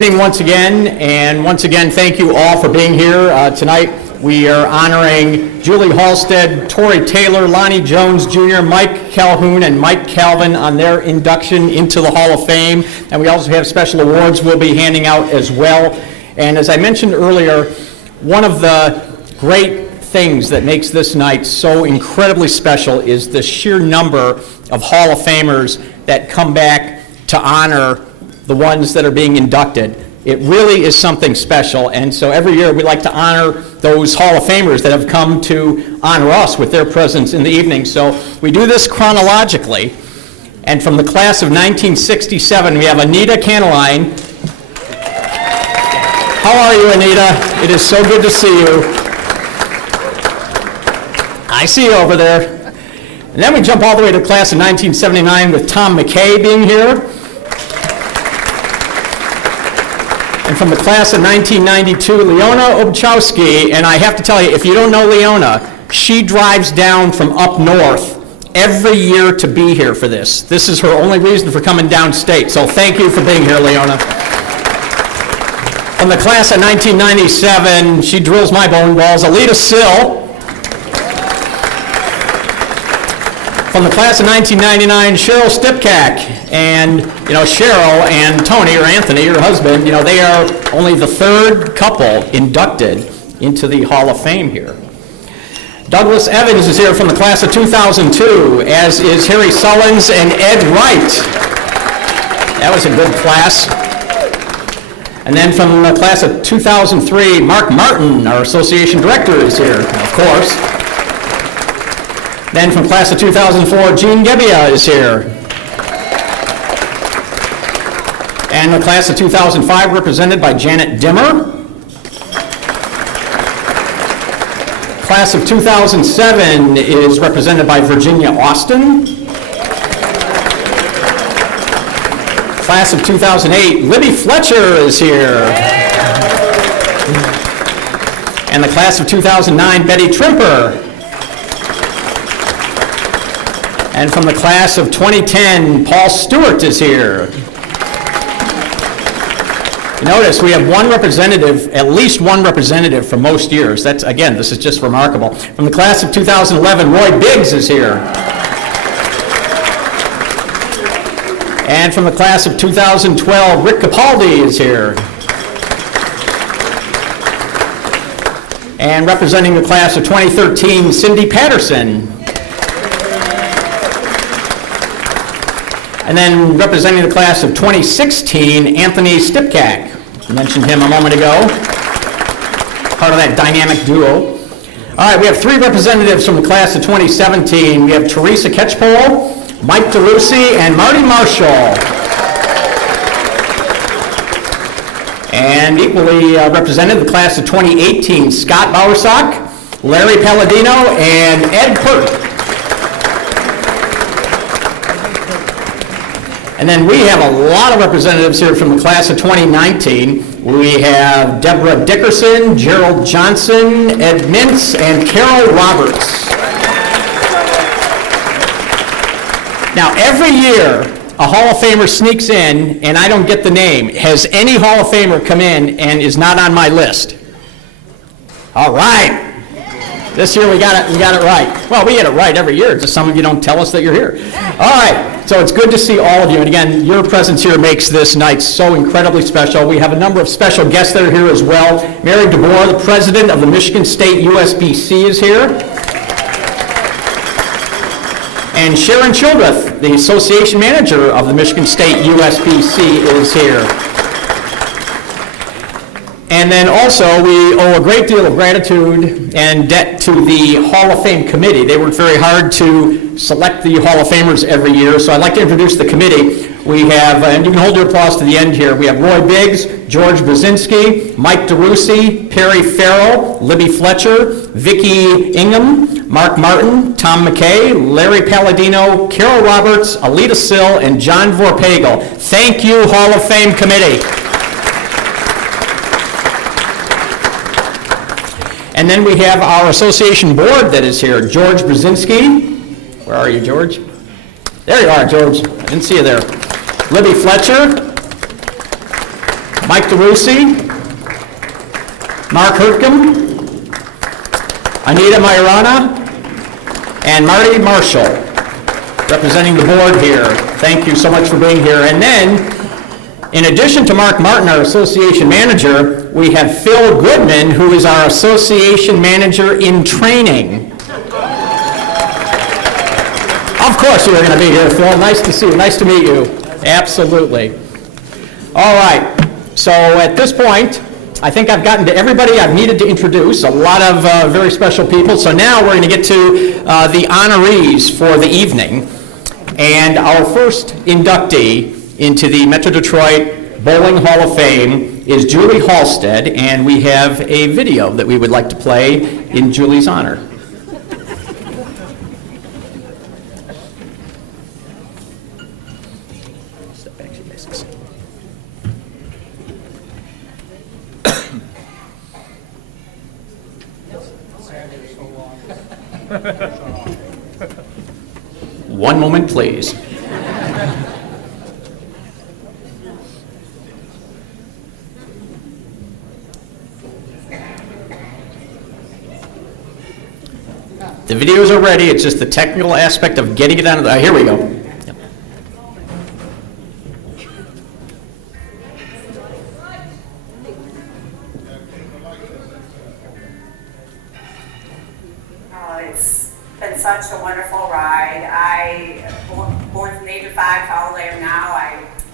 Once again, thank you all for being here tonight. We are honoring Julie Halstead, Tori Taylor, Lonnie Jones Jr., Mike Calhoun, and Mike Calvin on their induction into the Hall of Fame. And we also have special awards we'll be handing out as well. And as I mentioned earlier, one of the great things that makes this night so incredibly special is the sheer number of Hall of Famers that come back to honor the ones that are being inducted. It really is something special, and so every year we like to honor those Hall of Famers that have come to honor us with their presence in the evening. So we do this chronologically, and from the class of 1967, we have Anita Caniline. How are you, Anita? It is so good to see you. I see you over there. And then we jump all the way to the class of 1979 with Tom Mckay being here. And from the class of 1992, Leona Obachowski, and I have to tell you, if you don't know Leona, she drives down from up north every year to be here for this. This is her only reason for coming downstate, so thank you for being here, Leona. From the class of 1997, she drills my bowling balls, Alita Sill. From the class of 1999, Cheryl Stipkak. And, Cheryl and Tony, or Anthony, her husband, they are only the third couple inducted into the Hall of Fame here. Douglas Evans is here from the class of 2002, as is Harry Sullins and Ed Wright. That was a good class. And then from the class of 2003, Mark Martin, our association director, is here, of course. Then from class of 2004, Gene Gebbia is here. And the class of 2005 represented by Janet Dimmer. Class of 2007 is represented by Virginia Austin. Class of 2008, Libby Fletcher is here. And the class of 2009, Betty Trimper. And from the class of 2010, Paul Stewart is here. Notice we have one representative, at least one representative for most years. That's, again, this is just remarkable. From the class of 2011, Roy Biggs is here. And from the class of 2012, Rick Capaldi is here. And representing the class of 2013, Cindy Patterson. And then representing the class of 2016, Anthony Stipkak. I mentioned him a moment ago. Part of that dynamic duo. All right, we have three representatives from the class of 2017. We have Teresa Ketchpole, Mike DeLucy, and Marty Marshall. And equally represented the class of 2018, Scott Bowersock, Larry Palladino, and Ed Pert. And then we have a lot of representatives here from the class of 2019. We have Deborah Dickerson, Gerald Johnson, Ed Mintz, and Carol Roberts. Now, every year, a Hall of Famer sneaks in, and I don't get the name. Has any Hall of Famer come in and is not on my list? All right. This year we got it right. Well, we get it right every year. Just some of you don't tell us that you're here. All right, so it's good to see all of you. And again, your presence here makes this night so incredibly special. We have a number of special guests that are here as well. Mary DeBoer, the president of the Michigan State USBC, is here. And Sharon Childreth, the association manager of the Michigan State USBC, is here. And then also, we owe a great deal of gratitude and debt to the Hall of Fame committee. They work very hard to select the Hall of Famers every year. So I'd like to introduce the committee. We have, and you can hold your applause to the end here, we have Roy Biggs, George Brzezinski, Mike DeRusi, Perry Farrell, Libby Fletcher, Vicki Ingham, Mark Martin, Tom Mckay, Larry Palladino, Carol Roberts, Alita Sill, and John Vorpagel. Thank you, Hall of Fame committee. And then we have our association board that is here. George Brzezinski. Where are you, George? There you are, George. I didn't see you there. Libby Fletcher. Mike DeRusi, Mark Hurtcomb, Anita Majorana, and Marty Marshall, representing the board here. Thank you so much for being here. And then, in addition to Mark Martin, our association manager, we have Phil Goodman, who is our association manager in training. Of course you are going to be here, Phil. Nice to see you. Nice to meet you. Absolutely. All right. So at this point, I think I've gotten to everybody I've needed to introduce, a lot of very special people. So now we're going to get to the honorees for the evening. And our first inductee into the Metro Detroit Bowling Hall of Fame is Julie Halstead, and we have a video that we would like to play in Julie's honor. One moment, please. The videos are ready. It's just the technical aspect of getting it on. Here we go. Yep. It's been such a wonderful ride. Born from the age of 5 to all the way I am now.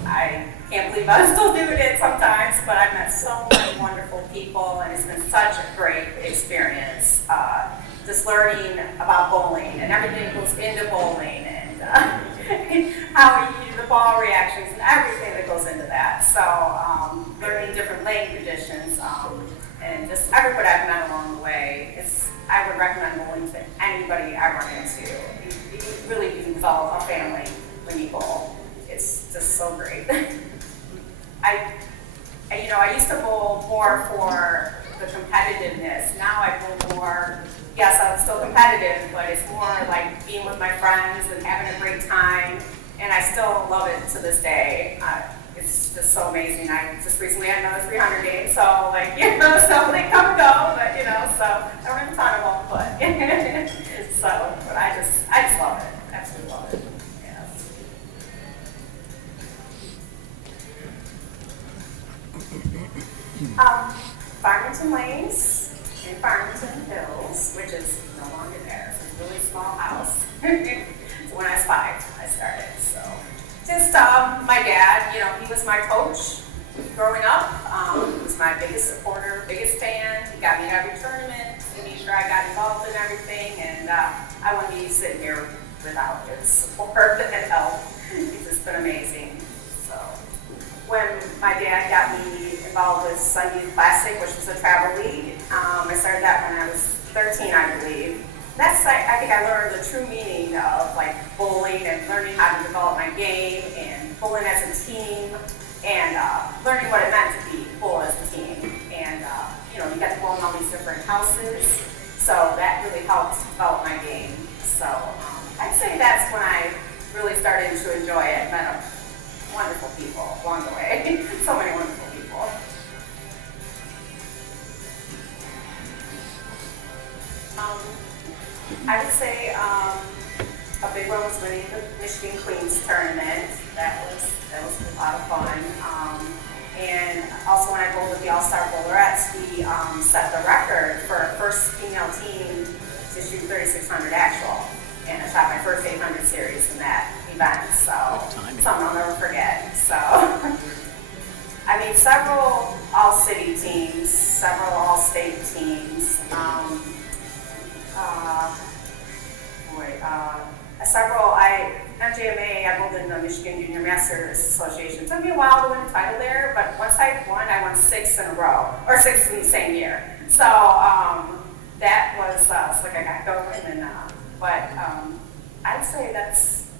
I can't believe I'm still doing it sometimes, but I've met so many wonderful people, and it's been such a great experience. Just learning about bowling and everything that goes into bowling, and how the ball reactions and everything that goes into that. So learning different laying conditions, and just everybody I've met along the way. I would recommend bowling to anybody I run into. You really do develop a family when you bowl. It's just so great. I used to bowl more for the competitiveness. Now I bowl more. Yes, I'm still competitive, but it's more like being with my friends and having a great time, and I still love it to this day. It's just so amazing. I just recently had another 300 game, so so they come and go, but so I don't have a ton of them, but I just love it. Absolutely love it. Yes. Farmington Lanes in Farmington Hills, which is no longer there. It's a really small house. So when I was 5, I started. So just my dad, he was my coach growing up. He was my biggest supporter, biggest fan. He got me in every tournament to make sure I got involved in everything, and I wouldn't be sitting here without his support and help. He's just been amazing. So when my dad got me involved with Sunday Classic, which was a travel league, I started that when I was 13, I believe. I think I learned the true meaning of bowling and learning how to develop my game and bowling as a team, and learning what it meant to be bowl as a team. And you got to bowl in all these different houses, so that really helped develop my game. So I'd say that's when I really started to enjoy it. Met wonderful people along the way. So many wonderful people. I would say a big one was winning the Michigan Queens tournament. That was a lot of fun. And also when I bowled with the All-Star Bowlerettes, we set the record for our first female team to shoot 3,600 actual. And I shot my first 800 series in that event. So something I'll never forget. So several all-city teams, several all-state teams. MJMA, I bowled in the Michigan Junior Masters Association. It took me a while to win a title there, but once I won 6 in a row, or 6 in the same year. So that was I got going, and I'd say that's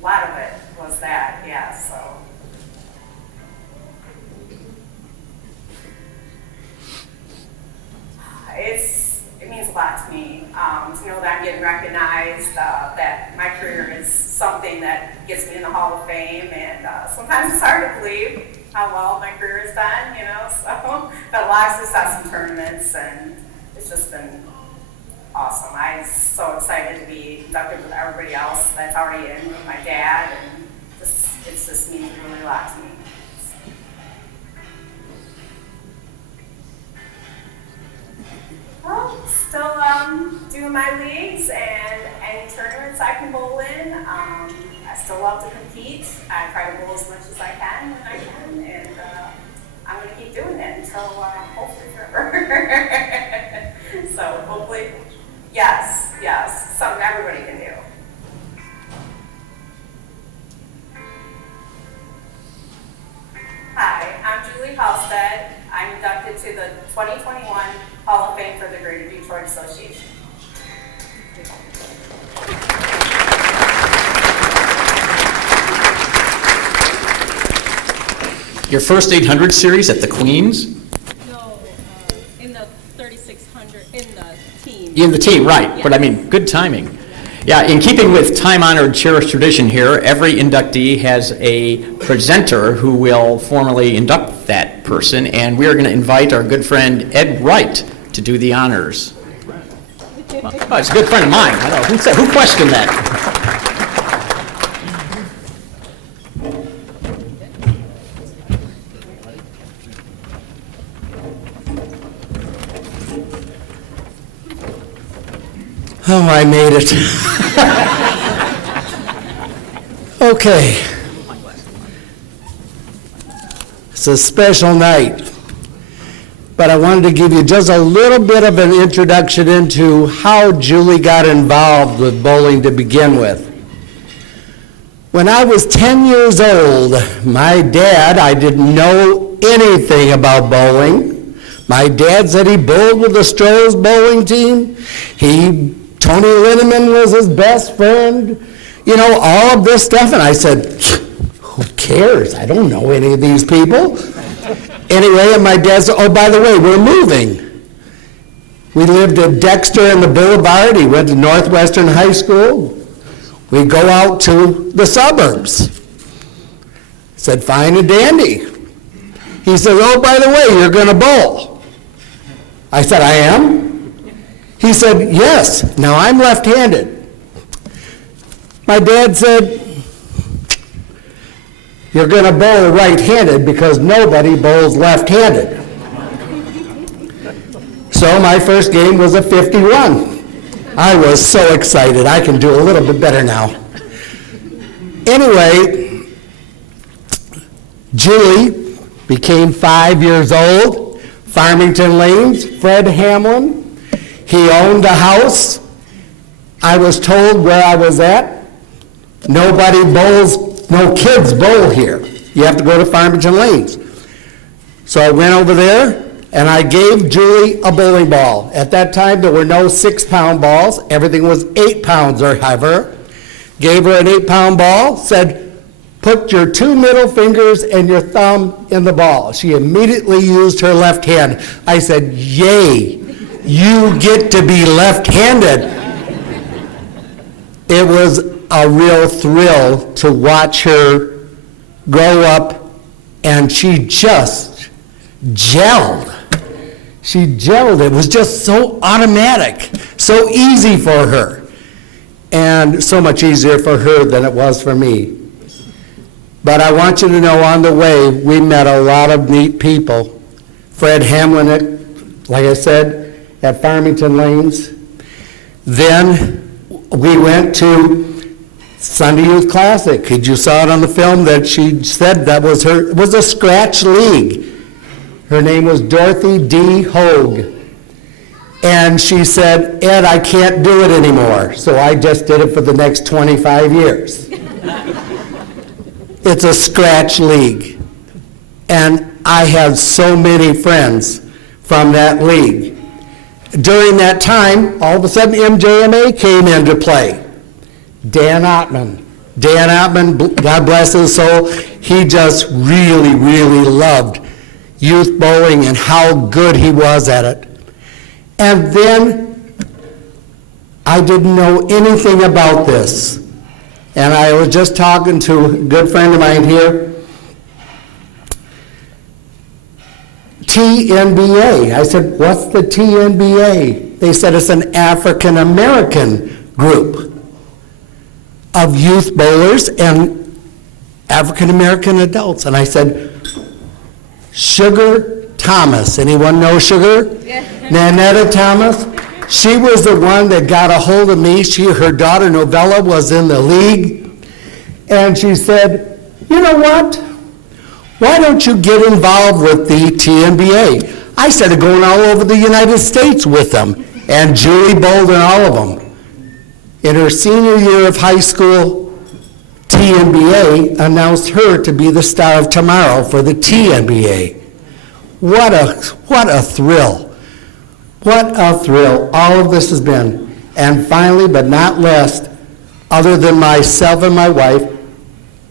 a lot of it was that, yeah. So. It means a lot to me to know that I'm getting recognized, that my career is something that gets me in the Hall of Fame, and sometimes it's hard to believe, how well my career has done, you know, so, but a lot of success in tournaments, and it's just been awesome. I'm so excited to be inducted with everybody else that's already in, with my dad, and it's just means really a lot to me. Well, still doing my leagues and any tournaments I can bowl in. I still love to compete. I try to bowl as much as I can when I can, and I'm going to keep doing it until hopefully forever. So hopefully, yes, something everybody can do. Hi, I'm Julie Halstead. I'm inducted to the 2021 Hall of Fame for the Greater Detroit Association. Your first 800 series at the Queens? No, in the 3600, in the team. In the team, right. Yeah. But I mean, good timing. Yeah, in keeping with time-honored cherished tradition here, every inductee has a presenter who will formally induct that person, and we are going to invite our good friend Ed Wright to do the honors. Oh, it's a good friend of mine. I don't know. Who questioned that? Oh, I made it. Okay. It's a special night, but I wanted to give you just a little bit of an introduction into how Julie got involved with bowling to begin with. When I was 10 years old, my dad, I didn't know anything about bowling. My dad said he bowled with the Strobel bowling team. Tony Linneman was his best friend, you know, all of this stuff. And I said, who cares? I don't know any of these people. Anyway, and my dad said, oh, by the way, we're moving. We lived at Dexter and the Boulevard. He went to Northwestern High School. We go out to the suburbs. I said, fine and dandy. He said, oh, by the way, you're going to bowl. I said, I am? He said, yes. Now, I'm left-handed. My dad said, you're going to bowl right-handed because nobody bowls left-handed. So my first game was a 51. I was so excited. I can do a little bit better now. Anyway, Julie became 5 years old. Farmington Lanes, Fred Hamlin. He owned a house. I was told where I was at, nobody bowls, no kids bowl here. You have to go to Farmington Lanes. So I went over there and I gave Julie a bowling ball. At that time, there were no 6-pound balls. Everything was 8 pounds or heavier. Gave her an 8-pound ball, said, put your 2 middle fingers and your thumb in the ball. She immediately used her left hand. I said, yay. You get to be left-handed. It was a real thrill to watch her grow up, and she just gelled. She gelled. It was just so automatic, so easy for her, and so much easier for her than it was for me. But I want you to know on the way, we met a lot of neat people. Fred Hamlin, like I said, at Farmington Lanes. Then we went to Sunday Youth Classic. You saw it on the film that she said that was her, it was a scratch league. Her name was Dorothy D. Hogue. And she said, Ed, I can't do it anymore. So I just did it for the next 25 years. It's a scratch league. And I have so many friends from that league. During that time, all of a sudden, MJMA came into play. Dan Ottman, God bless his soul, he just really, really loved youth bowling and how good he was at it. And then I didn't know anything about this. And I was just talking to a good friend of mine here. TNBA. I said, what's the TNBA? They said it's an African American group of youth bowlers and African American adults. And I said, Sugar Thomas. Anyone know Sugar? Yeah. Nanetta Thomas? She was the one that got a hold of me. Her daughter Novella was in the league. And she said, you know what? Why don't you get involved with the TNBA? I started going all over the United States with them. And Julie bowled in all of them. In her senior year of high school, TNBA announced her to be the star of tomorrow for the TNBA. What a thrill. What a thrill all of this has been. And finally, but not least, other than myself and my wife,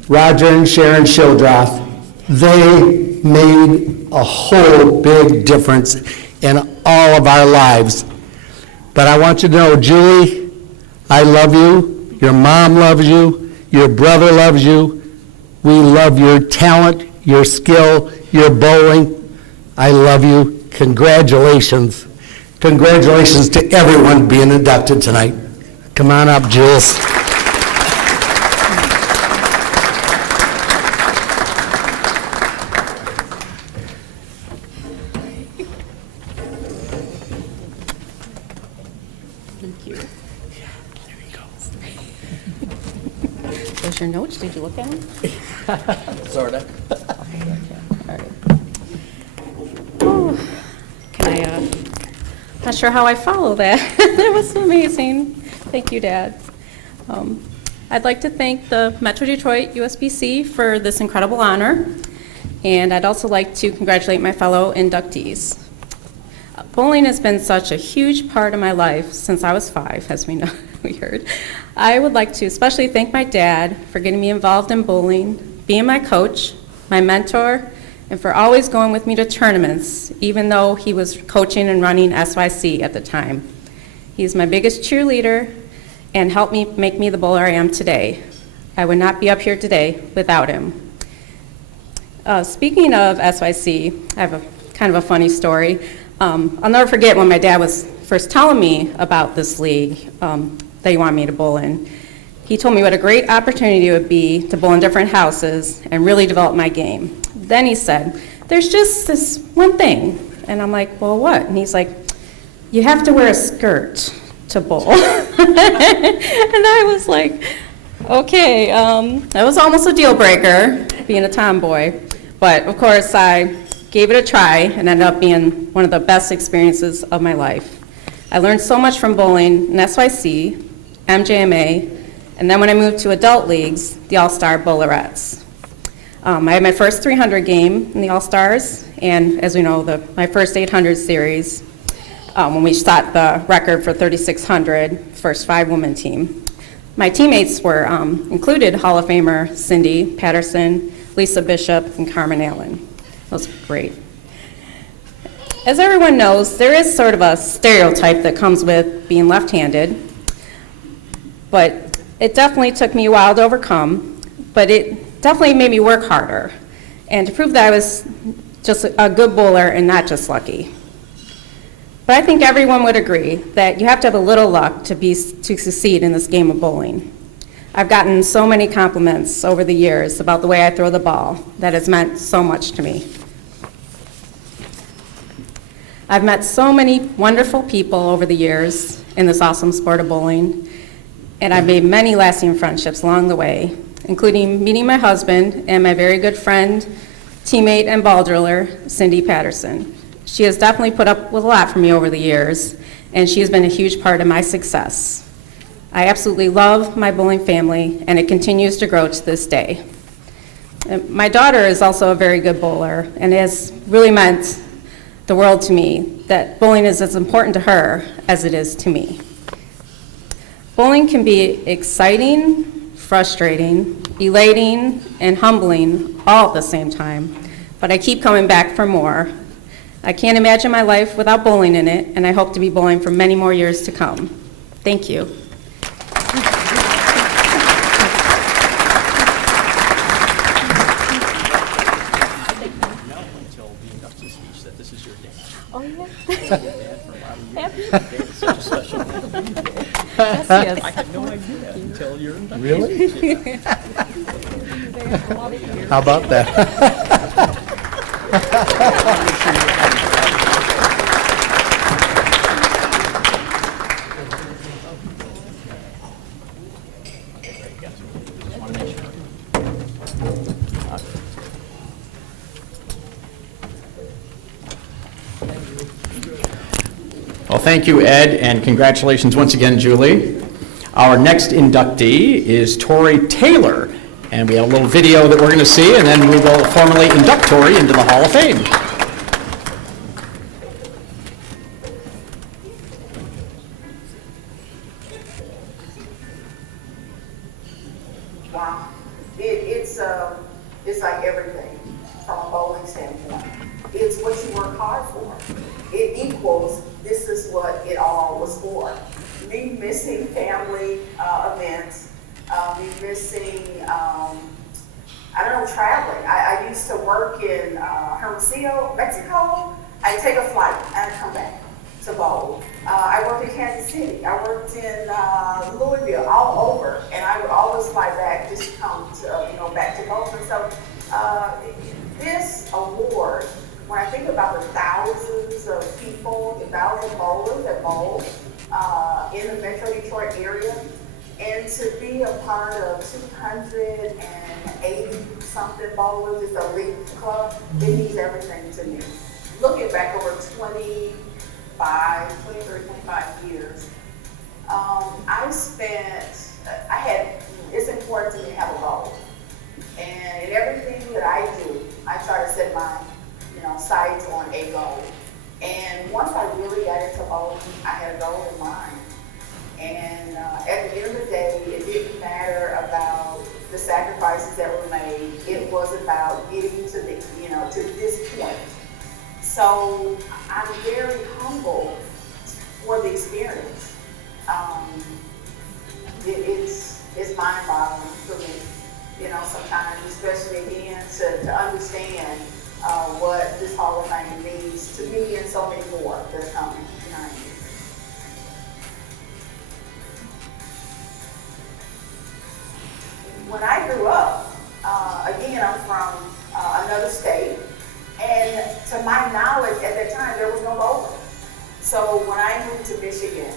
Roger and Sharon Shildroth, they made a whole big difference in all of our lives. But I want you to know, Julie, I love you. Your mom loves you. Your brother loves you. We love your talent, your skill, your bowling. I love you. Congratulations. Congratulations to everyone being inducted tonight. Come on up, Jules. Thank you. There he goes. Those your notes? Did you look at them? Sort of. Okay. All right. Oh, can I, not sure how I follow that. That was amazing. Thank you, Dad. I'd like to thank the Metro Detroit USBC for this incredible honor, and I'd also like to congratulate my fellow inductees. Bowling has been such a huge part of my life since I was 5, as we know, we heard. I would like to especially thank my dad for getting me involved in bowling, being my coach, my mentor, and for always going with me to tournaments, even though he was coaching and running SYC at the time. He's my biggest cheerleader and helped me make me the bowler I am today. I would not be up here today without him. Speaking of SYC, I have a kind of a funny story. I'll never forget when my dad was first telling me about this league that he wanted me to bowl in. He told me what a great opportunity it would be to bowl in different houses and really develop my game. Then he said, there's just this one thing. And I'm like, well, what? And he's like, you have to wear a skirt to bowl. And I was like, okay, that was almost a deal breaker, being a tomboy. But of course, I gave it a try and ended up being one of the best experiences of my life. I learned so much from bowling in SYC, MJMA, and then when I moved to adult leagues, the All-Star Bowlerettes. I had my first 300 game in the All-Stars, and as we know, my first 800 series, when we shot the record for 3,600, first 5-woman team. My teammates were included Hall of Famer Cindy Patterson, Lisa Bishop, and Carmen Allen. That was great. As everyone knows, there is sort of a stereotype that comes with being left-handed, but it definitely took me a while to overcome, but it definitely made me work harder and to prove that I was just a good bowler and not just lucky. But I think everyone would agree that you have to have a little luck to succeed in this game of bowling. I've gotten so many compliments over the years about the way I throw the ball that has meant so much to me. I've met so many wonderful people over the years in this awesome sport of bowling, and I've made many lasting friendships along the way, including meeting my husband and my very good friend, teammate, and ball driller, Cindy Patterson. She has definitely put up with a lot for me over the years, and she has been a huge part of my success. I absolutely love my bowling family, and it continues to grow to this day. My daughter is also a very good bowler, and it has really meant the world to me that bowling is as important to her as it is to me. Bowling can be exciting, frustrating, elating, and humbling all at the same time, but I keep coming back for more. I can't imagine my life without bowling in it, and I hope to be bowling for many more years to come. Thank you. Until the induction speech that this is Yes. I had no idea until you're inducted. Really? How about that? Well, thank you, Ed, and congratulations once again, Julie. Our next inductee is Tori Taylor, and we have a little video that we're going to see, and then we will formally induct Tori into the Hall of Fame. Wow. It's like everything from a bowling standpoint. It's what you work hard for. It equals, this is what it all was for. Me missing family events, me missing, traveling. I used to work in Hermosillo, Mexico. I'd take a flight and I'd come back to bowl. I worked in Kansas City. I worked in Louisville, all over, and I would always fly back just to come to, back to bowl. And so this award, when I think about the thousands of people, the thousands of bowlers that bowl in the Metro Detroit area, and to be a part of 280 something bowlers, it's a league club, it means everything to me. Looking back over 23, 25 years, it's important to me to have a goal. And in everything that I do, I try to set my, sights on a goal. And once I really got into bowling, I had a goal in mind. And at the end of the day, it didn't matter about the sacrifices that were made. It was about getting to the, to this point. So I'm very humble for the experience. It's mind-boggling for me, sometimes, especially again, to understand what this Hall of Fame means to me and so many more that are coming behind me. When I grew up, again, I'm from another state, and to my knowledge, at that time, there was no bowling. So when I moved to Michigan,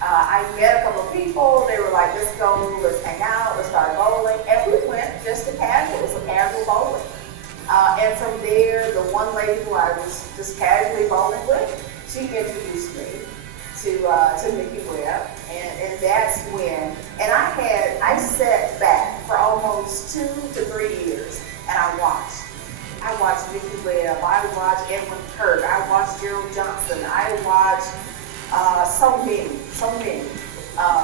I met a couple of people. They were like, let's go, let's hang out, let's start bowling. And we went just to casual, it was a casual bowling. And from there, the one lady who I was just casually bowling with, she introduced me to Mckay Award. And that's when, and I sat back for almost 2 to 3 years, and I watched Mckay Award, I watched Edwin Kirk, I watched Gerald Johnson, I watched so many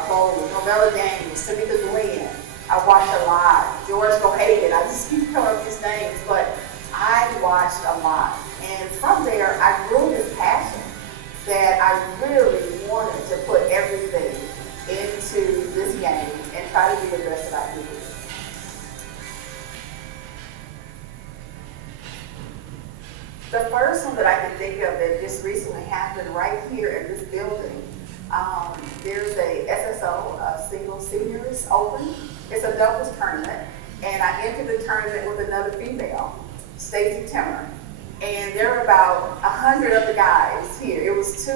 bowlers, Novella Daniels, Tamika Glenn. I watched a lot. George Bohagan, I just keep coming up with these names, but I watched a lot. And from there, I grew this passion that I really wanted to put everything into this game and try to be the best that I could be. The first one that I can think of that just recently happened right here in this building, there's a SSO, Single Seniors Open. It's a doubles tournament, and I entered the tournament with another female, Stacey Timmer. And there were about 100 other guys here. It was 2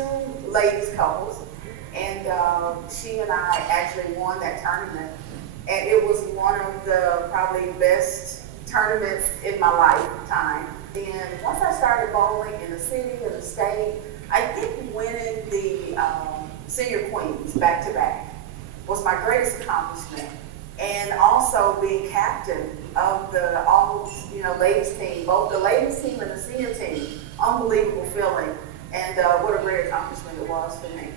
ladies couples, and she and I actually won that tournament. And it was one of the probably best tournaments in my lifetime. And once I started bowling in the city and the state, I think winning the Senior Queens back-to-back was my greatest accomplishment. And also being captain of the ladies team, both the ladies team and the senior team, unbelievable feeling. And what a great accomplishment it was for me.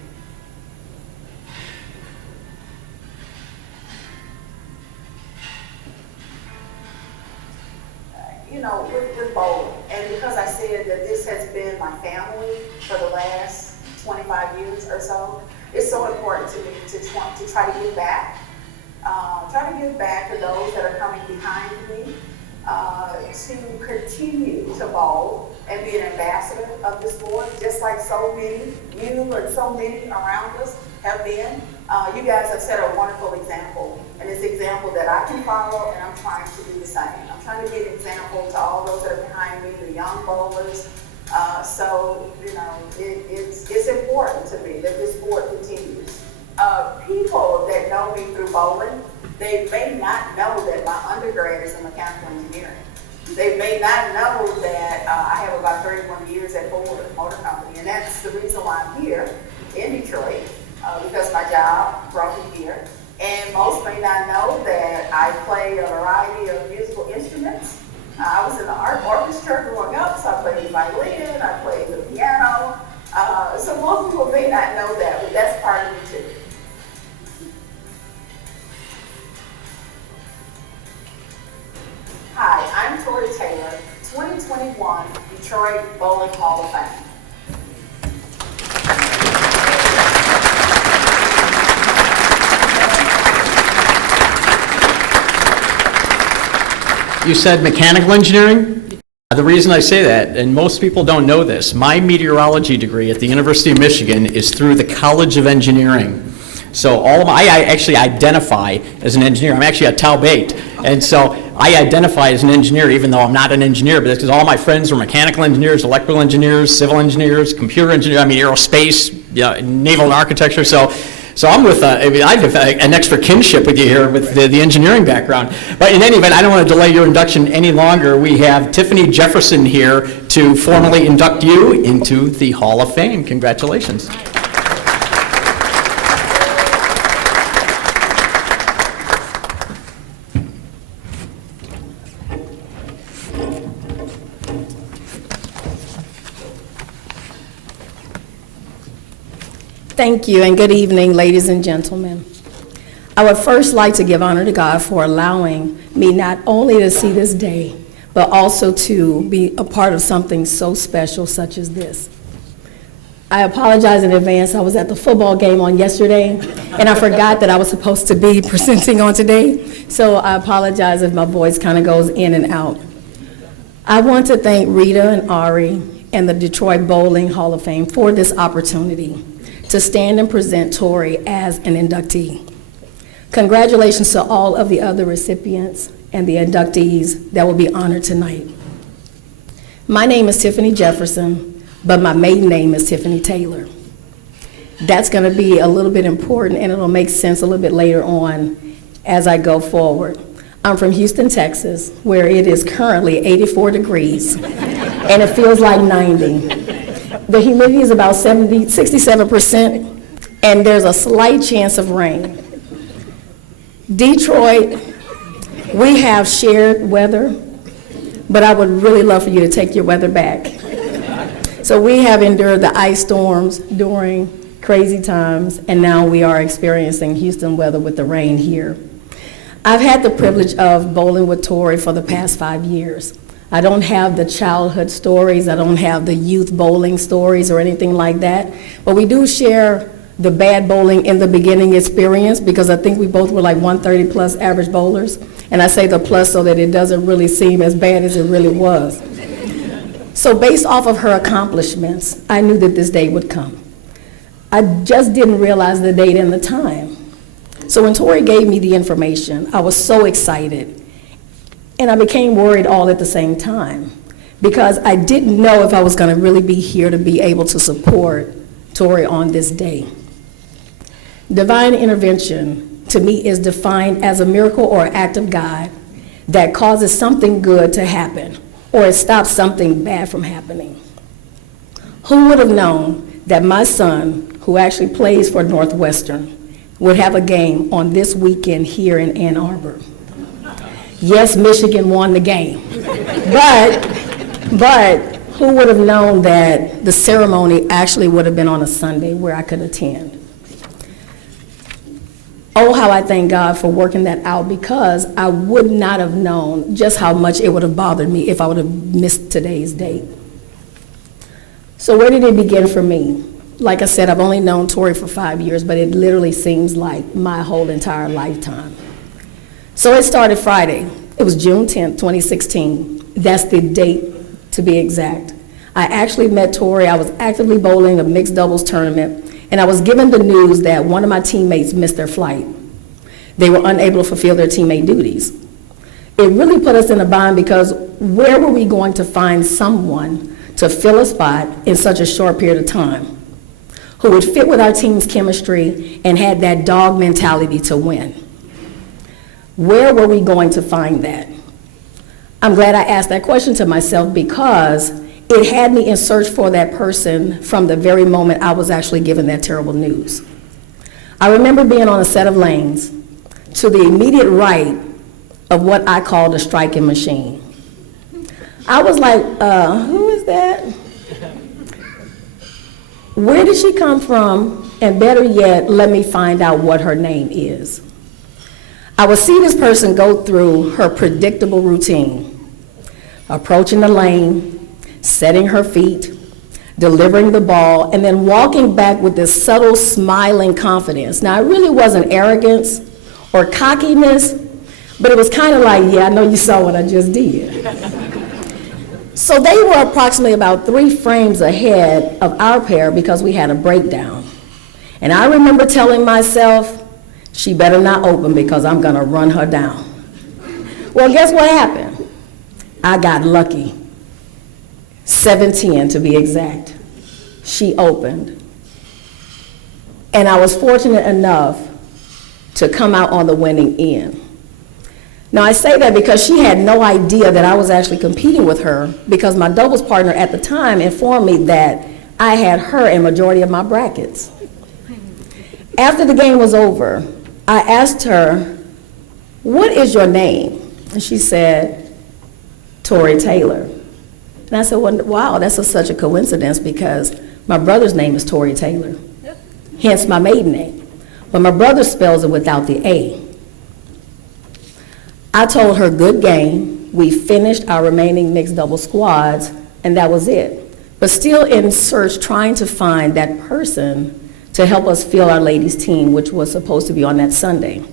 With bowling, and because I said that this has been my family for the last 25 years or so, it's so important to me to try to give back. Try to give back to those that are coming behind me, to continue to bowl and be an ambassador of the sport, just like so many, you and so many around us have been. You guys have set a wonderful example, and it's an example that I can follow, and I'm trying to do the same. I'm trying to be an example to all those that are behind me, the young bowlers. So, you know, it's important to me that this sport continues. People that know me through bowling, they may not know that my undergrad is in mechanical engineering. They may not know that I have about 31 years at Ford Motor Company, and that's the reason why I'm here in Detroit, because my job brought me here. And most may not know that I play a variety of musical instruments. I was in the art orchestra growing up, so I played the violin, I played the piano. So most people may not know that, but that's part of me too. Hi, I'm Tori Taylor, 2021 Detroit Bowling Hall of Fame. You said mechanical engineering? The reason I say that, and most people don't know this, my meteorology degree at the University of Michigan is through the College of Engineering. So I actually identify as an engineer. I'm actually a Tau Bait. And so I identify as an engineer even though I'm not an engineer, but it's because all my friends are mechanical engineers, electrical engineers, civil engineers, computer engineers, aerospace, naval and architecture. So I'm with, I have an extra kinship with you here with the engineering background. But in any event, I don't want to delay your induction any longer. We have Tiffany Jefferson here to formally induct you into the Hall of Fame. Congratulations. Thank you, and good evening, ladies and gentlemen. I would first like to give honor to God for allowing me not only to see this day, but also to be a part of something so special such as this. I apologize in advance. I was at the football game on yesterday, and I forgot that I was supposed to be presenting on today, so I apologize if my voice kind of goes in and out. I want to thank Rita and Ari and the Detroit Bowling Hall of Fame for this opportunity to stand and present Tori as an inductee. Congratulations to all of the other recipients and the inductees that will be honored tonight. My name is Tiffany Jefferson, but my maiden name is Tiffany Taylor. That's going to be a little bit important, and it'll make sense a little bit later on as I go forward. I'm from Houston, Texas, where it is currently 84 degrees, and it feels like 90. The humidity is about 67%, and there's a slight chance of rain. Detroit, we have shared weather, but I would really love for you to take your weather back. So we have endured the ice storms during crazy times, and now we are experiencing Houston weather with the rain here. I've had the privilege of bowling with Tori for the past 5 years. I don't have the childhood stories, I don't have the youth bowling stories or anything like that, but we do share the bad bowling in the beginning experience because I think we both were like 130 plus average bowlers, and I say the plus so that it doesn't really seem as bad as it really was. So based off of her accomplishments, I knew that this day would come. I just didn't realize the date and the time. So when Tori gave me the information, I was so excited. And I became worried all at the same time because I didn't know if I was going to really be here to be able to support Tori on this day. Divine intervention to me is defined as a miracle or act of God that causes something good to happen or it stops something bad from happening. Who would have known that my son, who actually plays for Northwestern, would have a game on this weekend here in Ann Arbor? Yes, Michigan won the game, but who would have known that the ceremony actually would have been on a Sunday where I could attend? Oh, how I thank God for working that out because I would not have known just how much it would have bothered me if I would have missed today's date. So where did it begin for me? Like I said, I've only known Tori for 5 years, but it literally seems like my whole entire lifetime. So it started Friday. It was June 10th, 2016. That's the date to be exact. I actually met Tori. I was actively bowling a mixed doubles tournament, and I was given the news that one of my teammates missed their flight. They were unable to fulfill their teammate duties. It really put us in a bind because where were we going to find someone to fill a spot in such a short period of time who would fit with our team's chemistry and had that dog mentality to win? Where were we going to find that? I'm glad I asked that question to myself because it had me in search for that person from the very moment I was actually given that terrible news. I remember being on a set of lanes to the immediate right of what I called a striking machine. I was like, who is that? Where did she come from? And better yet, let me find out what her name is. I would see this person go through her predictable routine, approaching the lane, setting her feet, delivering the ball, and then walking back with this subtle smiling confidence. Now, it really wasn't arrogance or cockiness, but it was kind of like, yeah, I know you saw what I just did. So they were approximately about 3 frames ahead of our pair because we had a breakdown. And I remember telling myself, she better not open because I'm gonna run her down. Well, guess what happened? I got lucky. 7:10 to be exact. She opened. And I was fortunate enough to come out on the winning end. Now, I say that because she had no idea that I was actually competing with her because my doubles partner at the time informed me that I had her in majority of my brackets. After the game was over, I asked her, "What is your name?" And she said, "Tori Taylor." And I said, well, wow, that's such a coincidence because my brother's name is Tori Taylor, hence my maiden name. But my brother spells it without the A. I told her, good game. We finished our remaining mixed double squads, and that was it. But still in search, trying to find that person to help us fill our ladies' team, which was supposed to be on that Sunday.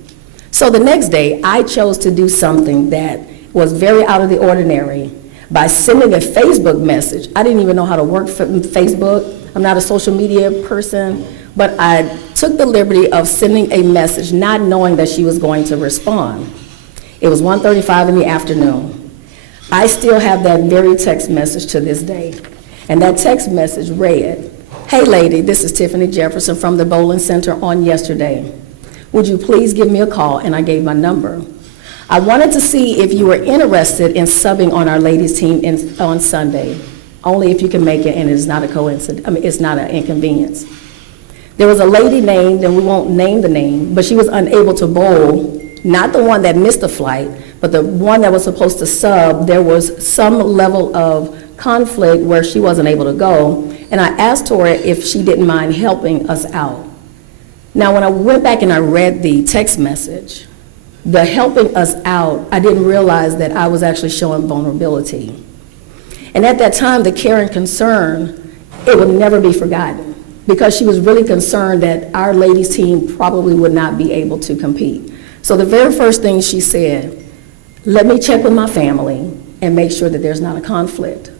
So the next day, I chose to do something that was very out of the ordinary by sending a Facebook message. I didn't even know how to work Facebook. I'm not a social media person, but I took the liberty of sending a message not knowing that she was going to respond. It was 1:35 in the afternoon. I still have that very text message to this day. And that text message read, "Hey lady, this is Tiffany Jefferson from the Bowling Center on yesterday. Would you please give me a call?" And I gave my number. I wanted to see if you were interested in subbing on our ladies team on Sunday, only if you can make it and it's not a coincidence, it's not an inconvenience. There was a lady named, and we won't name the name, but she was unable to bowl, not the one that missed the flight, but the one that was supposed to sub. There was some level of conflict where she wasn't able to go, and I asked her if she didn't mind helping us out. Now, when I went back and I read the text message, the helping us out, I didn't realize that I was actually showing vulnerability. And at that time, the care and concern, it would never be forgotten because she was really concerned that our ladies team probably would not be able to compete. So the very first thing she said, "Let me check with my family and make sure that there's not a conflict."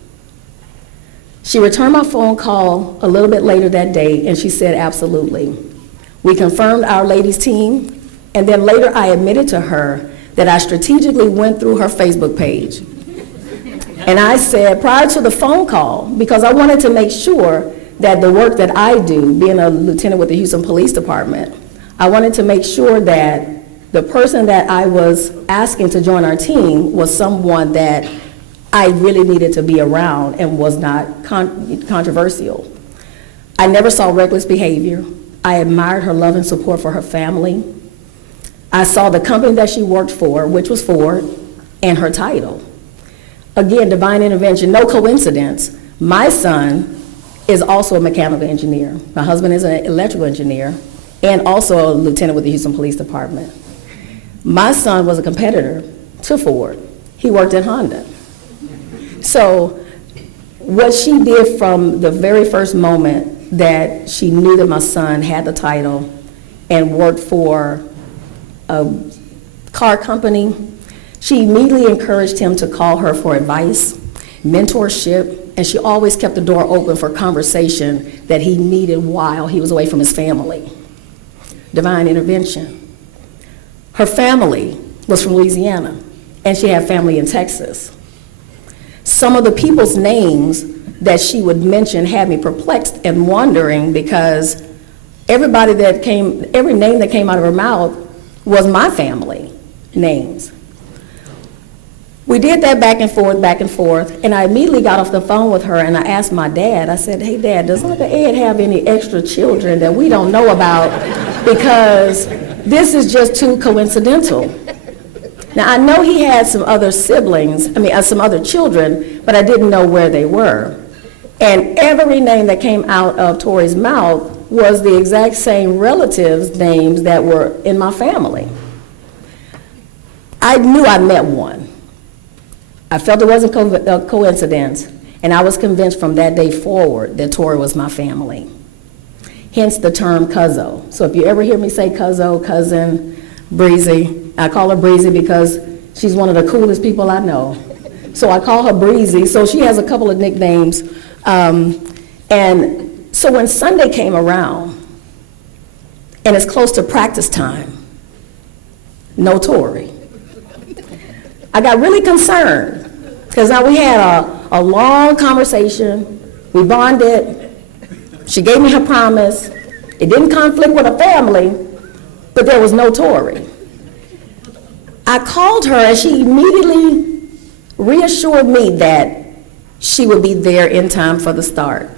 She returned my phone call a little bit later that day and she said, "Absolutely." We confirmed our ladies team, and then later I admitted to her that I strategically went through her Facebook page. And I said, prior to the phone call, because I wanted to make sure that the work that I do, being a lieutenant with the Houston Police Department, I wanted to make sure that the person that I was asking to join our team was someone that I really needed to be around and was not controversial. I never saw reckless behavior. I admired her love and support for her family. I saw the company that she worked for, which was Ford, and her title. Again, divine intervention, no coincidence. My son is also a mechanical engineer. My husband is an electrical engineer and also a lieutenant with the Houston Police Department. My son was a competitor to Ford. He worked at Honda. So what she did from the very first moment that she knew that my son had the title and worked for a car company, she immediately encouraged him to call her for advice, mentorship, and she always kept the door open for conversation that he needed while he was away from his family. Divine intervention. Her family was from Louisiana, and she had family in Texas. Some of the people's names that she would mention had me perplexed and wondering, because every name that came out of her mouth was my family names. We did that back and forth, and I immediately got off the phone with her and I asked my dad, I said, hey Dad, does Uncle Ed have any extra children that we don't know about? Because this is just too coincidental. Now, I know he had some other siblings, some other children, but I didn't know where they were. And every name that came out of Tori's mouth was the exact same relatives' names that were in my family. I knew I met one. I felt it wasn't a coincidence, and I was convinced from that day forward that Tori was my family. Hence the term Cuzzo. So if you ever hear me say Cuzzo, cousin, Breezy, I call her Breezy because she's one of the coolest people I know. So I call her Breezy, so she has a couple of nicknames. And so when Sunday came around, and it's close to practice time, no Tori. I got really concerned, because now we had a long conversation, we bonded, she gave me her promise, it didn't conflict with her family, but there was no Tori. I called her and she immediately reassured me that she would be there in time for the start.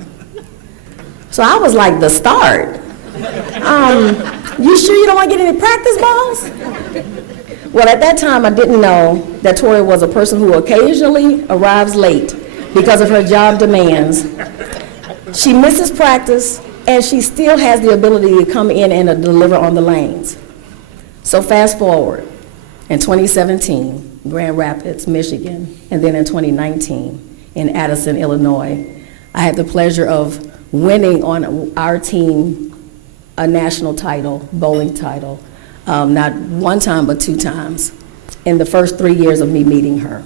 So I was like, the start? You sure you don't want to get any practice balls? Well, at that time, I didn't know that Tori was a person who occasionally arrives late because of her job demands. She misses practice, and she still has the ability to come in and deliver on the lanes. So fast forward, in 2017, Grand Rapids, Michigan, and then in 2019, in Addison, Illinois, I had the pleasure of winning on our team a national title, bowling title, not one time but 2 times in the first 3 years of me meeting her.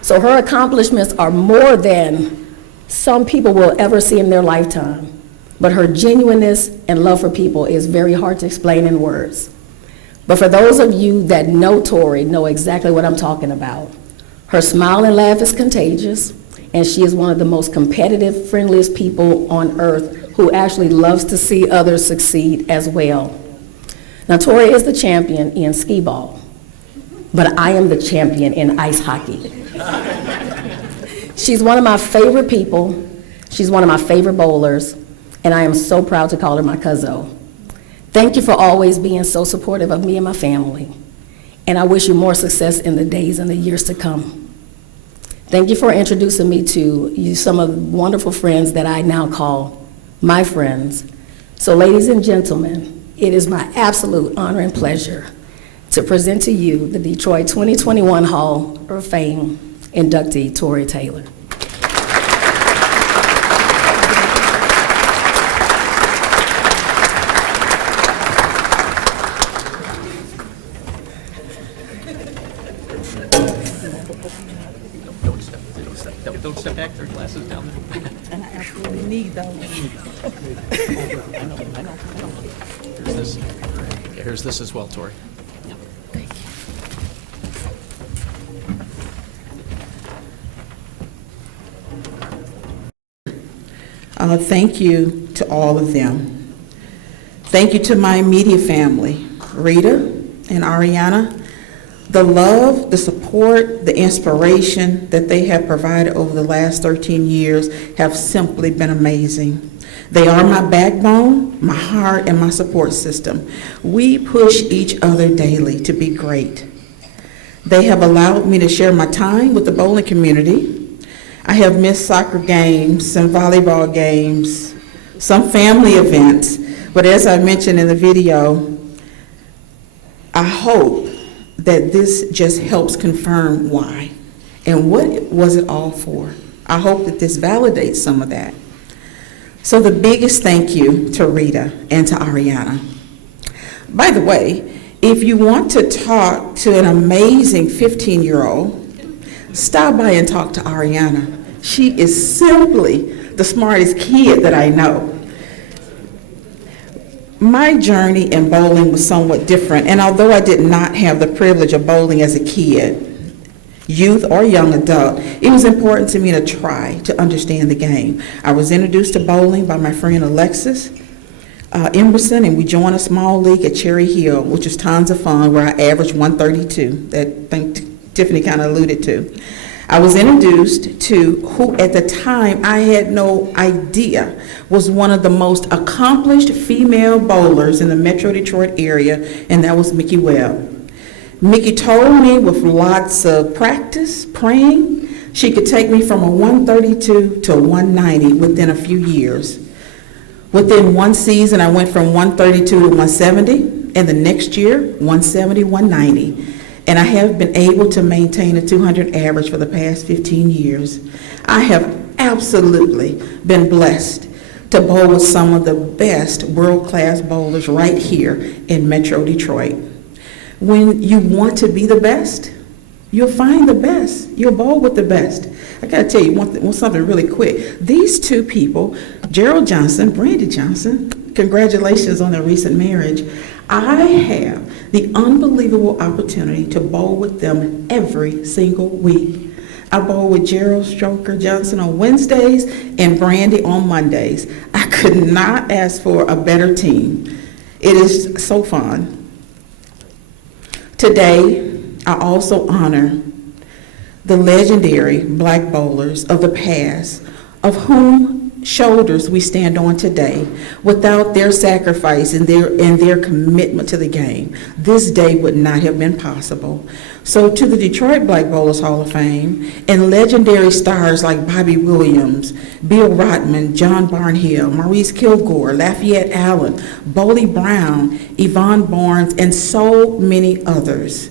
So her accomplishments are more than some people will ever see in their lifetime, but her genuineness and love for people is very hard to explain in words. But for those of you that know Tori, know exactly what I'm talking about. Her smile and laugh is contagious, and she is one of the most competitive, friendliest people on earth who actually loves to see others succeed as well. Now, Tori is the champion in skee ball, but I am the champion in ice hockey. She's one of my favorite people, she's one of my favorite bowlers, and I am so proud to call her my Cuzzo. Thank you for always being so supportive of me and my family, and I wish you more success in the days and the years to come. Thank you for introducing me to some of the wonderful friends that I now call my friends. So ladies and gentlemen, it is my absolute honor and pleasure to present to you the Detroit 2021 Hall of Fame inductee, Tori Taylor. Don't step back, there are glasses down there. And I absolutely need those. I know. Here's this. Okay, here's this as well, Tori. Thank you. Thank you to all of them. Thank you to my immediate family, Rita and Ariana. The love, the support, the inspiration that they have provided over the last 13 years have simply been amazing. They are my backbone, my heart, and my support system. We push each other daily to be great. They have allowed me to share my time with the bowling community. I have missed soccer games, some volleyball games, some family events, but as I mentioned in the video, I hope that this just helps confirm why and what was it all for. I hope that this validates some of that. So the biggest thank you to Rita and to Ariana. By the way, if you want to talk to an amazing 15-year-old, stop by and talk to Ariana. She is simply the smartest kid that I know. My journey in bowling was somewhat different, and although I did not have the privilege of bowling as a kid, youth or young adult, it was important to me to try to understand the game. I was introduced to bowling by my friend Alexis Emerson, and we joined a small league at Cherry Hill, which was tons of fun, where I averaged 132, that I think Tiffany kind of alluded to. I was introduced to who at the time I had no idea was one of the most accomplished female bowlers in the Metro Detroit area, and that was Mckee Webb. Mckee told me with lots of practice, praying, she could take me from a 132 to a 190 within a few years. Within one season, I went from 132 to 170, and the next year, 170, 190. And I have been able to maintain a 200 average for the past 15 years. I have absolutely been blessed to bowl with some of the best world-class bowlers right here in Metro Detroit. When you want to be the best, you'll find the best. You'll bowl with the best. I gotta tell you want something really quick. These two people, Gerald Johnson, Brandy Johnson, congratulations on their recent marriage. I have the unbelievable opportunity to bowl with them every single week. I bowl with Gerald Stroker Johnson on Wednesdays and Brandy on Mondays. I could not ask for a better team. It is so fun. Today, I also honor the legendary black bowlers of the past, of whom shoulders we stand on today. Without their sacrifice and their commitment to the game, this day would not have been possible. So to the Detroit Black Bowlers Hall of Fame and legendary stars like Bobby Williams, Bill Rotman, John Barnhill, Maurice Kilgore, Lafayette Allen, Boley Brown, Yvonne Barnes, and so many others,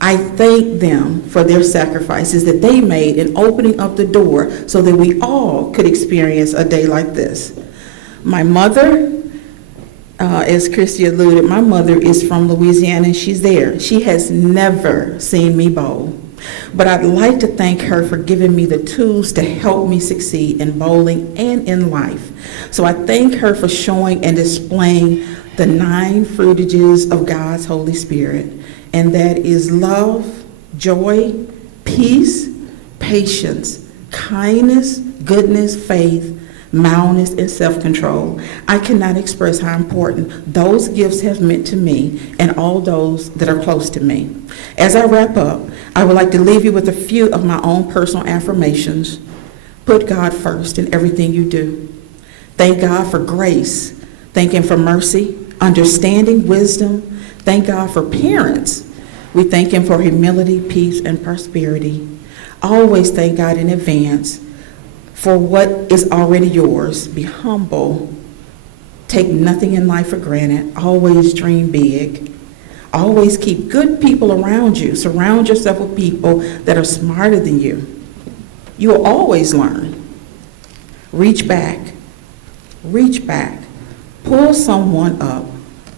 I thank them for their sacrifices that they made in opening up the door so that we all could experience a day like this. My mother, as Christie alluded, my mother is from Louisiana and she's there. She has never seen me bowl. But I'd like to thank her for giving me the tools to help me succeed in bowling and in life. So I thank her for showing and displaying the 9 fruitages of God's Holy Spirit. And that is love, joy, peace, patience, kindness, goodness, faith, mildness, and self-control. I cannot express how important those gifts have meant to me and all those that are close to me. As I wrap up, I would like to leave you with a few of my own personal affirmations. Put God first in everything you do. Thank God for grace. Thank Him for mercy, understanding, wisdom. Thank God for parents. We thank Him for humility, peace, and prosperity. Always thank God in advance for what is already yours. Be humble. Take nothing in life for granted. Always dream big. Always keep good people around you. Surround yourself with people that are smarter than you. You will always learn. Reach back. Reach back. Pull someone up.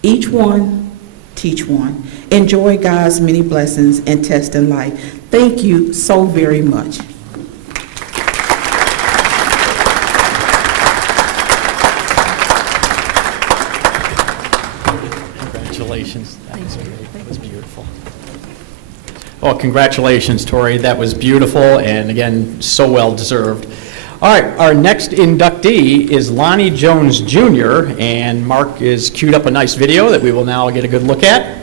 Each one, teach one. Enjoy God's many blessings and test in life. Thank you so very much. Congratulations. That was great. That was beautiful. Well, congratulations, Tori. That was beautiful and, again, so well deserved. All right, our next inductee is Lonnie Jones Jr., and Mark is queued up a nice video that we will now get a good look at.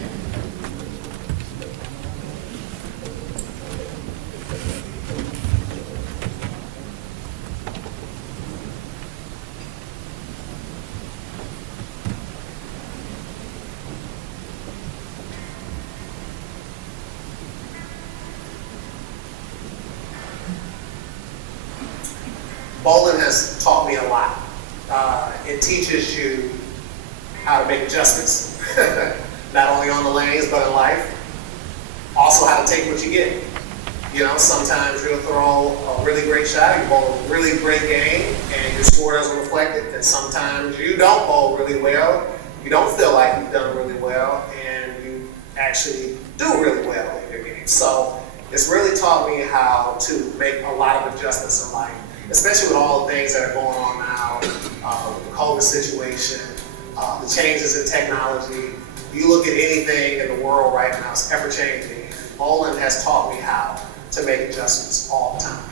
Bowling has taught me a lot. It teaches you how to make adjustments, not only on the lanes, but in life. Also how to take what you get. You know, sometimes you'll throw a really great shot, you bowl a really great game, and your score doesn't reflect it. And sometimes you don't bowl really well, you don't feel like you've done really well, and you actually do really well in your game. So it's really taught me how to make a lot of adjustments in life, especially with all the things that are going on now, with the COVID situation, the changes in technology. You look at anything in the world right now, it's ever changing. And bowling has taught me how to make adjustments all the time.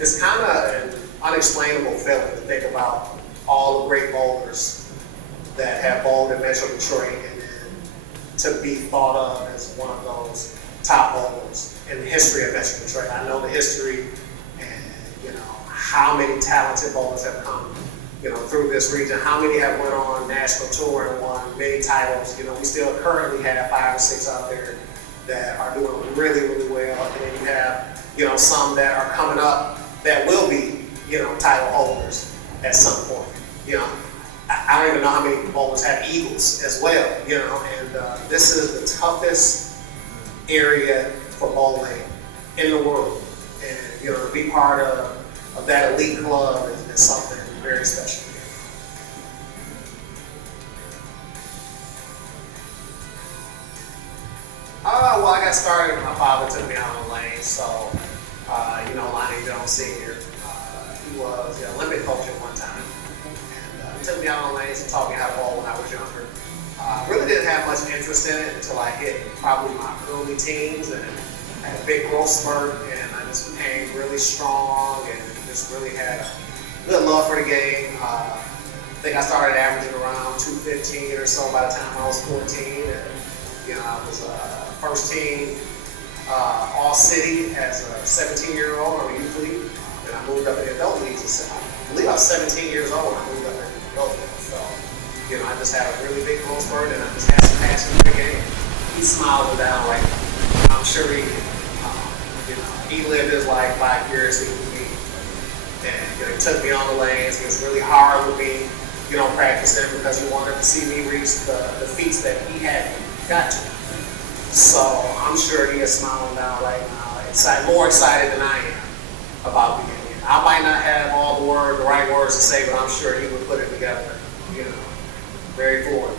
It's kind of an unexplainable feeling to think about all the great bowlers that have bowled in Metro Detroit, and then to be thought of as one of those top bowlers in the history of Metro Detroit. I know the history and, you know, how many talented bowlers have come, you know, through this region, how many have went on national tour and won many titles. You know, we still currently have 5 or 6 out there that are doing really, really well. And then you have, you know, some that are coming up that will be, you know, title holders at some point. You know, I don't even know how many bowlers have eagles as well, you know, and this is the toughest area for bowling in the world. And, you know, to be part of that elite club is something very special. Well, I got started, my father took me out on the lane, so, you know, Lonnie Jones Sr., he was the Olympic coach at one time. And he took me out on the lanes and taught me how to bowl when I was younger. Really didn't have much interest in it until I hit probably my early teens and had a big growth spurt, and I just became really strong and just really had a good love for the game. I think I started averaging around 215 or so by the time I was 14. And, you know, I was first team all city as a 17-year-old on the youth league, and I moved up in the adult leagues. I believe I was 17 years old when I moved up in the adult league. So, you know, I just had a really big growth spurt, and I just had some passion for the game. He smiled it down like I'm sure he did. You know, he lived his life vicariously with me, and you know, he took me on the lanes. He was really hard with me, you know, practicing because he wanted to see me reach the feats that he had got to. So I'm sure he is smiling down right now, more excited than I am about being here. I might not have all the right words to say, but I'm sure he would put it together, you know, very fluent.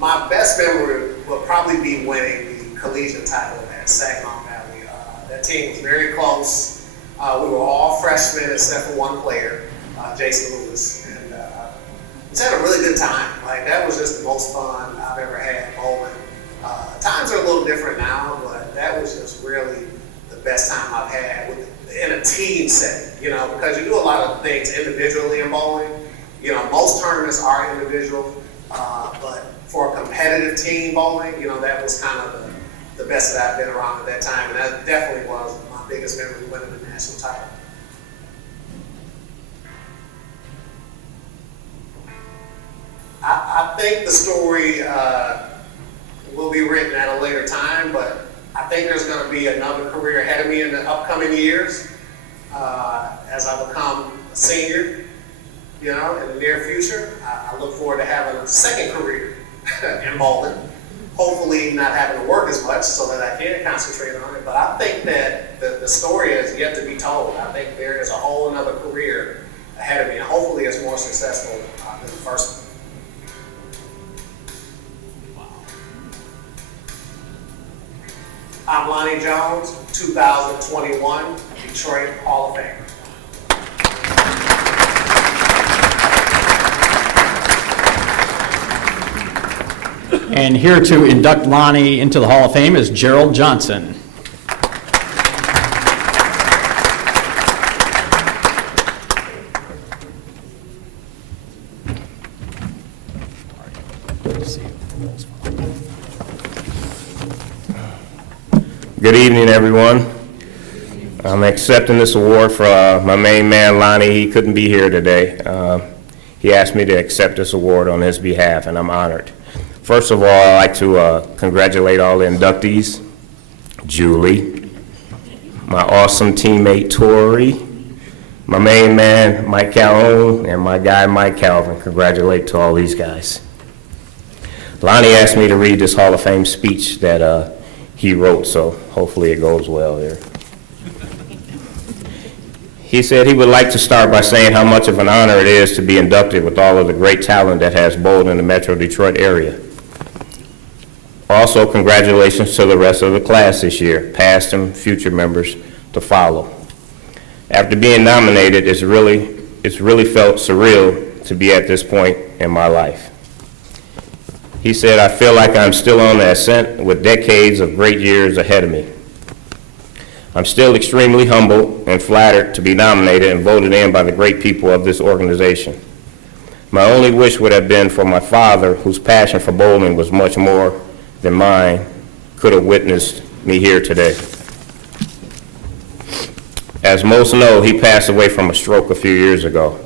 My best memory will probably be winning the collegiate title at Saginaw Valley. That team was very close. We were all freshmen except for one player, Jason Lewis. We just had a really good time. Like, that was just the most fun I've ever had bowling. Times are a little different now, but that was just really the best time I've had in a team setting, you know, because you do a lot of things individually in bowling. You know, most tournaments are individual, but for a competitive team bowling, you know, that was kind of the best that I've been around at that time, and that definitely was my biggest memory winning the national title. I think the story will be written at a later time, but I think there's going to be another career ahead of me in the upcoming years as I become a senior, you know, in the near future. I look forward to having a second career in bowling, hopefully not having to work as much so that I can concentrate on it. But I think that the story is yet to be told. I think there is a whole another career ahead of me, and hopefully it's more successful than the first one. I'm Lonnie Jones, 2021 Detroit Hall of Famer. And here to induct Lonnie into the Hall of Fame is Gerald Johnson. Good evening, everyone. I'm accepting this award for my main man, Lonnie. He couldn't be here today. He asked me to accept this award on his behalf, and I'm honored. First of all, I'd like to congratulate all the inductees, Julie, my awesome teammate, Tori, my main man, Mike Calhoun, and my guy, Mike Calvin. Congratulate to all these guys. Lonnie asked me to read this Hall of Fame speech that he wrote, so hopefully it goes well here. He said he would like to start by saying how much of an honor it is to be inducted with all of the great talent that has bowled in the Metro Detroit area. Also, congratulations to the rest of the class this year, past and future members to follow. After being nominated, it's really felt surreal to be at this point in my life. He said, I feel like I'm still on the ascent with decades of great years ahead of me. I'm still extremely humbled and flattered to be nominated and voted in by the great people of this organization. My only wish would have been for my father, whose passion for bowling was much more than mine, could have witnessed me here today. As most know, he passed away from a stroke a few years ago.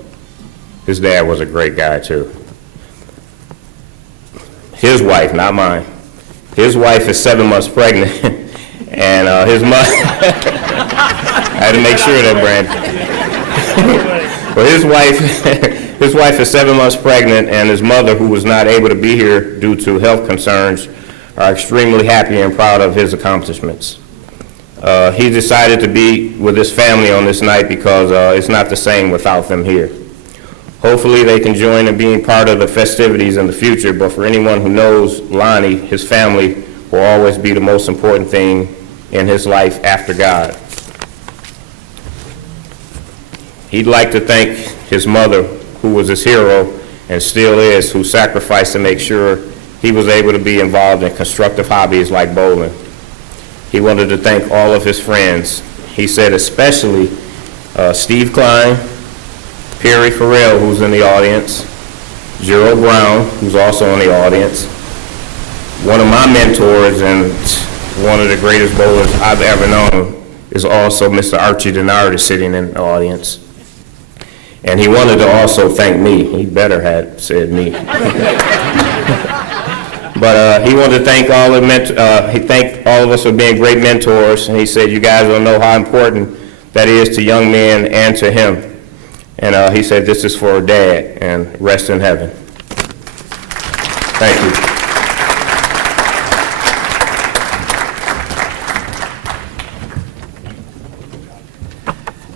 His dad was a great guy too. His wife, not mine. His wife is 7 months pregnant, and his mother, I had to make sure of that, Brandon. Well, his wife is 7 months pregnant, and his mother, who was not able to be here due to health concerns, are extremely happy and proud of his accomplishments. He decided to be with his family on this night because it's not the same without them here. Hopefully they can join in being part of the festivities in the future, but for anyone who knows Lonnie, his family will always be the most important thing in his life after God. He'd like to thank his mother, who was his hero and still is, who sacrificed to make sure he was able to be involved in constructive hobbies like bowling. He wanted to thank all of his friends. He said especially Steve Klein, Perry Farrell, who's in the audience, Gerald Brown, who's also in the audience, one of my mentors and one of the greatest bowlers I've ever known is also Mr. Archie Denard, sitting in the audience. And he wanted to also thank me. He better had said me. But he wanted to thank all of he thanked all of us for being great mentors, and he said, you guys don't know how important that is to young men and to him. And he said, this is for Dad, and rest in heaven. Thank you.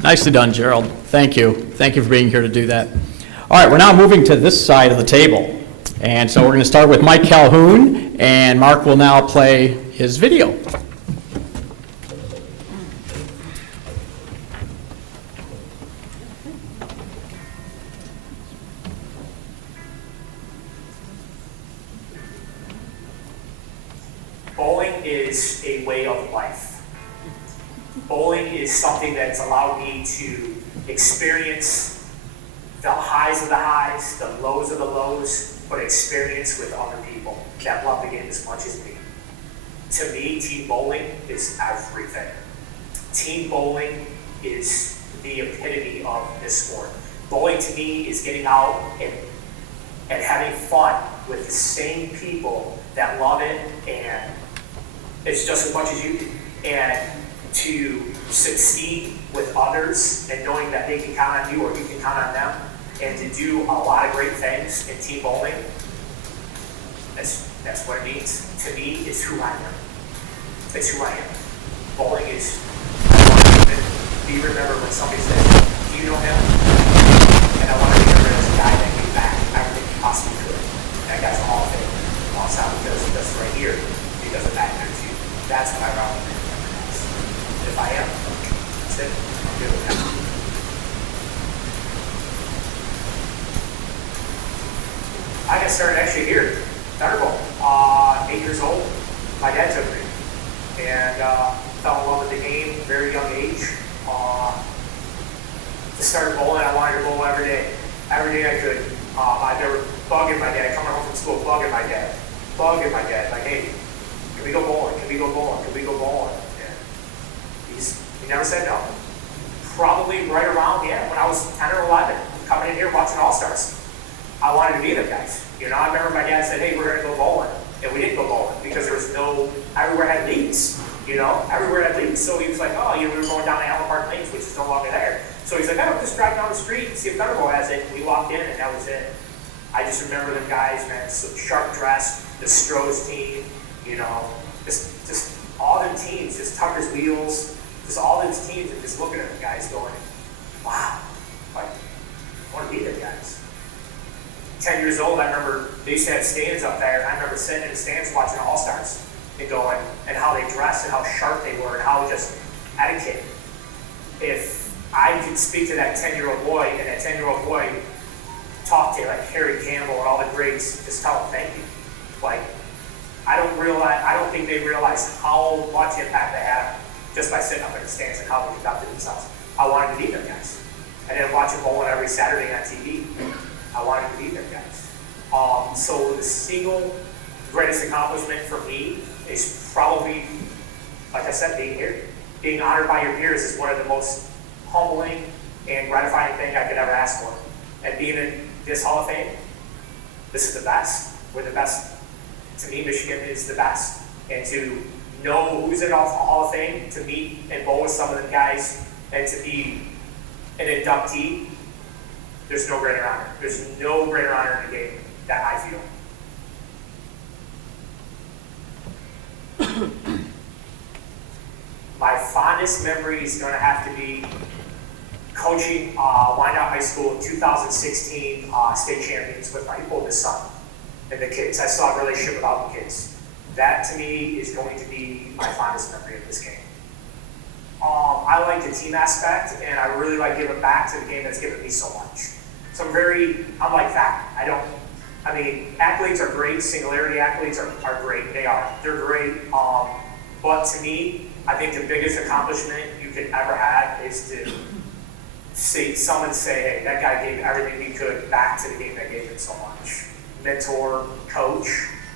Nicely done, Gerald. Thank you. Thank you for being here to do that. All right, we're now moving to this side of the table. And so we're going to start with Mike Calhoun, and Mark will now play his video. Bowling is a way of life. Bowling is something that's allowed me to experience the highs of the highs, the lows of the lows, but experience with other people that love the game as much as me. To me, team bowling is everything. Team bowling is the epitome of this sport. Bowling to me is getting out and having fun with the same people that love it, and it's just as much as you do. And to succeed with others and knowing that they can count on you or you can count on them, and to do a lot of great things in team bowling, that's what it means. To me, it's who I am. It's who I am. Bowling is, I want to be remembered when somebody says, do you know him? And I want to be remembered as a guy that gave back everything he possibly could. That guy's a Hall of Fame. Also, because that's right here, he does it back there too. That's what I want to be remembered as. If I am, that's it. I'm good with that. I got started actually here, Thunderbolt, 8 years old. My dad took me and fell in love with the game, very young age. Just started bowling. I wanted to bowl every day I could. They were bugging my dad, coming home from school, bugging my dad, like, hey, can we go bowling? Can we go bowling? Can we go bowling? And he never said no. Probably right around, when I was 10 or 11, coming in here watching All-Stars. I wanted to be them guys. You know, I remember my dad said, hey, we're going to go bowling. And we didn't go bowling because there was everywhere had leagues, everywhere had leagues. So he was like, oh, we were going down to Allen Park Lanes, which is no longer there. So he's like, oh, just drive down the street and see if Thunderbolt has it. And we walked in and that was it. I just remember them guys, man, so sharp dressed, the Stroh's team, just all them teams, just Tucker's Wheels, just all those teams and just looking at the guys going, wow, like, I want to be there, guys. 10 years old, I remember they used to have stands up there, and I remember sitting in the stands watching All-Stars and going, and how they dressed and how sharp they were and how just etiquette. If I could speak to that 10-year-old boy, and that 10-year-old boy talk to like Harry Campbell and all the greats, just tell them thank you. Like, I don't think they realize how much impact they have just by sitting up in the stands and how they conducted themselves. I wanted to be there, guys. I didn't watch them bowling every Saturday on TV. I wanted to be there, guys. So the single greatest accomplishment for me is probably, like I said, being here. Being honored by your peers is one of the most humbling and gratifying thing I could ever ask for. And being in this Hall of Fame, this is the best. We're the best. To me, Michigan is the best. And to know who's in the Hall of Fame, to meet and bowl with some of them guys, and to be an inductee, there's no greater honor. There's no greater honor in the game that I feel. My fondest memory is going to have to be coaching Wyandotte High School in 2016 state champions with my oldest son and the kids. I still have a relationship with all the kids. That to me is going to be my fondest memory of this game. I like the team aspect, and I really like giving back to the game that's given me so much. So I'm like that. I mean, athletes are great. Singularity athletes are great. They're great. But to me, I think the biggest accomplishment you could ever have is to see someone say, hey, that guy gave everything he could back to the game that gave him so much. Mentor, coach,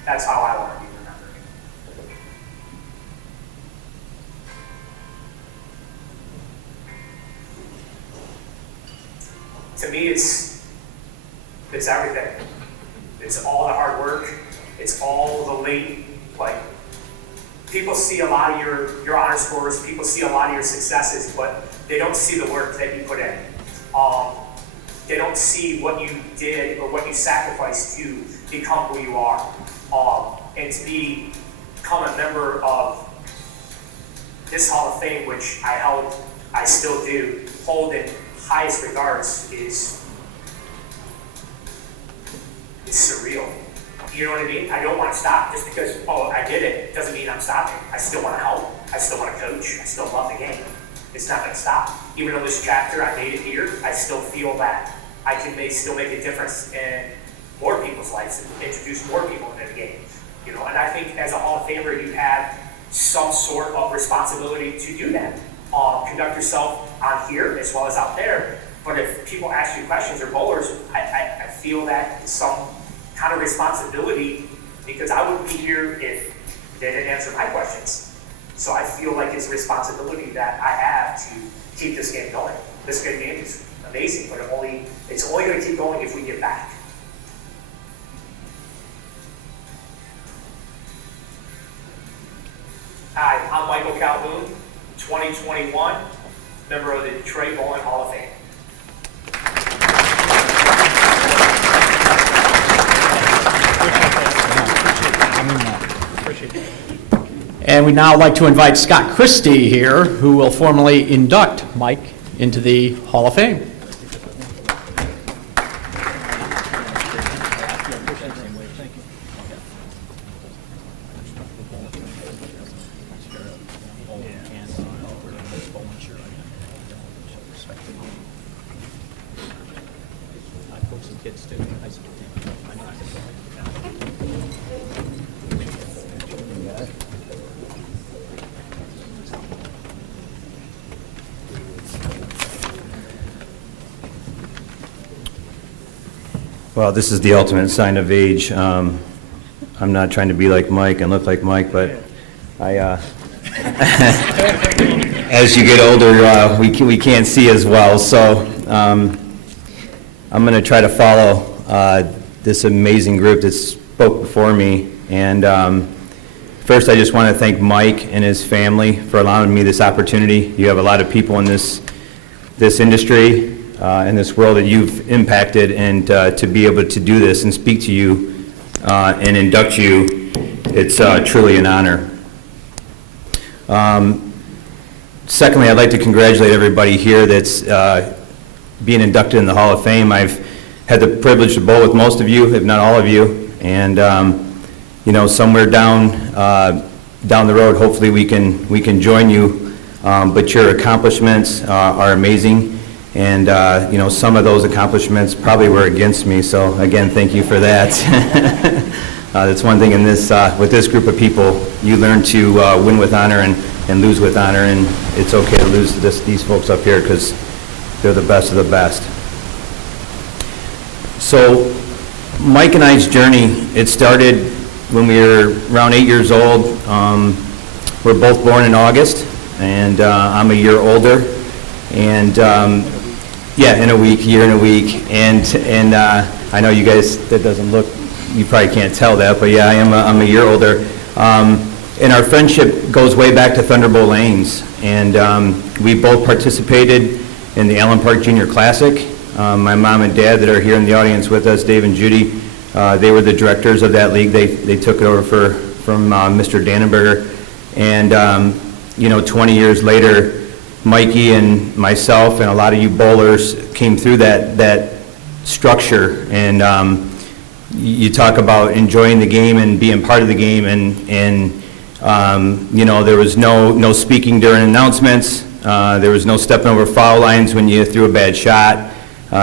that's how I want to be remembered. To me, it's everything. It's all the hard work. It's all the late, like, people see a lot of your honor scores, people see a lot of your successes, but they don't see the work that you put in. They don't see what you did or what you sacrificed to become who you are. And to become a member of this Hall of Fame, which I still do, hold in highest regards, is surreal. You know what I mean? I don't want to stop just because, I did it, doesn't mean I'm stopping. I still want to help. I still want to coach. I still love the game. It's not going to stop. Even though this chapter, I made it here, I still feel that I can still make a difference in more people's lives and introduce more people into the game. You know, and I think as a Hall of Famer, you have some sort of responsibility to do that. Conduct yourself on here as well as out there. But if people ask you questions or bowlers, I feel that it's some kind of responsibility, because I wouldn't be here if they didn't answer my questions. So I feel like it's a responsibility that I have to keep this game going. This game is amazing, but it's only going to keep going if we get back. Hi, I'm Michael Calhoun, 2021, member of the Detroit Bowling Hall of Fame. And we'd now like to invite Scott Christie here, who will formally induct Mike into the Hall of Fame. Well, this is the ultimate sign of age. I'm not trying to be like Mike and look like Mike, but as you get older, we can't see as well. So I'm going to try to follow this amazing group that spoke before me. And first, I just want to thank Mike and his family for allowing me this opportunity. You have a lot of people in this industry, in this world that you've impacted, and to be able to do this and speak to you and induct you, it's truly an honor. Secondly, I'd like to congratulate everybody here that's being inducted in the Hall of Fame. I've had the privilege to bowl with most of you, if not all of you, and you know, somewhere down the road, hopefully we can join you. But your accomplishments are amazing, and you know, some of those accomplishments probably were against me. So again, thank you for that. That's one thing in this with this group of people. You learn to win with honor and lose with honor, and it's okay to lose to these folks up here because they're the best of the best. So Mike and I's journey, it started when we were around 8 years old. We're both born in August, and I'm a year older, and yeah, in a year and a week, and I know you guys, that doesn't look, you probably can't tell that, but yeah, I'm a year older. And our friendship goes way back to Thunderbolt Lanes, and we both participated in the Allen Park Junior Classic. My mom and dad that are here in the audience with us, Dave and Judy, they were the directors of that league. They took it over from Mr. Dannenberger. And you know, 20 years later, Mckee and myself and a lot of you bowlers came through that structure. And you talk about enjoying the game and being part of the game, and you know, there was no speaking during announcements. There was no stepping over foul lines when you threw a bad shot.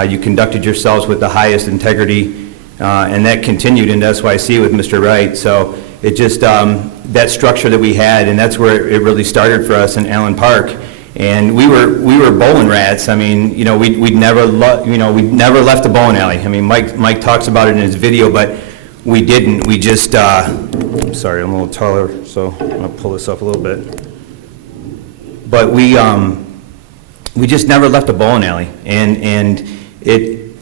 You conducted yourselves with the highest integrity, and that continued into SYC with Mr. Wright. So it just, that structure that we had, and that's where it really started for us in Allen Park. And we were bowling rats. I mean, you know, we'd never left the bowling alley. I mean, Mike talks about it in his video, but we didn't. We just, I'm sorry, I'm a little taller, so I'm gonna pull this up a little bit. But we just never left the bowling alley, and it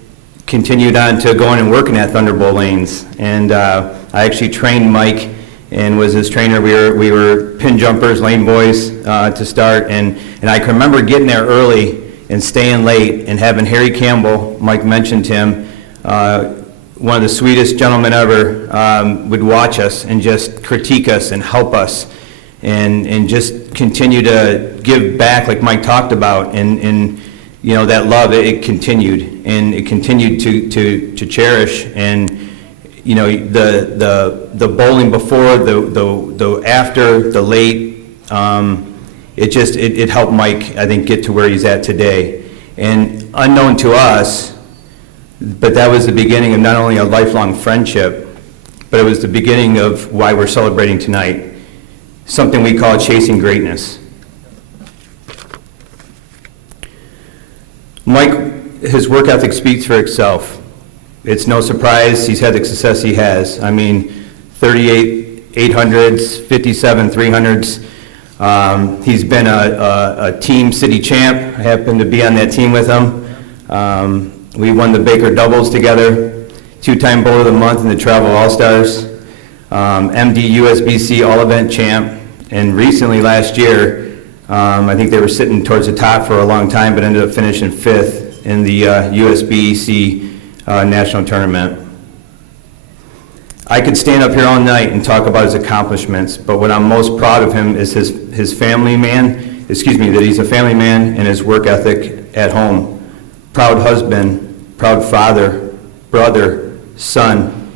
continued on to going and working at Thunderbolt Lanes. And I actually trained Mike and was his trainer. We were pin jumpers, lane boys to start, and I can remember getting there early and staying late and having Harry Campbell, Mike mentioned him, one of the sweetest gentlemen ever, would watch us and just critique us and help us. And just continue to give back like Mike talked about, and you know, that love, it continued, and it continued to cherish. And you know, the bowling before, the after, the late, it helped Mike, I think, get to where he's at today. And unknown to us, but that was the beginning of not only a lifelong friendship, but it was the beginning of why we're celebrating tonight. Something we call chasing greatness. Mike, his work ethic speaks for itself. It's no surprise he's had the success he has. I mean, 38 800s, 57 300s. He's been a team city champ. I happen to be on that team with him. We won the Baker doubles together, 2-time bowler of the month in the Travel All-Stars. MD USBC All-Event champ, and recently last year, I think they were sitting towards the top for a long time, but ended up finishing 5th in the USBC National Tournament. I could stand up here all night and talk about his accomplishments, but what I'm most proud of him is his family man, that he's a family man, and his work ethic at home. Proud husband, proud father, brother, son,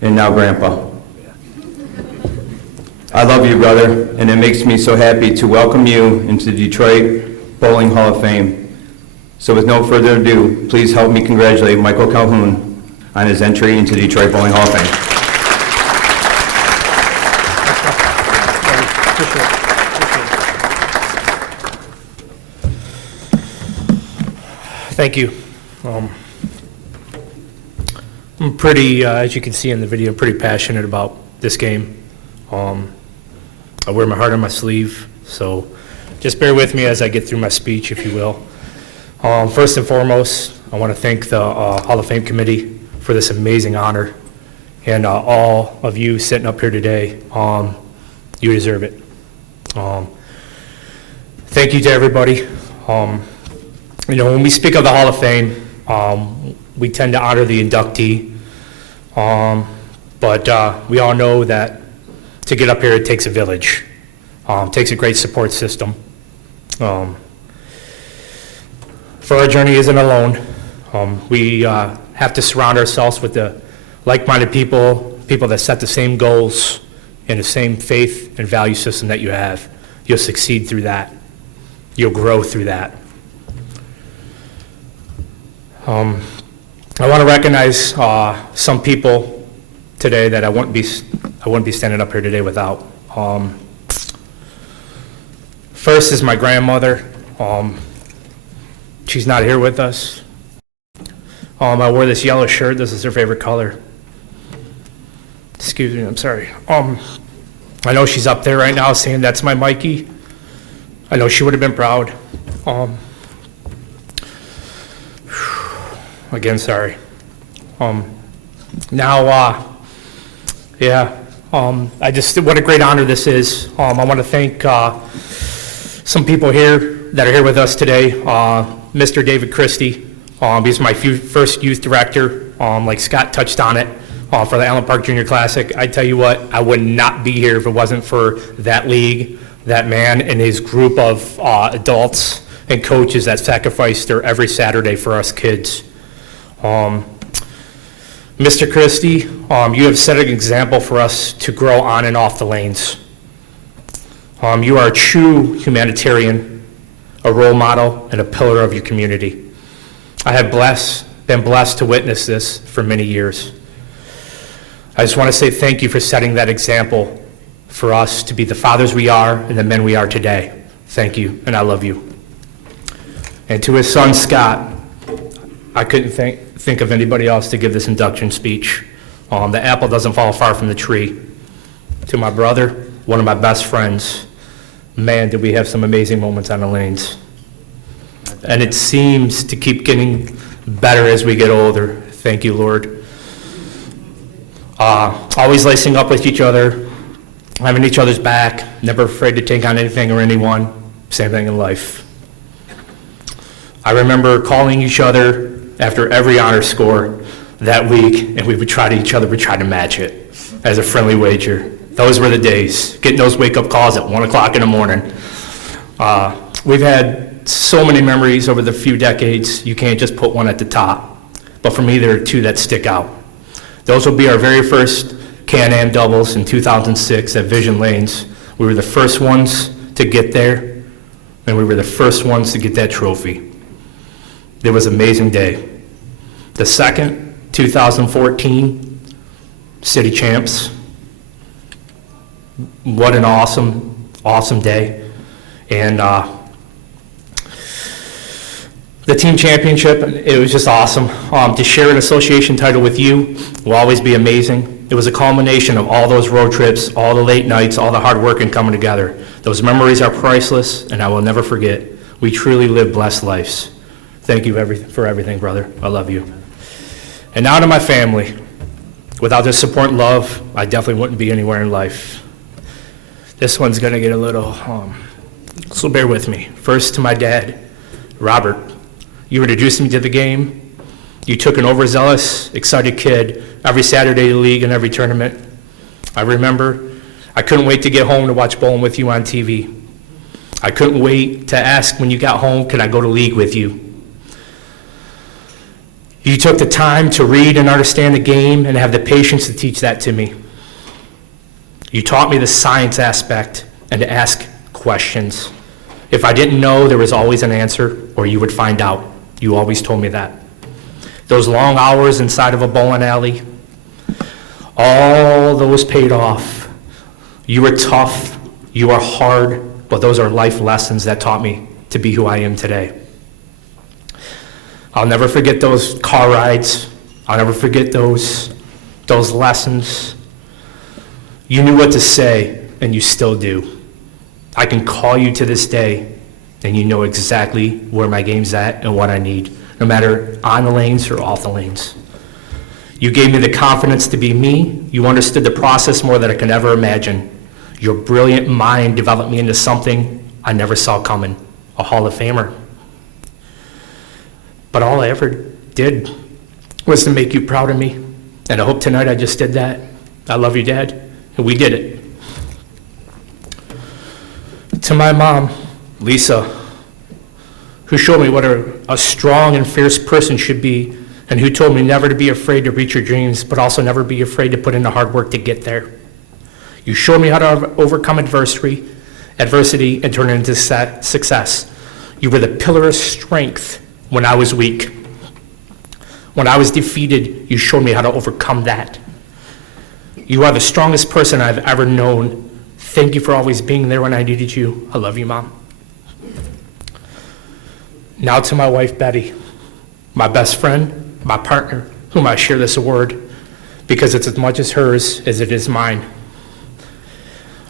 and now grandpa. I love you, brother, and it makes me so happy to welcome you into the Detroit Bowling Hall of Fame. So with no further ado, please help me congratulate Michael Calhoun on his entry into the Detroit Bowling Hall of Fame. Thank you. I'm pretty, as you can see in the video, I'm pretty passionate about this game. I wear my heart on my sleeve, so just bear with me as I get through my speech, if you will. First and foremost, I want to thank the Hall of Fame committee for this amazing honor, and all of you sitting up here today, you deserve it. Thank you to everybody. You know, when we speak of the Hall of Fame, we tend to honor the inductee, but we all know that to get up here, it takes a village. It takes a great support system. For our journey isn't alone. We have to surround ourselves with the like-minded people that set the same goals and the same faith and value system that you have. You'll succeed through that. You'll grow through that. I want to recognize some people today that I wouldn't be standing up here today without. First is my grandmother. She's not here with us. I wore this yellow shirt. This is her favorite color. Excuse me, I'm sorry. I know she's up there right now saying that's my Mckee. I know she would have been proud. Again, sorry. What a great honor this is. I want to thank some people here that are here with us today. Mr. David Christie, he's my first youth director, like Scott touched on it, for the Allen Park Junior Classic. I tell you what, I would not be here if it wasn't for that league, that man, and his group of adults and coaches that sacrifice their every Saturday for us kids. Mr. Christie, you have set an example for us to grow on and off the lanes. You are a true humanitarian, a role model, and a pillar of your community. I have been blessed to witness this for many years. I just want to say thank you for setting that example for us to be the fathers we are and the men we are today. Thank you, and I love you. And to his son, Scott, I couldn't think of anybody else to give this induction speech. The apple doesn't fall far from the tree. To my brother, one of my best friends, man, did we have some amazing moments on the lanes. And it seems to keep getting better as we get older. Thank you, Lord. Always lacing up with each other, having each other's back, never afraid to take on anything or anyone. Same thing in life. I remember calling each other after every honor score that week, and we would try to match it as a friendly wager. Those were the days, getting those wake-up calls at 1 o'clock in the morning. We've had so many memories over the few decades, you can't just put one at the top. But for me, there are two that stick out. Those will be our very first Can-Am doubles in 2006 at Vision Lanes. We were the first ones to get there, and we were the first ones to get that trophy. It was an amazing day. The second, 2014, City Champs. What an awesome day. And the team championship, it was just awesome. To share an association title with you will always be amazing. It was a culmination of all those road trips, all the late nights, all the hard work and coming together. Those memories are priceless, and I will never forget. We truly live blessed lives. Thank you for everything, brother. I love you. And now to my family. Without their support and love, I definitely wouldn't be anywhere in life. This one's gonna get a little, so bear with me. First to my dad, Robert. You introduced me to the game. You took an overzealous, excited kid every Saturday to league and every tournament. I remember I couldn't wait to get home to watch bowling with you on TV. I couldn't wait to ask when you got home, could I go to league with you? You took the time to read and understand the game and have the patience to teach that to me. You taught me the science aspect and to ask questions. If I didn't know, there was always an answer, or you would find out. You always told me that. Those long hours inside of a bowling alley, all those paid off. You were tough, you are hard, but those are life lessons that taught me to be who I am today. I'll never forget those car rides. I'll never forget those lessons. You knew what to say, and you still do. I can call you to this day, and you know exactly where my game's at and what I need, no matter on the lanes or off the lanes. You gave me the confidence to be me. You understood the process more than I could ever imagine. Your brilliant mind developed me into something I never saw coming, a Hall of Famer. But all I ever did was to make you proud of me, and I hope tonight I just did that. I love you, Dad, and we did it. To my mom, Lisa, who showed me what a strong and fierce person should be, and who told me never to be afraid to reach your dreams, but also never be afraid to put in the hard work to get there. You showed me how to overcome adversity and turn it into success. You were the pillar of strength when I was weak. When I was defeated, you showed me how to overcome that. You are the strongest person I've ever known. Thank you for always being there when I needed you. I love you, Mom. Now to my wife, Betty, my best friend, my partner, whom I share this award, because it's as much as hers as it is mine.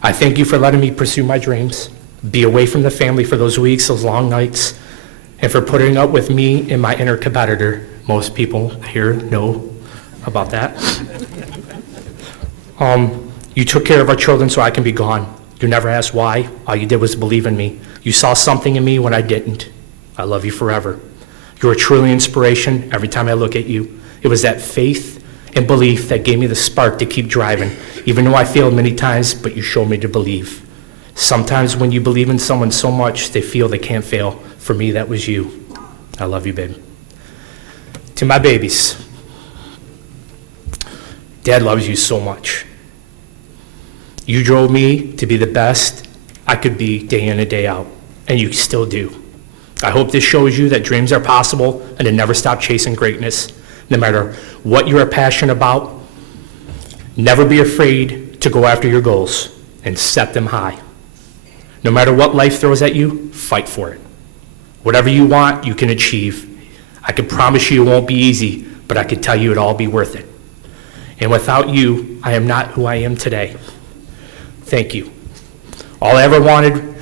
I thank you for letting me pursue my dreams, be away from the family for those weeks, those long nights, and for putting up with me and my inner competitor. Most people here know about that. You took care of our children so I can be gone. You never asked why. All you did was believe in me. You saw something in me when I didn't. I love you forever. You're a truly inspiration every time I look at you. It was that faith and belief that gave me the spark to keep driving, even though I failed many times, but you showed me to believe. Sometimes when you believe in someone so much, they feel they can't fail. For me, that was you. I love you, babe. To my babies, Dad loves you so much. You drove me to be the best I could be day in and day out, and you still do. I hope this shows you that dreams are possible and to never stop chasing greatness. No matter what you are passionate about, never be afraid to go after your goals and set them high. No matter what life throws at you, fight for it. Whatever you want, you can achieve. I can promise you it won't be easy, but I can tell you it'll all be worth it. And without you, I am not who I am today. Thank you. All I ever wanted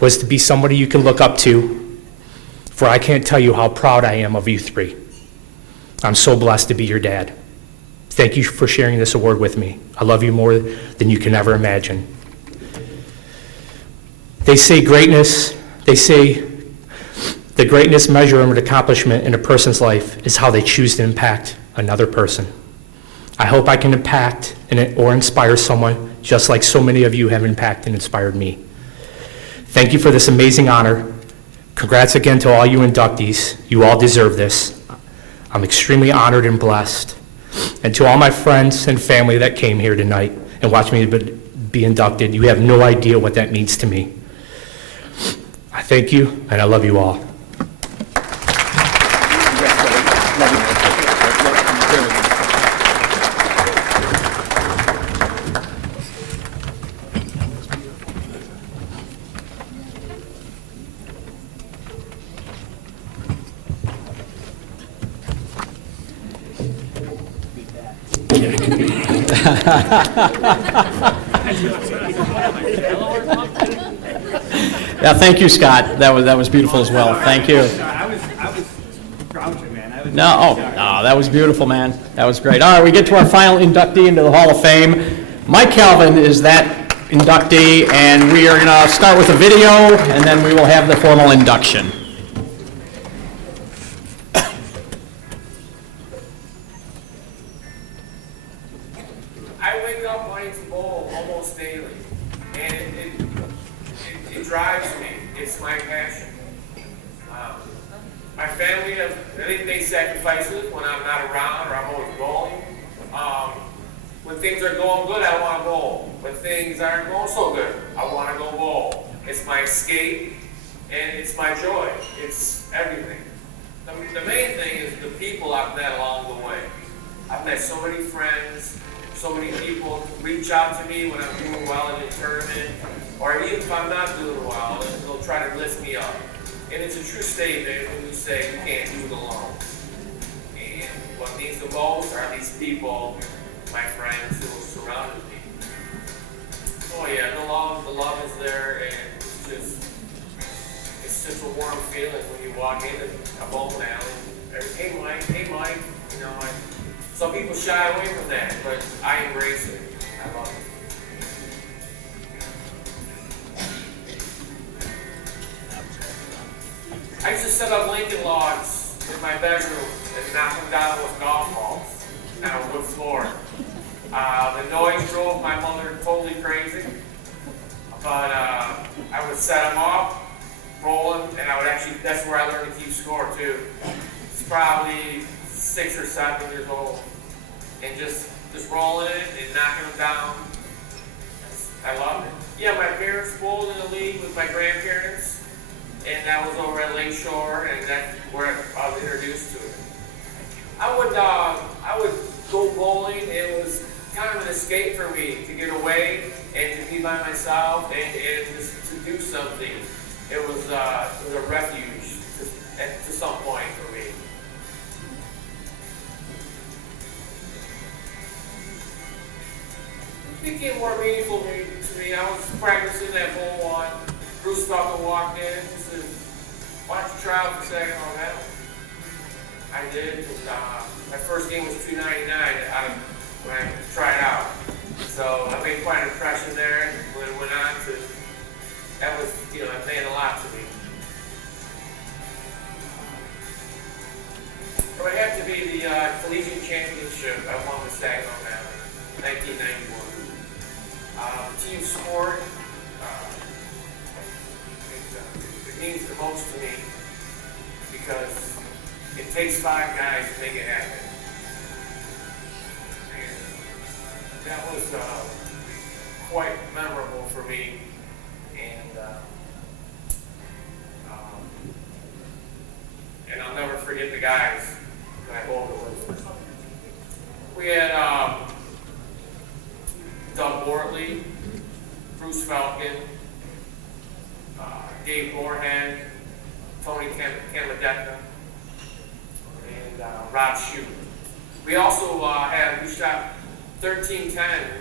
was to be somebody you can look up to, for I can't tell you how proud I am of you three. I'm so blessed to be your dad. Thank you for sharing this award with me. I love you more than you can ever imagine. They say the greatness measure of an accomplishment in a person's life is how they choose to impact another person. I hope I can impact or inspire someone just like so many of you have impacted and inspired me. Thank you for this amazing honor. Congrats again to all you inductees. You all deserve this. I'm extremely honored and blessed. And to all my friends and family that came here tonight and watched me be inducted, you have no idea what that means to me. I thank you, and I love you all. Yeah, thank you, Scott. That was beautiful as well. Thank you. I was grouching, man. No, that was beautiful, man. That was great. All right, we get to our final inductee into the Hall of Fame. Mike Calvin is that inductee, and we are going to start with a video, and then we will have the formal induction. I wake up wanting to bowl almost daily, and it drives me. It's my passion. My family, they make sacrifices when I'm not around or I'm always bowling. When things are going good, I want to bowl. When things aren't going so good, I want to go bowl. It's my escape, and it's my joy. It's everything. The main thing is the people I've met along the way. I've met so many friends, so many people reach out to me when I'm doing well in a tournament, or even if I'm not doing well, they'll try to lift me up. And it's a true statement when you say you can't do it alone. And what means the most are these people, my friends who surrounded me. Oh yeah, the love is there, and it's just a warm feeling when you walk into a bowling alley. Hey Mike, you know, some people shy away from that, but I embrace it. I love it. I used to set up Lincoln logs in my bedroom and knock them down with golf balls on a wood floor. The noise drove my mother totally crazy, but I would set them up, rolling, and I would actually, that's where I learned to keep score too. It's probably 6 or 7 years old, and just rolling it and knocking them down. I loved it. Yeah, my parents bowled in the league with my grandparents, and that was over at Lake Shore, and that's where I was introduced to it. I would go bowling. It was kind of an escape for me to get away and to be by myself and just to do something. It was a refuge to some point for me. It became more meaningful to me. I was practicing that bowl one. Bruce Falcon walked in and said, "Why don't you try out for second on that one?" I did. My first game was $2.99 when I tried out. So I made quite an impression there. When it went on to, that was, that meant a lot to me. It would have to be the collegiate championship I won with Saginaw Valley, 1991. Team sport, it means the most to me because it takes 5 guys to make it happen. And that was quite memorable for me. And I'll never forget the guys that I bowled with. We had Doug Wortley, Bruce Falcon, Dave Moorhead, Tony Camadecca, and Rob Shute. We also we shot 13-10 in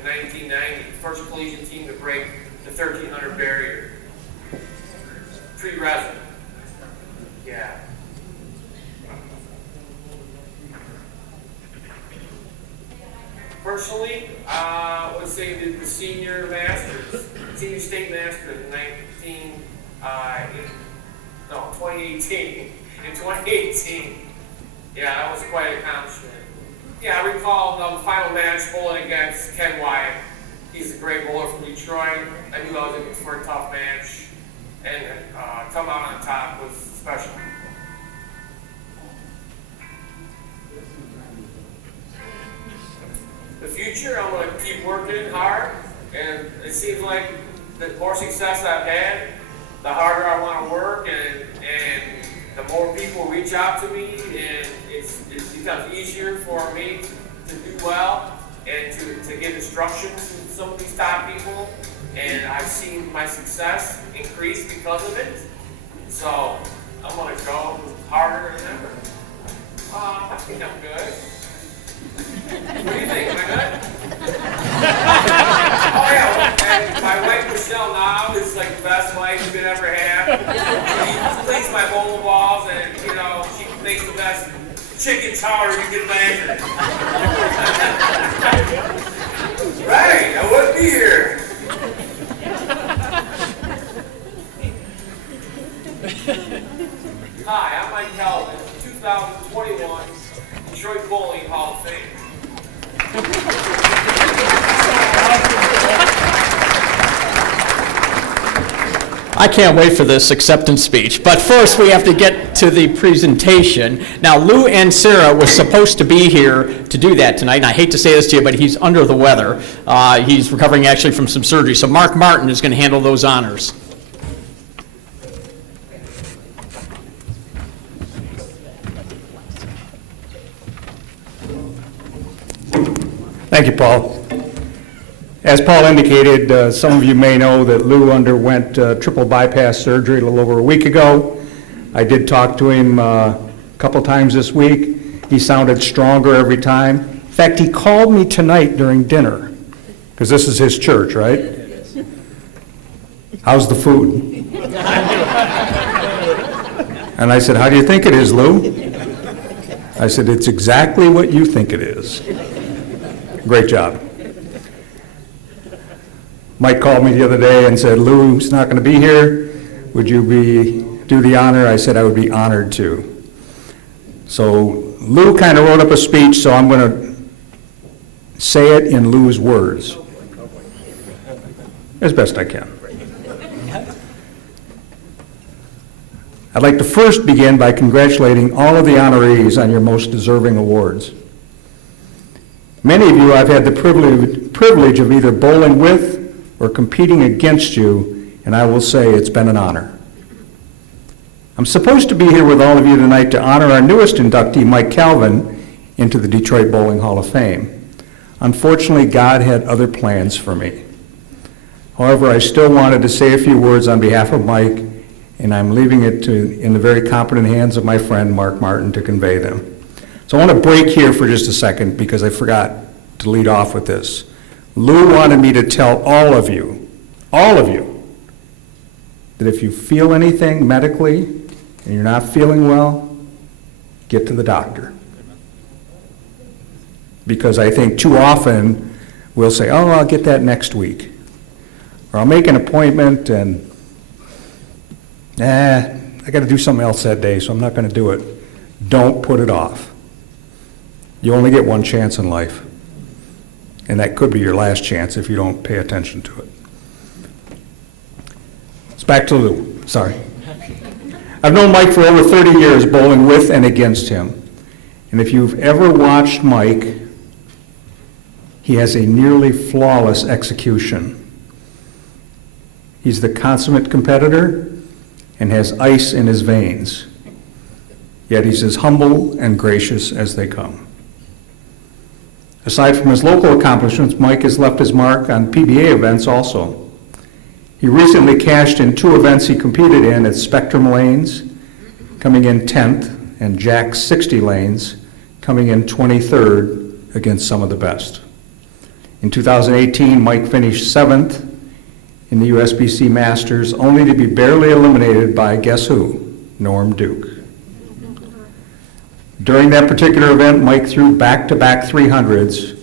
1990, first collegiate team to break the 1,300 barrier. Pre-resident. Yeah. Personally, I would say the senior masters, senior state masters in 2018. In 2018, yeah, that was quite an accomplishment. Yeah, I recall the final match bowling against Ken Wyatt. He's a great bowler from Detroit. I knew I was in for a tough match, and come out on top was special. The future, I'm going to keep working hard, and it seems like the more success I've had, the harder I want to work, and the more people reach out to me, and it becomes easier for me to do well and to get instructions from some of these top people, and I've seen my success increase because of it. So I'm going to go harder than ever. I think I'm good. What do you think? Am I good? Oh yeah, and my wife Michelle now is like the best wife you could ever have. She cleans my bowling balls, and she makes the best chicken chowder you can imagine. Right, I wouldn't be here. Hi, I'm Mike Calvin, 2021 Detroit Bowling Hall of Fame. I can't wait for this acceptance speech, but first we have to get to the presentation. Now, Lou and Sarah was supposed to be here to do that tonight, and I hate to say this to you, but he's under the weather. He's recovering actually from some surgery, so Mark Martin is going to handle those honors. Thank you, Paul. As Paul indicated, some of you may know that Lou underwent triple bypass surgery a little over a week ago. I did talk to him a couple times this week. He sounded stronger every time. In fact, he called me tonight during dinner, because this is his church, right? How's the food? And I said, how do you think it is, Lou? I said, it's exactly what you think it is. Great job. Mike called me the other day and said, Lou's not going to be here. Would you do the honor? I said I would be honored to. So Lou kind of wrote up a speech, so I'm going to say it in Lou's words as best I can. I'd like to first begin by congratulating all of the honorees on your most deserving awards. Many of you I've had the privilege of either bowling with or competing against you, and I will say it's been an honor. I'm supposed to be here with all of you tonight to honor our newest inductee, Mckay Calhoun, into the Detroit Bowling Hall of Fame. Unfortunately, God had other plans for me. However, I still wanted to say a few words on behalf of Mike, and I'm leaving it in the very competent hands of my friend Mark Martin to convey them. So I want to break here for just a second because I forgot to lead off with this. Lou wanted me to tell all of you, that if you feel anything medically and you're not feeling well, get to the doctor. Because I think too often we'll say, oh, I'll get that next week. Or I'll make an appointment and, I got to do something else that day, so I'm not going to do it. Don't put it off. You only get one chance in life. And that could be your last chance if you don't pay attention to it. It's back to Lou. Sorry. I've known Mike for over 30 years, bowling with and against him. And if you've ever watched Mike, he has a nearly flawless execution. He's the consummate competitor and has ice in his veins. Yet he's as humble and gracious as they come. Aside from his local accomplishments, Mike has left his mark on PBA events also. He recently cashed in 2 events he competed in at Spectrum Lanes, coming in 10th, and Jack 60 Lanes, coming in 23rd against some of the best. In 2018, Mike finished 7th in the USBC Masters, only to be barely eliminated by, guess who? Norm Duke. During that particular event, Mike threw back-to-back 300s,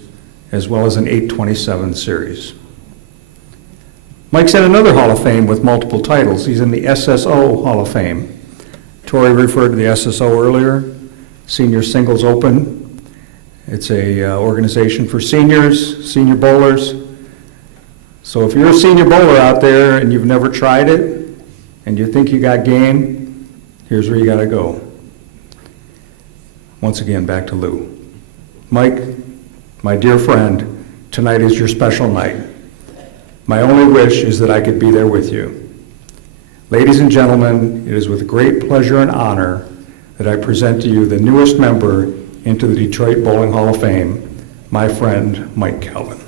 as well as an 827 series. Mike's in another Hall of Fame with multiple titles. He's in the SSO Hall of Fame. Tori referred to the SSO earlier, Senior Singles Open. It's a organization for seniors, senior bowlers. So if you're a senior bowler out there and you've never tried it, and you think you got game, here's where you gotta go. Once again, back to Lou. Mike, my dear friend, tonight is your special night. My only wish is that I could be there with you. Ladies and gentlemen, it is with great pleasure and honor that I present to you the newest member into the Detroit Bowling Hall of Fame, my friend, Mckay Calhoun.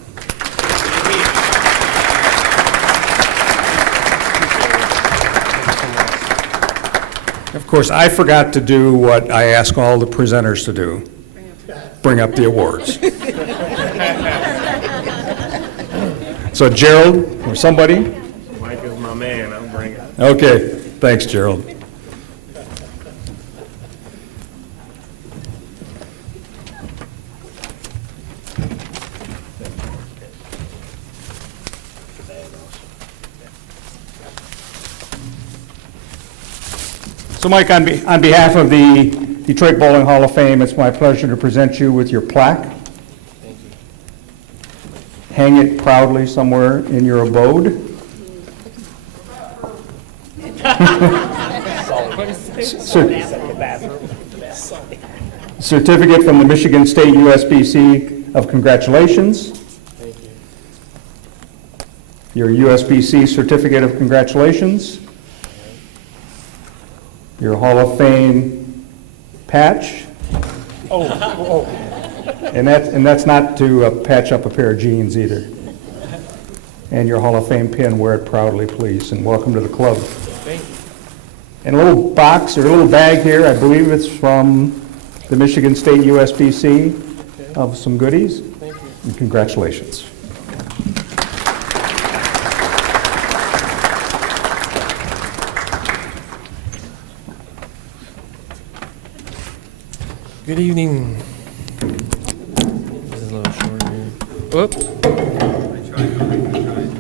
Of course, I forgot to do what I ask all the presenters to do, bring up the awards. So Gerald, or somebody? Mike is my man, I'll bring it. Okay, thanks, Gerald. So Mike, on behalf of the Detroit Bowling Hall of Fame, it's my pleasure to present you with your plaque. Thank you. Hang it proudly somewhere in your abode. Certificate from the Michigan State USBC of congratulations. Thank you. Your USBC certificate of congratulations. Your Hall of Fame patch. Oh. And that's not to patch up a pair of jeans either. And your Hall of Fame pin, wear it proudly, please, and welcome to the club. Thank you. And a little box or a little bag here, I believe it's from the Michigan State USBC of some goodies. Thank you. And congratulations. Good evening. This is a little short here. Whoop.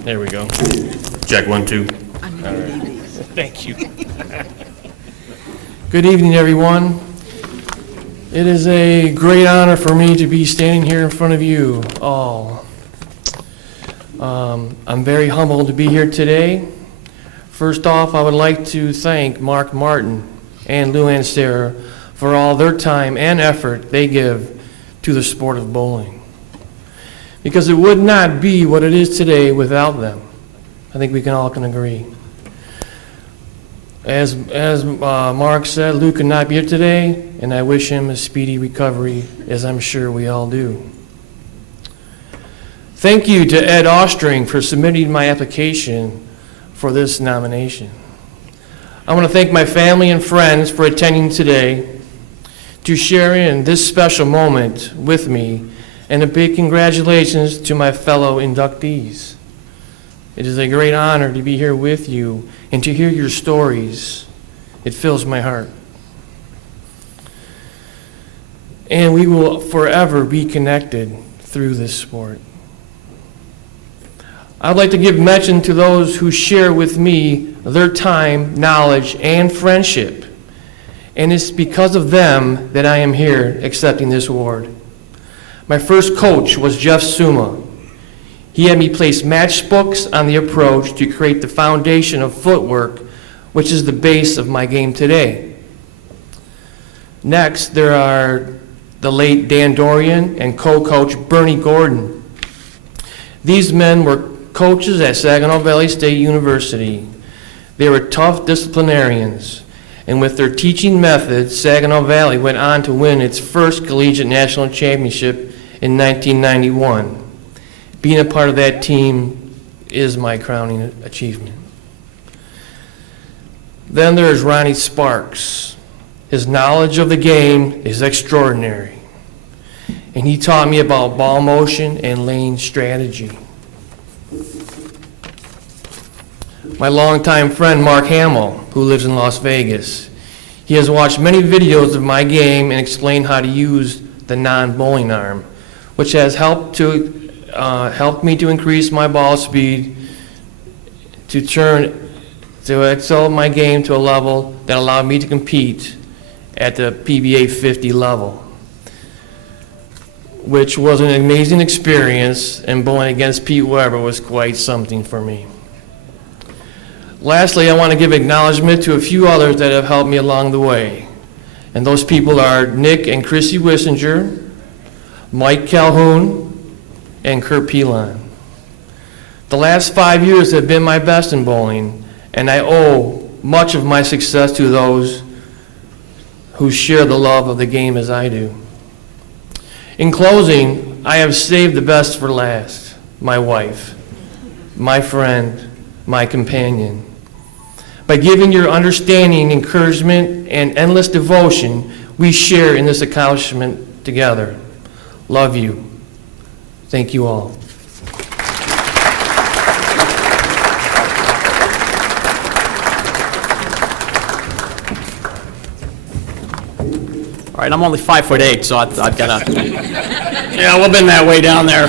There we go. Check 1, 2. All right. Thank you. Good evening, everyone. It is a great honor for me to be standing here in front of you all. I'm very humbled to be here today. First off, I would like to thank Mark Martin and Lou and Sarah for all their time and effort they give to the sport of bowling. Because it would not be what it is today without them. I think we can all agree. As Mark said, Lou could not be here today, and I wish him a speedy recovery, as I'm sure we all do. Thank you to Ed Ostring for submitting my application for this nomination. I want to thank my family and friends for attending today to share in this special moment with me, and a big congratulations to my fellow inductees. It is a great honor to be here with you and to hear your stories. It fills my heart. And we will forever be connected through this sport. I'd like to give mention to those who share with me their time, knowledge, and friendship. And it's because of them that I am here accepting this award. My first coach was Jeff Suma. He had me place matchbooks on the approach to create the foundation of footwork, which is the base of my game today. Next, there are the late Dan Dorian and co-coach Bernie Gordon. These men were coaches at Saginaw Valley State University. They were tough disciplinarians, and with their teaching methods, Saginaw Valley went on to win its first collegiate national championship in 1991. Being a part of that team is my crowning achievement. Then there's Ronnie Sparks. His knowledge of the game is extraordinary, and he taught me about ball motion and lane strategy. My longtime friend Mark Hamill, who lives in Las Vegas. He has watched many videos of my game and explained how to use the non-bowling arm, which has helped me to increase my ball speed, to excel my game to a level that allowed me to compete at the PBA 50 level, which was an amazing experience, and bowling against Pete Weber was quite something for me. Lastly, I want to give acknowledgement to a few others that have helped me along the way. And those people are Nick and Christie Wissinger, Mike Calhoun, and Kurt Pilon. The last 5 years have been my best in bowling, and I owe much of my success to those who share the love of the game as I do. In closing, I have saved the best for last, my wife, my friend, my companion. By giving your understanding, encouragement, and endless devotion, we share in this accomplishment together. Love you. Thank you all. All right, I'm only 5'8", so I've got to, yeah, we've been that way down there.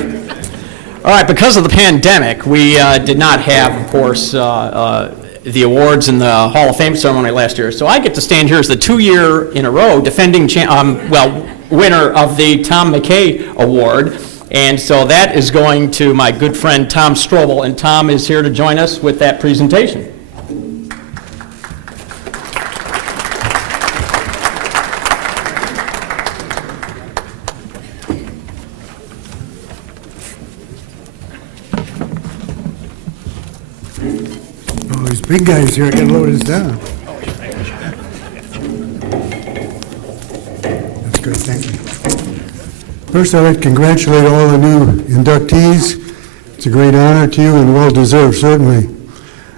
All right, because of the pandemic, we did not have, of course, the awards in the Hall of Fame ceremony last year. So I get to stand here as the 2-year in a row defending, winner of the Tom Mckay Award. And so that is going to my good friend Tom Strobel, and Tom is here to join us with that presentation. Big guys here, I gotta load this down. That's good, thank you. First, I'd like to congratulate all the new inductees. It's a great honor to you and well-deserved, certainly.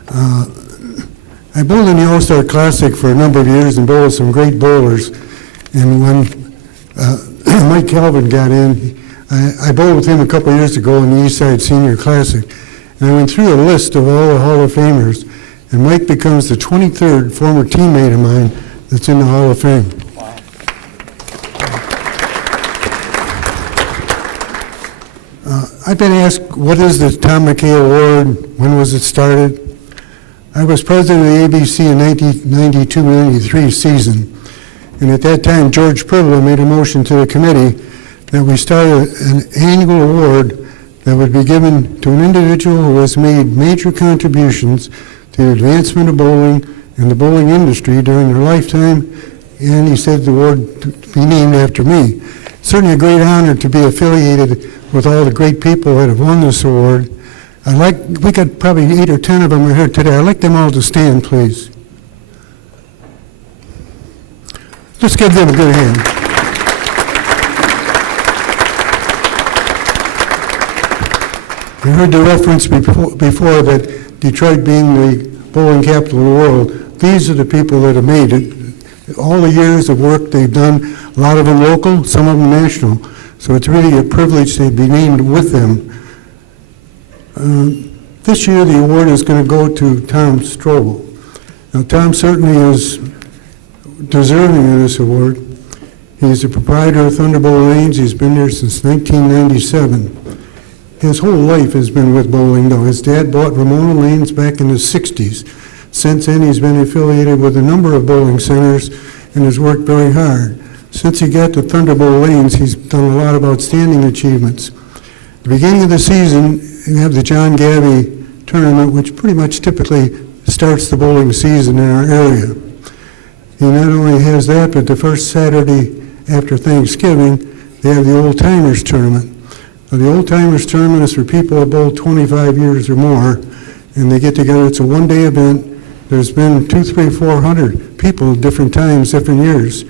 I bowled in the All-Star Classic for a number of years and bowled with some great bowlers. And when Mike Calvin got in, I bowled with him a couple of years ago in the Eastside Senior Classic. And I went through a list of all the Hall of Famers, and Mike becomes the 23rd former teammate of mine that's in the Hall of Fame. Wow. I've been asked, what is the Tom Mckay Award? When was it started? I was president of the ABC in 1992-93 season, and at that time, George Pribble made a motion to the committee that we start an annual award that would be given to an individual who has made major contributions to the advancement of bowling in the bowling industry during their lifetime, and he said the award to be named after me. Certainly a great honor to be affiliated with all the great people that have won this award. We got probably 8 or 10 of them are here today. I'd like them all to stand, please. Let's give them a good hand. You heard the reference before that Detroit being the bowling capital of the world. These are the people that have made it. All the years of work they've done, a lot of them local, some of them national. So it's really a privilege to be named with them. This year the award is going to go to Tom Strobel. Now Tom certainly is deserving of this award. He's the proprietor of Thunderbolt Lanes. He's been there since 1997. His whole life has been with bowling, though. His dad bought Ramona Lanes back in the 60s. Since then, he's been affiliated with a number of bowling centers and has worked very hard. Since he got to Thunderbolt Lanes, he's done a lot of outstanding achievements. At the beginning of the season, you have the John Gabby tournament, which pretty much typically starts the bowling season in our area. He not only has that, but the first Saturday after Thanksgiving, they have the Old Timers tournament. Now, the Old Timers tournament is for people that bowl 25 years or more, and they get together. It's a one-day event. There's been 200, 300, 400 people at different times, different years.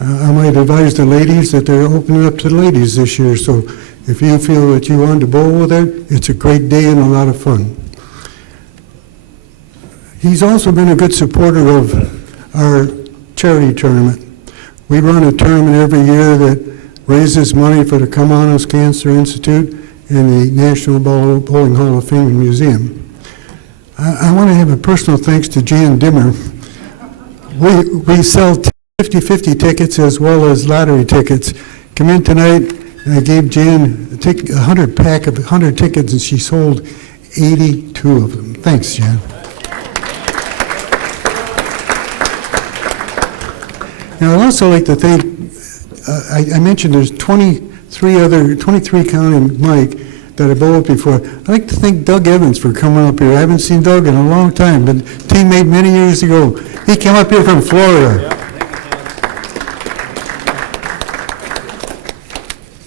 I might advise the ladies that they're opening up to the ladies this year, so if you feel that you want to bowl with it, it's a great day and a lot of fun. He's also been a good supporter of our charity tournament. We run a tournament every year that raises money for the Kamanos Cancer Institute and the National Bowling Hall of Fame and Museum. I want to have a personal thanks to Jan Dimmer. We sell 50-50 tickets as well as lottery tickets. Come in tonight, and I gave Jan a 100 pack of 100 tickets, and she sold 82 of them. Thanks, Jan. Now, I'd also like to thank, I mentioned there's 23 counting Mike that I bowled before. I'd like to thank Doug Evans for coming up here. I haven't seen Doug in a long time, but teammate many years ago. He came up here from Florida.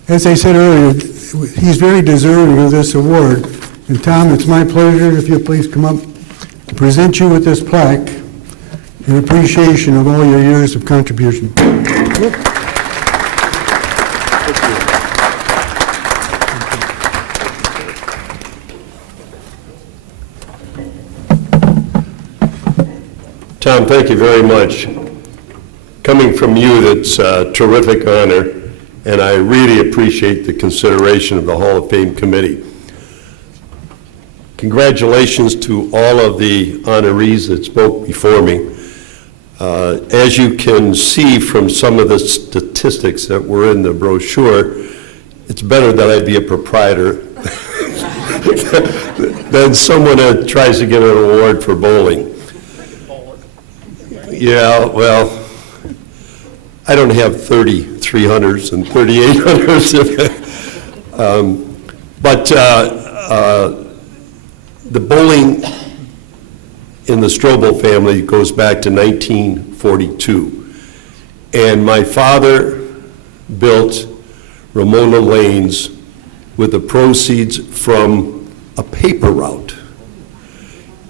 As I said earlier, he's very deserving of this award. And Tom, it's my pleasure if you'll please come up to present you with this plaque in appreciation of all your years of contribution. Tom, thank you very much. Coming from you, that's a terrific honor, and I really appreciate the consideration of the Hall of Fame Committee. Congratulations to all of the honorees that spoke before me. As you can see from some of the statistics that were in the brochure, it's better that I be a proprietor than someone that tries to get an award for bowling. Yeah, well, I don't have 3300s and 3800s. But the bowling in the Strobel family goes back to 1942. And my father built Ramona Lanes with the proceeds from a paper route.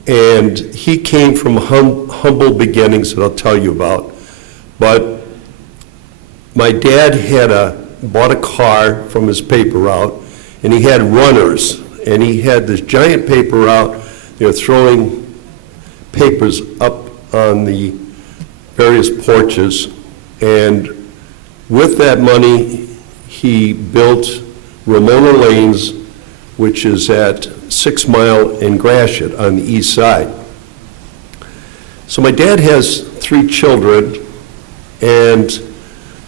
And he came from humble beginnings that I'll tell you about. But my dad bought a car from his paper route, and he had runners, and he had this giant paper route. They were throwing papers up on the various porches, and with that money, he built Ramona Lanes, which is at 6 Mile and Gratiot on the east side. So my dad has 3 children, and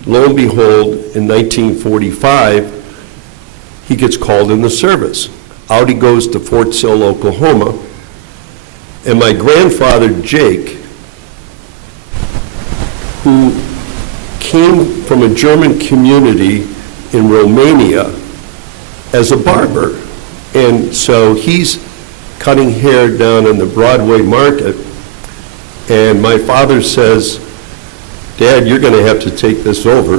lo and behold, in 1945, he gets called in the service. Out he goes to Fort Sill, Oklahoma, and my grandfather, Jake, who came from a German community in Romania as a barber. And so he's cutting hair down in the Broadway market, And my father says, Dad, you're going to have to take this over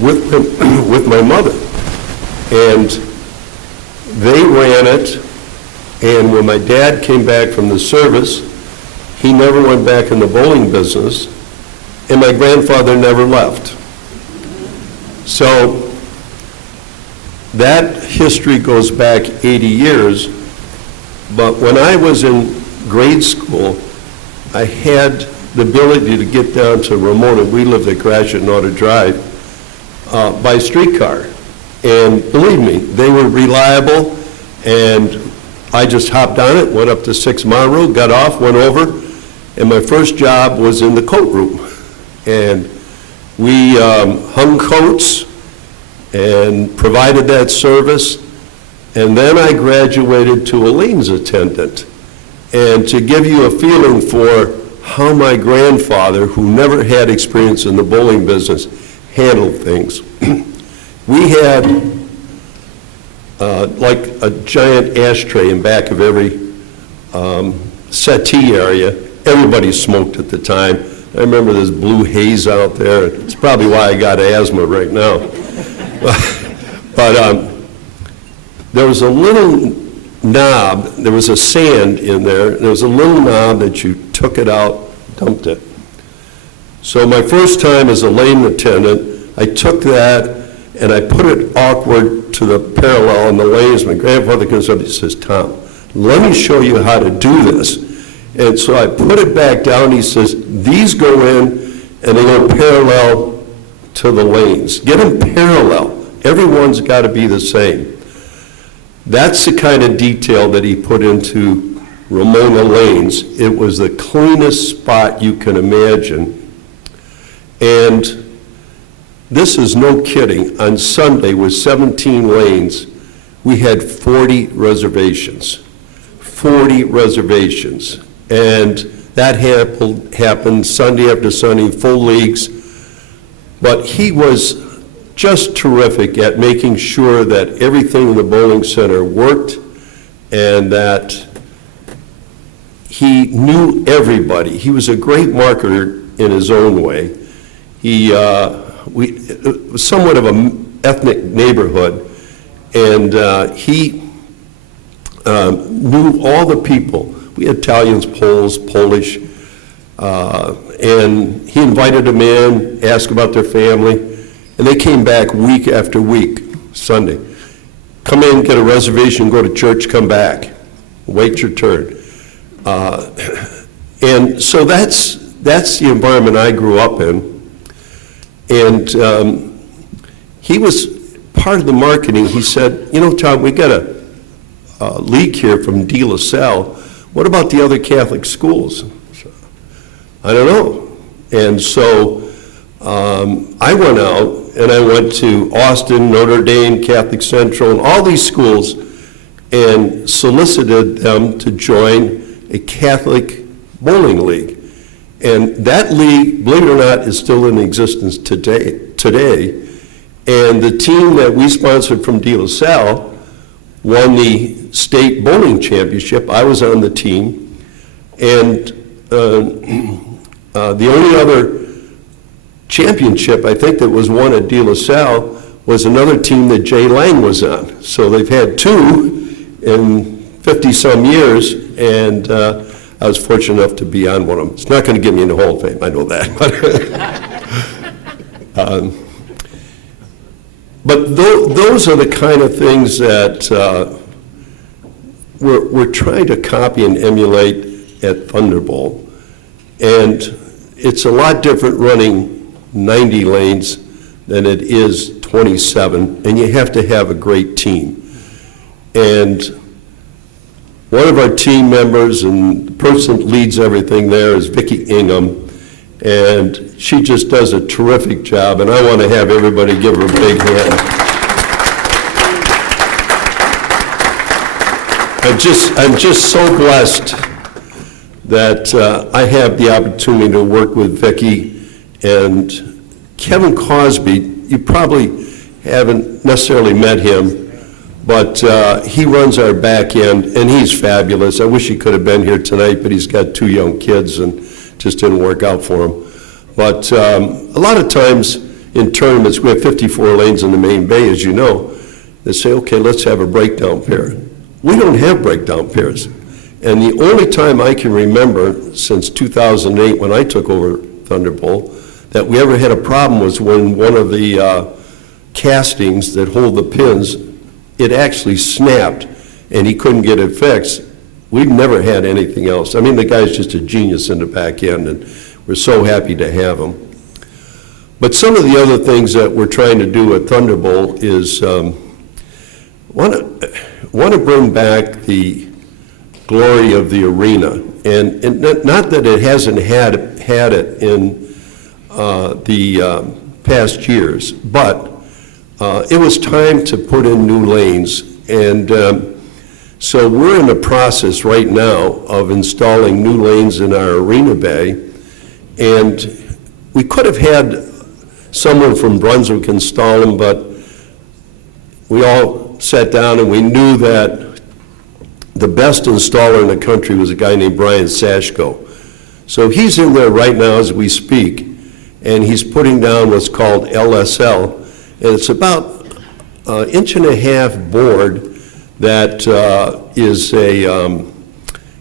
with my mother. And they ran it, and when my dad came back from the service, he never went back in the bowling business, and my grandfather never left. So that history goes back 80 years, but when I was in grade school, I had the ability to get down to Ramona. We lived at Gratiot and Auto Drive by streetcar. And believe me, they were reliable, and I just hopped on it, went up to 6 Mile Road, got off, went over, and my first job was in the coat room. And we hung coats and provided that service. And then I graduated to a lanes attendant. And to give you a feeling for how my grandfather, who never had experience in the bowling business, handled things, we had like a giant ashtray in back of every settee area. Everybody smoked at the time. I remember this blue haze out there. It's probably why I got asthma right now. But there was a little knob, there was a sand in there, and there was a little knob that you took it out, dumped it. So my first time as a lane attendant, I took that and I put it awkward to the parallel in the lanes. My grandfather comes up, he says, Tom, let me show you how to do this. And so I put it back down, he says, these go in and they go parallel to the lanes. Get them parallel. Everyone's got to be the same. That's the kind of detail that he put into Ramona Lanes. It was the cleanest spot you can imagine. And this is no kidding. On Sunday, with 17 lanes, we had 40 reservations. 40 reservations. And that happened Sunday after Sunday, full leagues. But he was just terrific at making sure that everything in the bowling center worked and that he knew everybody. He was a great marketer in his own way. It was somewhat of an ethnic neighborhood, and he knew all the people. We had Italians, Poles, Polish, and he invited them in, asked about their family, and they came back week after week, Sunday. Come in, get a reservation, go to church, come back, wait your turn. And so that's the environment I grew up in. And he was part of the marketing. He said, you know, Tom, we got a league here from De La Salle. What about the other Catholic schools? I don't know. And so I went out and I went to Austin, Notre Dame, Catholic Central, and all these schools and solicited them to join a Catholic bowling league. And that league, believe it or not, is still in existence today. And the team that we sponsored from De La Salle won the state bowling championship. I was on the team. And the only other championship, I think, that was won at De La Salle was another team that Jay Lang was on. So they've had two in 50-some years, and I was fortunate enough to be on one of them. It's not going to get me in the Hall of Fame, I know that. But those are the kind of things that we're trying to copy and emulate at Thunderbolt. And it's a lot different running 90 lanes than it is 27, and you have to have a great team. And one of our team members, and the person that leads everything there, is Vicki Ingham, and she just does a terrific job, and I want to have everybody give her a big hand. I'm just so blessed that I have the opportunity to work with Vicki. And Kevin Cosby, you probably haven't necessarily met him, but he runs our back end, and he's fabulous. I wish he could have been here tonight, but he's got 2 young kids and just didn't work out for him. But a lot of times in tournaments, we have 54 lanes in the main bay, as you know. They say, okay, let's have a breakdown pair. We don't have breakdown pairs. And the only time I can remember since 2008, when I took over Thunderbolt, that we ever had a problem was when one of the castings that hold the pins, it actually snapped and he couldn't get it fixed. We've never had anything else. I mean, the guy's just a genius in the back end, and we're so happy to have him. But some of the other things that we're trying to do at Thunderbolt is want to bring back the glory of the arena, and not that it hasn't had it in the past years, but it was time to put in new lanes, and so we're in the process right now of installing new lanes in our arena bay, and we could have had someone from Brunswick install them, but we all sat down and we knew that the best installer in the country was a guy named Brian Sashko. So he's in there right now as we speak, and he's putting down what's called LSL, and it's about an 1.5 inch board that is a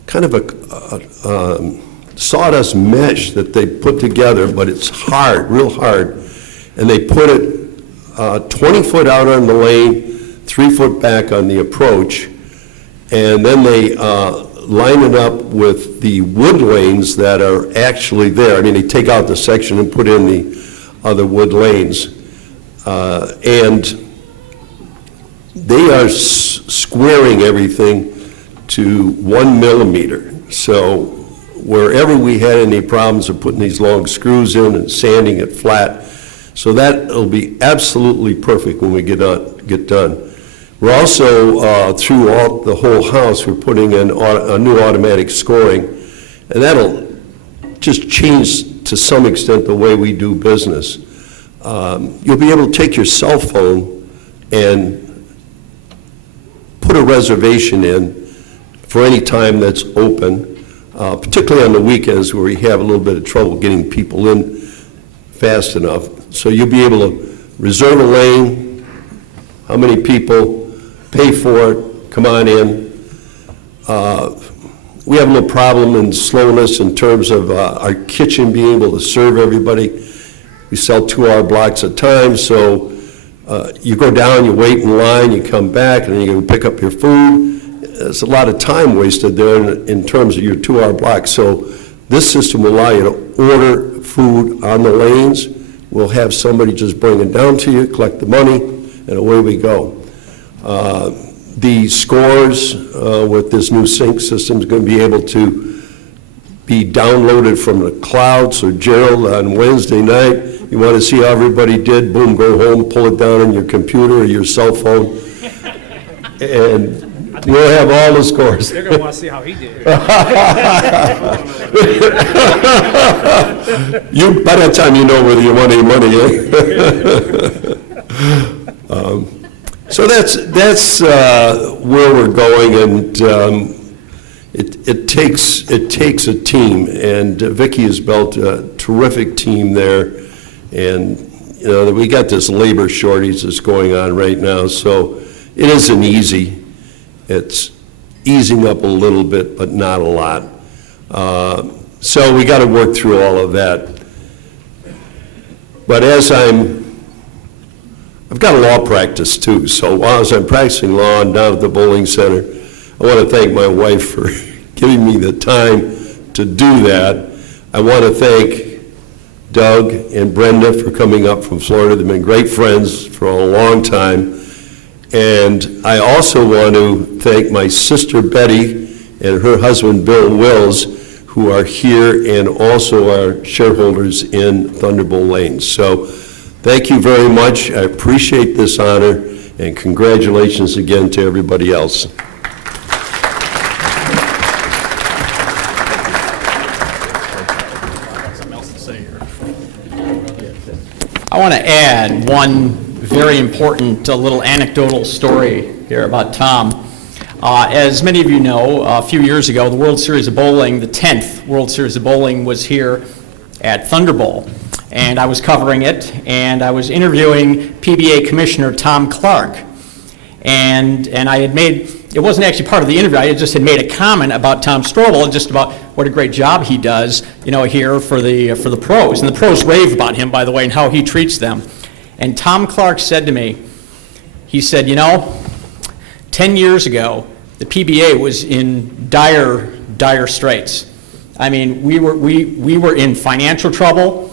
kind of a sawdust mesh that they put together, but it's hard, real hard, and they put it 20 foot out on the lane, 3 foot back on the approach, and then they line it up with the wood lanes that are actually there. I mean, they take out the section and put in the other wood lanes. And they are squaring everything to 1 millimeter. So wherever we had any problems of putting these long screws in and sanding it flat, so that will be absolutely perfect when we get done. We're also, through the whole house, we're putting in a new automatic scoring, and that'll just change to some extent the way we do business. You'll be able to take your cell phone and put a reservation in for any time that's open, particularly on the weekends where we have a little bit of trouble getting people in fast enough. So you'll be able to reserve a lane, how many people, pay for it, come on in. We have a little problem in slowness in terms of our kitchen being able to serve everybody. We sell 2-hour blocks at a time, so you go down, you wait in line, you come back, and then you go pick up your food. There's a lot of time wasted there in terms of your 2-hour block. So this system will allow you to order food on the lanes. We'll have somebody just bring it down to you, collect the money, and away we go. The scores with this new sync system is going to be able to be downloaded from the cloud. So Gerald, on Wednesday night, you want to see how everybody did, boom, go home, pull it down on your computer or your cell phone, and you'll have all the scores. They're going to want to see how he did. By that time, you know whether you want any money, so that's where we're going, and it takes a team, and Vicki has built a terrific team there, and you know we got this labor shortage that's going on right now, so it isn't easy. It's easing up a little bit, but not a lot. So we got to work through all of that. But as I've got a law practice too, so while I'm practicing law and down at the bowling center, I want to thank my wife for giving me the time to do that. I want to thank Doug and Brenda for coming up from Florida. They've been great friends for a long time. And I also want to thank my sister Betty and her husband Bill Wills, who are here and also are shareholders in Thunderbolt Lanes. So thank you very much. I appreciate this honor, and congratulations again to everybody else. I want to add one very important little anecdotal story here about Tom. As many of you know, a few years ago, the World Series of Bowling, the 10th World Series of Bowling, was here at Thunder Bowl. And I was covering it, and I was interviewing PBA Commissioner Tom Clark. And I had made, it wasn't actually part of the interview, I just had made a comment about Tom Strobel, just about what a great job he does, you know, here for the pros. And the pros rave about him, by the way, and how he treats them. And Tom Clark said to me, he said, you know, 10 years ago, the PBA was in dire straits. I mean, we were in financial trouble,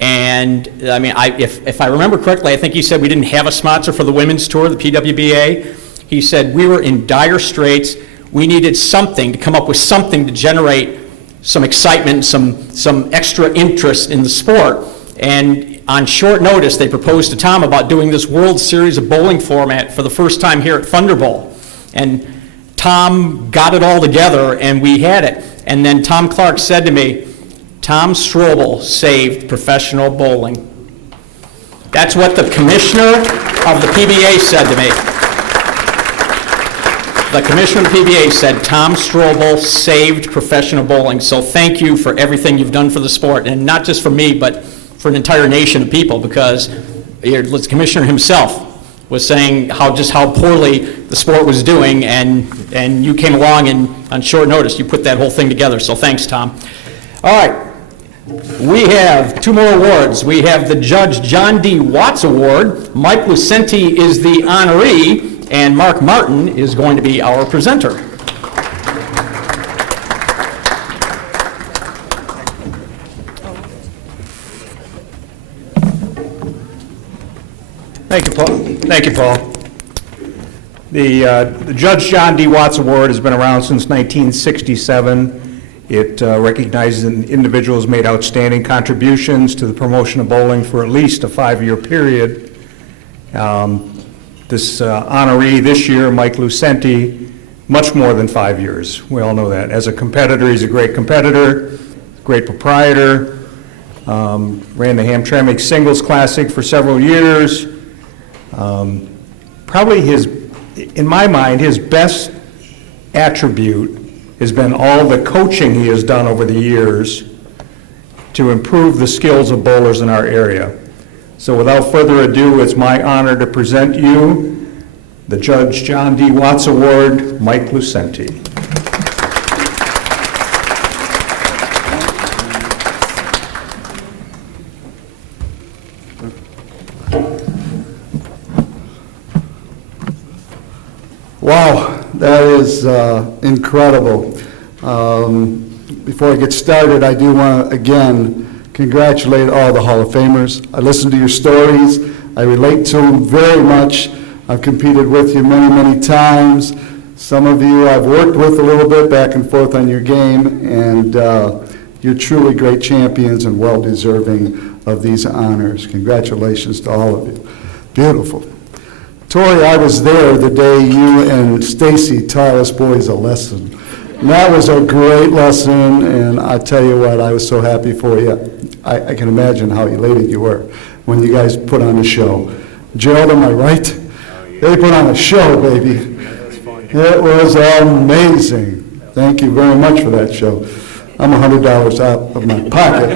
and I mean, if I remember correctly, I think he said we didn't have a sponsor for the women's tour, the PWBA. He said we were in dire straits. We needed something to come up with something to generate some excitement, some extra interest in the sport. And on short notice, they proposed to Tom about doing this World Series of Bowling format for the first time here at Thunder Bowl. And Tom got it all together, and we had it. And then Tom Clark said to me, Tom Strobel saved professional bowling. That's what the commissioner of the PBA said to me. The commissioner of the PBA said Tom Strobel saved professional bowling. So thank you for everything you've done for the sport, and not just for me, but for an entire nation of people, because the commissioner himself was saying how poorly the sport was doing, and you came along and on short notice you put that whole thing together. So thanks, Tom. All right, we have two more awards. We have the Judge John D. Watts Award. Mike Lucente is the honoree, and Mark Martin is going to be our presenter. Thank you, Paul. Thank you, Paul. The Judge John D. Watts Award has been around since 1967. It recognizes an individual who's made outstanding contributions to the promotion of bowling for at least a 5-year period. This honoree this year, Mike Lucente, much more than 5 years. We all know that. As a competitor, he's a great competitor, great proprietor, ran the Hamtramck Singles Classic for several years. Probably in my mind, his best attribute has been all the coaching he has done over the years to improve the skills of bowlers in our area. So without further ado, it's my honor to present you the Judge John D. Watts Award, Mike Lucente. Wow, that is incredible. Before I get started, I do want to, again, congratulate all the Hall of Famers. I listen to your stories. I relate to them very much. I've competed with you many, many times. Some of you I've worked with a little bit back and forth on your game, and you're truly great champions and well-deserving of these honors. Congratulations to all of you. Beautiful. Tori, I was there the day you and Stacy taught us boys a lesson. And that was a great lesson, and I tell you what, I was so happy for you. I can imagine how elated you were when you guys put on a show. Gerald, am I right? They put on a show, baby. It was amazing. Thank you very much for that show. I'm $100 out of my pocket.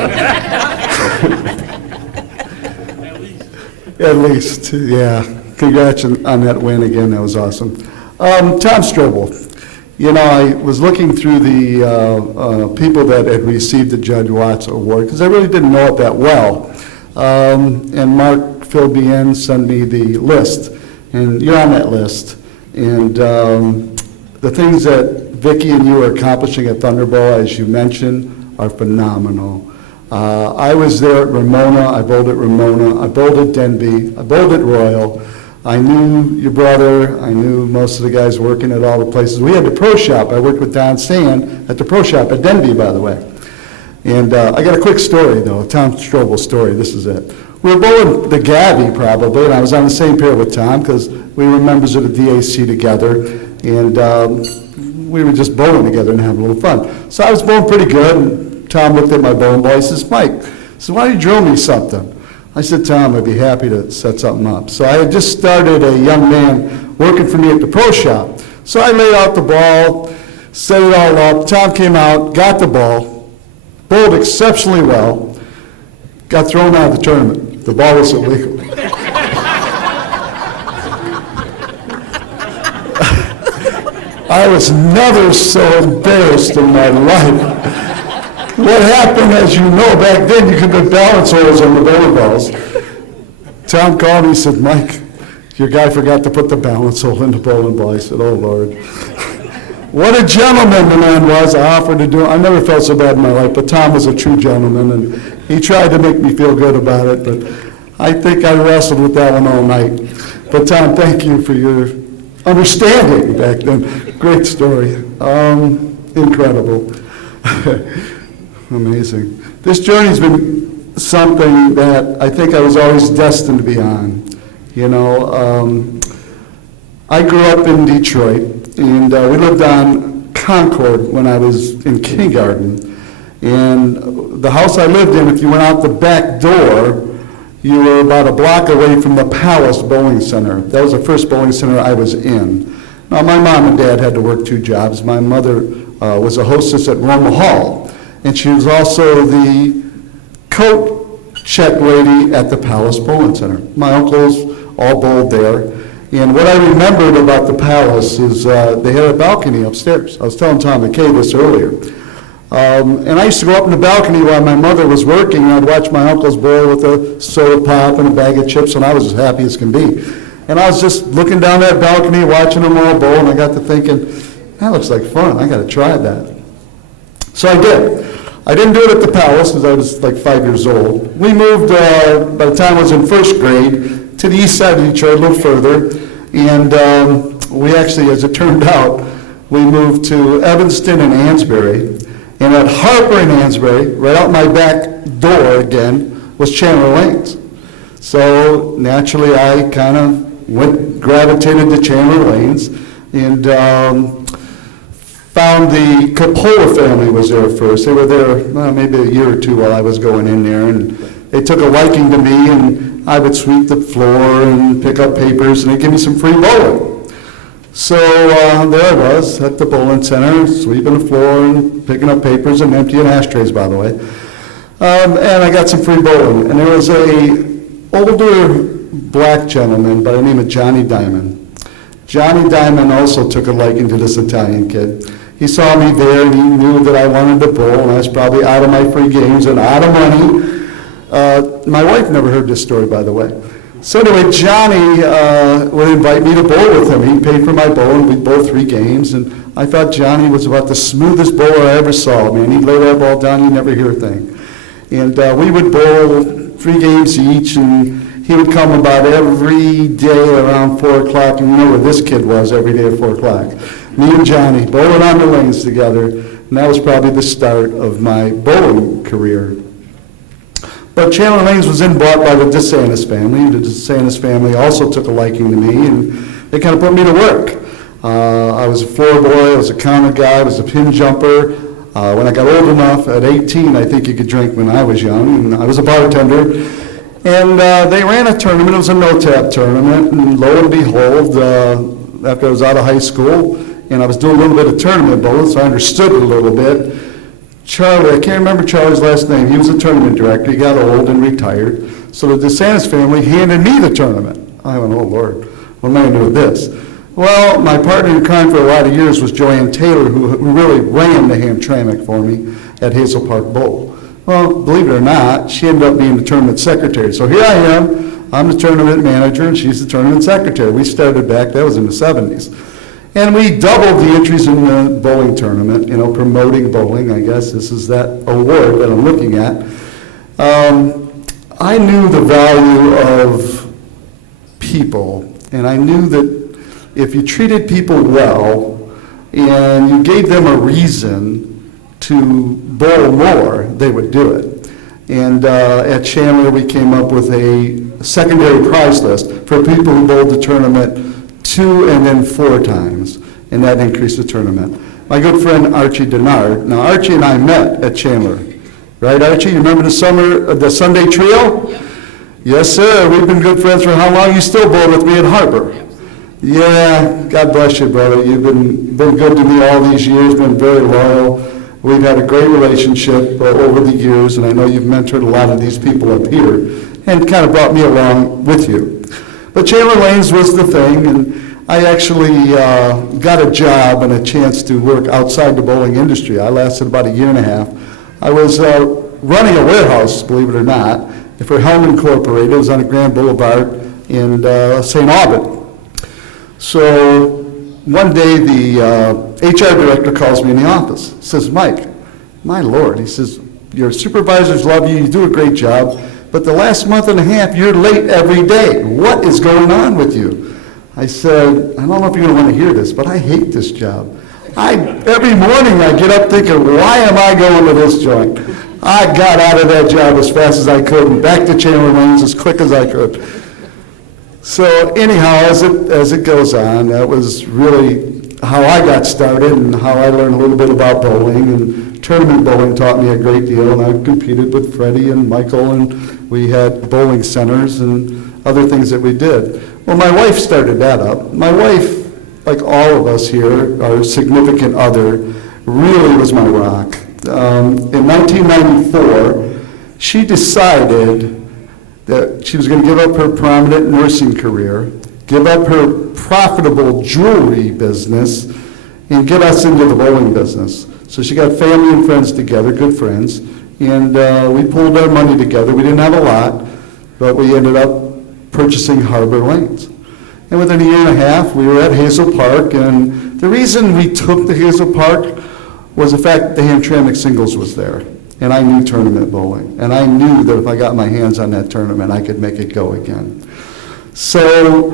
At least, yeah. Congrats on that win again. That was awesome. Tom Strobel. You know, I was looking through the people that had received the Judge Watts Award because I really didn't know it that well. And Mark filled me in, sent me the list, and you're on that list. And the things that Vicki and you are accomplishing at Thunder Bowl, as you mentioned, are phenomenal. I was there at Ramona. I bowled at Ramona. I bowled at Denby. I bowled at Royal. I knew your brother. I knew most of the guys working at all the places. We had the pro shop. I worked with Don Sand at the pro shop at Denby, by the way. And I got a quick story, though, Tom Strobel's story. This is it. We were bowling the Gabby, probably, and I was on the same pair with Tom because we were members of the DAC together, and we were just bowling together and having a little fun. So I was bowling pretty good, and Tom looked at my bowling ball. He says, Mike, why don't you drill me something? I said, Tom, I'd be happy to set something up. So I had just started a young man working for me at the pro shop. So I laid out the ball, set it all up. Tom came out, got the ball, bowled exceptionally well, got thrown out of the tournament. The ball was illegal. I was never so embarrassed in my life. What happened, as you know, back then you could put balance holes on the bowling balls. Tom called me, he said, Mike, your guy forgot to put the balance hole in the bowling ball. I said, oh, Lord. What a gentleman the man was. I offered to do it. I never felt so bad in my life, but Tom was a true gentleman, and he tried to make me feel good about it, but I think I wrestled with that one all night. But Tom, thank you for your understanding back then. Great story. Incredible. Amazing. This journey's been something that I think I was always destined to be on. You know, I grew up in Detroit, and we lived on Concord when I was in kindergarten. And the house I lived in, if you went out the back door, you were about a block away from the Palace Bowling Center. That was the first bowling center I was in. Now, my mom and dad had to work 2 jobs. My mother was a hostess at Roma Hall, and she was also the coat check lady at the Palace Bowling Center. My uncles all bowled there. And what I remembered about the Palace is they had a balcony upstairs. I was telling Tom Mckay this earlier. And I used to go up in the balcony while my mother was working, and I'd watch my uncles bowl with a soda pop and a bag of chips, and I was as happy as can be. And I was just looking down that balcony, watching them all bowl, and I got to thinking, that looks like fun. I got to try that. So I did. I didn't do it at the Palace because I was like 5 years old. We moved, by the time I was in first grade, to the east side of Detroit, a little further. And we actually, as it turned out, we moved to Evanston and Ansbury. And at Harper and Ansbury, right out my back door again, was Chandler Lanes. So naturally, I kind of gravitated to Chandler Lanes, and found the Coppola family was there first. They were there maybe a year or 2 while I was going in there, and they took a liking to me, and I would sweep the floor and pick up papers, and they'd give me some free bowling. So there I was at the bowling center, sweeping the floor and picking up papers and emptying ashtrays, by the way. And I got some free bowling. And there was a older black gentleman by the name of Johnny Diamond. Johnny Diamond also took a liking to this Italian kid. He saw me there, and he knew that I wanted to bowl, and I was probably out of my free games and out of money. My wife never heard this story, by the way. So anyway, Johnny would invite me to bowl with him. He paid for my bowl, and we'd bowl 3 games, and I thought Johnny was about the smoothest bowler I ever saw. Man, he'd lay that ball down, you'd never hear a thing. And we would bowl 3 games each, and he would come about every day around 4 o'clock, and you know where this kid was every day at 4 o'clock. Me and Johnny bowling on the lanes together, and that was probably the start of my bowling career. But Chandler Lanes was then bought by the DeSantis family. The DeSantis family also took a liking to me, and they kind of put me to work. I was a floor boy, I was a counter guy, I was a pin jumper. When I got old enough, at 18, I think you could drink when I was young, and I was a bartender. And they ran a tournament, it was a no-tap tournament, and lo and behold, after I was out of high school, and I was doing a little bit of tournament bowling, so I understood it a little bit. Charlie, I can't remember Charlie's last name, he was a tournament director, he got old and retired, so the DeSantis family handed me the tournament. I went, oh Lord, what am I going to do with this? Well, my partner in crime for a lot of years was Joanne Taylor, who really ran the Hamtramck for me at Hazel Park Bowl. Well, believe it or not, she ended up being the tournament secretary. So here I am, I'm the tournament manager, and she's the tournament secretary. We started back, that was in the 70s. And we doubled the entries in the bowling tournament, you know, promoting bowling, I guess this is that award that I'm looking at. I knew the value of people, and I knew that if you treated people well, and you gave them a reason to bowl more, they would do it. And at Chandler, we came up with a secondary prize list for people who bowled the tournament 2 and then 4 times, and that increased the tournament. My good friend Archie Denard, now Archie and I met at Chandler, right Archie? You remember the Sunday trio? Yes sir, we've been good friends for how long? You still bowl with me at Harper. Yeah, God bless you, brother. You've been good to me all these years, been very loyal. We've had a great relationship over the years, and I know you've mentored a lot of these people up here and kind of brought me along with you. But Chandler Lanes was the thing, and I actually got a job and a chance to work outside the bowling industry. I lasted about a year and a half. I was running a warehouse, believe it or not, for Helm Incorporated. It was on a Grand Boulevard in St. Aubin. So one day the HR director calls me in the office. He says, Mike, my Lord, he says, your supervisors love you, you do a great job, but the last month and a half you're late every day. What is going on with you? I said, I don't know if you're going to want to hear this, but I hate this job. Every morning I get up thinking, why am I going to this joint? I got out of that job as fast as I could and back to Chandler Lanes as quick as I could. So anyhow, as it goes on, that was really how I got started and how I learned a little bit about bowling. And tournament bowling taught me a great deal, and I competed with Freddie and Michael, and we had bowling centers and other things that we did. Well, my wife started that up. My wife, like all of us here, our significant other, really was my rock. In 1994, she decided that she was going to give up her prominent nursing career, give up her profitable jewelry business, and get us into the bowling business. So she got family and friends together, good friends, and we pulled our money together. We didn't have a lot, but we ended up purchasing Harbor Lanes. And within a year and a half, we were at Hazel Park, and the reason we took the Hazel Park was the fact that the Hamtramck singles was there. And I knew tournament bowling. And I knew that if I got my hands on that tournament, I could make it go again. So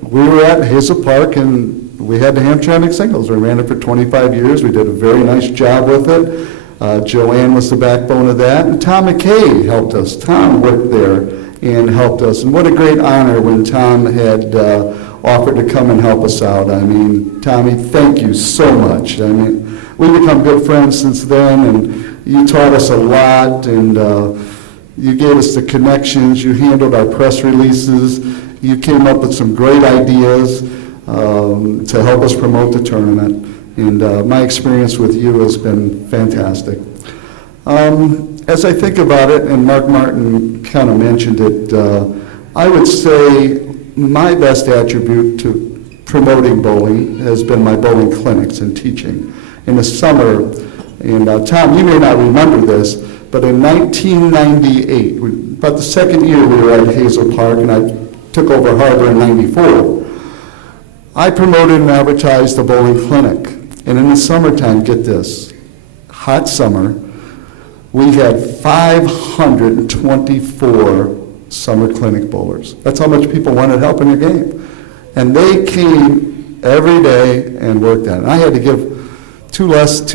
we were at Hazel Park, and we had the Hamtramck singles. We ran it for 25 years. We did a very nice job with it. Joanne was the backbone of that. And Tom Mckay helped us. Tom worked there and helped us. And what a great honor when Tom had offered to come and help us out. I mean, Tommy, thank you so much. I mean, we've become good friends since then, and you taught us a lot, and you gave us the connections, you handled our press releases, you came up with some great ideas to help us promote the tournament, and my experience with you has been fantastic. As I think about it, and Mark Martin kind of mentioned it, I would say my best attribute to promoting bowling has been my bowling clinics and teaching. In the summer, and Tom, you may not remember this, but in 1998, about the second year we were at Hazel Park, and I took over Harbor in 94, I promoted and advertised the bowling clinic. And in the summertime, get this, hot summer, we had 524 summer clinic bowlers. That's how much people wanted help in the game. And they came every day and worked on it. And I had to give two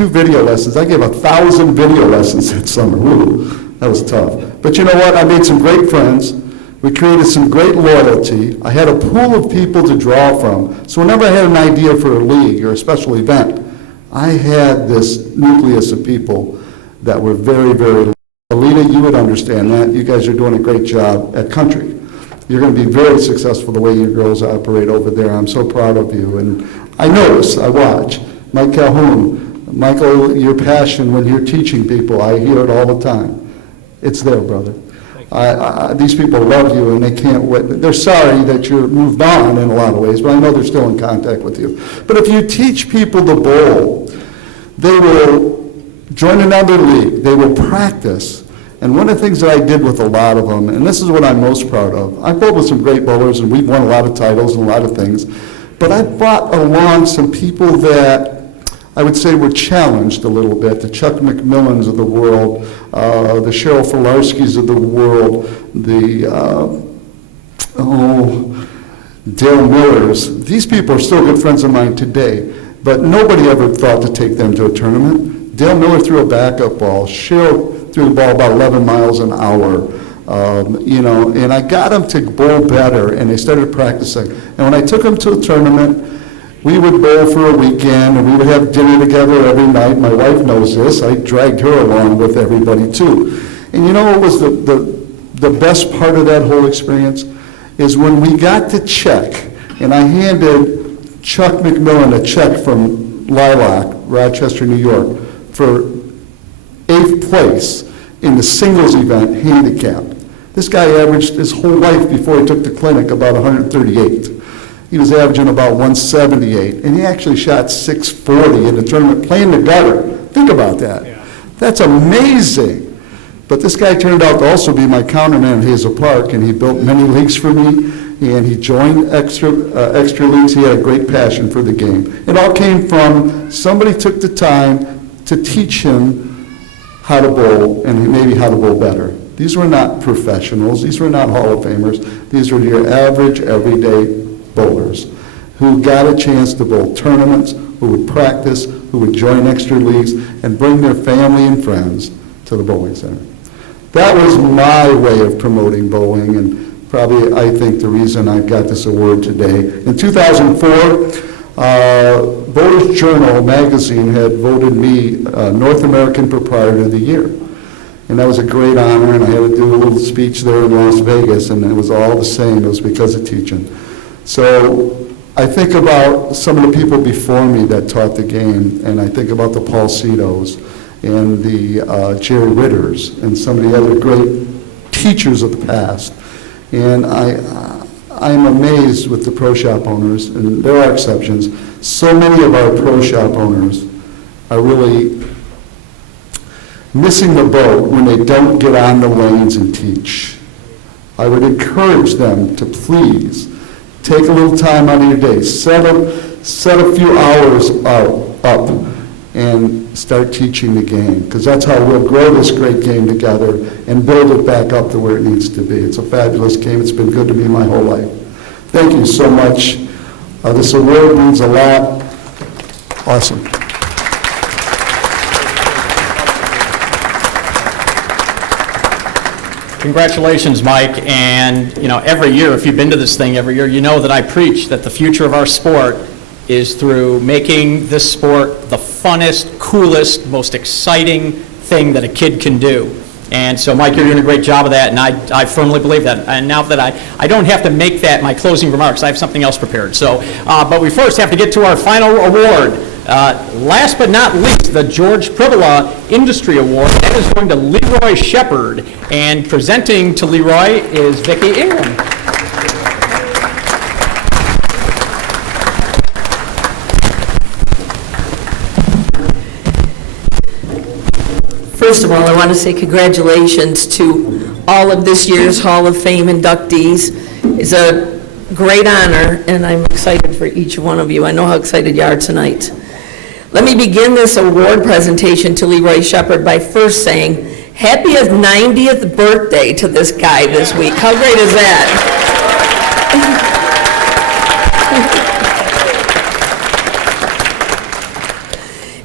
video lessons. I gave 1,000 video lessons that summer. Ooh, that was tough. But you know what? I made some great friends. We created some great loyalty. I had a pool of people to draw from. So whenever I had an idea for a league or a special event, I had this nucleus of people that were very, very loyal. Alita, you would understand that. You guys are doing a great job at Country. You're going to be very successful the way you girls operate over there. I'm so proud of you. And I notice, I watch. Mike Calhoun, Michael, your passion when you're teaching people, I hear it all the time. It's there, brother. These people love you, and they can't wait. They're sorry that you're moved on in a lot of ways, but I know they're still in contact with you. But if you teach people to bowl, they will join another league. They will practice. And one of the things that I did with a lot of them, and this is what I'm most proud of, I bowled with some great bowlers, and we've won a lot of titles and a lot of things, but I brought along some people that I would say were challenged a little bit, the Chuck McMillans of the world, the Cheryl Filarskis of the world, the Dale Millers. These people are still good friends of mine today, but nobody ever thought to take them to a tournament. Dale Miller threw a backup ball. Cheryl threw the ball about 11 miles an hour. And I got them to bowl better, and they started practicing. And when I took them to a tournament, we would bowl for a weekend, and we would have dinner together every night. My wife knows this. I dragged her along with everybody, too. And you know what was the best part of that whole experience? Is when we got to check and I handed Chuck McMillan a check from Lilac, Rochester, New York, for 8th place in the singles event handicap. This guy averaged his whole life before he took the clinic about 138. He was averaging about 178, and he actually shot 640 in the tournament playing the gutter. Think about that. That's amazing. But this guy turned out to also be my counterman at Hazel Park, and he built many leagues for me, and he joined extra leagues. He had a great passion for the game. It all came from somebody took the time to teach him how to bowl and maybe how to bowl better. These were not professionals. These were not Hall of Famers. These were your average, everyday bowlers who got a chance to bowl tournaments, who would practice, who would join extra leagues, and bring their family and friends to the bowling center. That was my way of promoting bowling, and probably, I think, the reason I got this award today. In 2004, Bowler's Journal magazine had voted me North American Proprietor of the Year. And that was a great honor, and I had to do a little speech there in Las Vegas, and it was all the same. It was because of teaching. So I think about some of the people before me that taught the game, and I think about the Paul Citos and the Jerry Ritters and some of the other great teachers of the past. And I'm amazed with the pro shop owners, and there are exceptions. So many of our pro shop owners are really missing the boat when they don't get on the lanes and teach. I would encourage them to please take a little time out of your day, set a few hours up and start teaching the game, because that's how we'll grow this great game together and build it back up to where it needs to be. It's a fabulous game. It's been good to me my whole life. Thank you so much. This award means a lot. Awesome. Congratulations, Mike. And, you know, every year, if you've been to this thing every year, you know that I preach that the future of our sport is through making this sport the funnest, coolest, most exciting thing that a kid can do. And so, Mike, you're doing a great job of that, and I firmly believe that. And now that I don't have to make that my closing remarks, I have something else prepared. So, but we first have to get to our final award. Last but not least, the George Privola Industry Award. That is going to Leroy Shepard, and presenting to Leroy is Vicki Ingham. First of all, I want to say congratulations to all of this year's Hall of Fame inductees. It's a great honor, and I'm excited for each one of you. I know how excited you are tonight. Let me begin this award presentation to Leroy Shepard by first saying, happy 90th birthday to this guy this week. How great is that?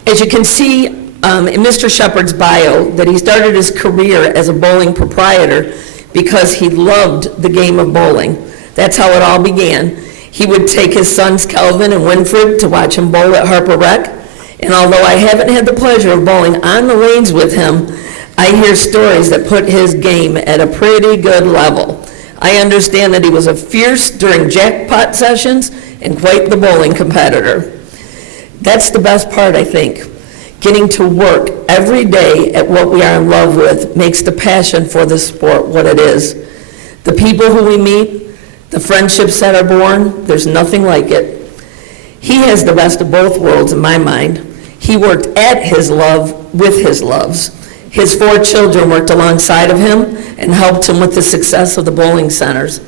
As you can see in Mr. Shepard's bio, that he started his career as a bowling proprietor because he loved the game of bowling. That's how it all began. He would take his sons Kelvin and Winfred to watch him bowl at Harper Rec. And although I haven't had the pleasure of bowling on the lanes with him, I hear stories that put his game at a pretty good level. I understand that he was a fierce during jackpot sessions and quite the bowling competitor. That's the best part, I think. Getting to work every day at what we are in love with makes the passion for this sport what it is. The people who we meet, the friendships that are born, there's nothing like it. He has the best of both worlds in my mind. He worked at his love with his loves. His 4 children worked alongside of him and helped him with the success of the bowling centers.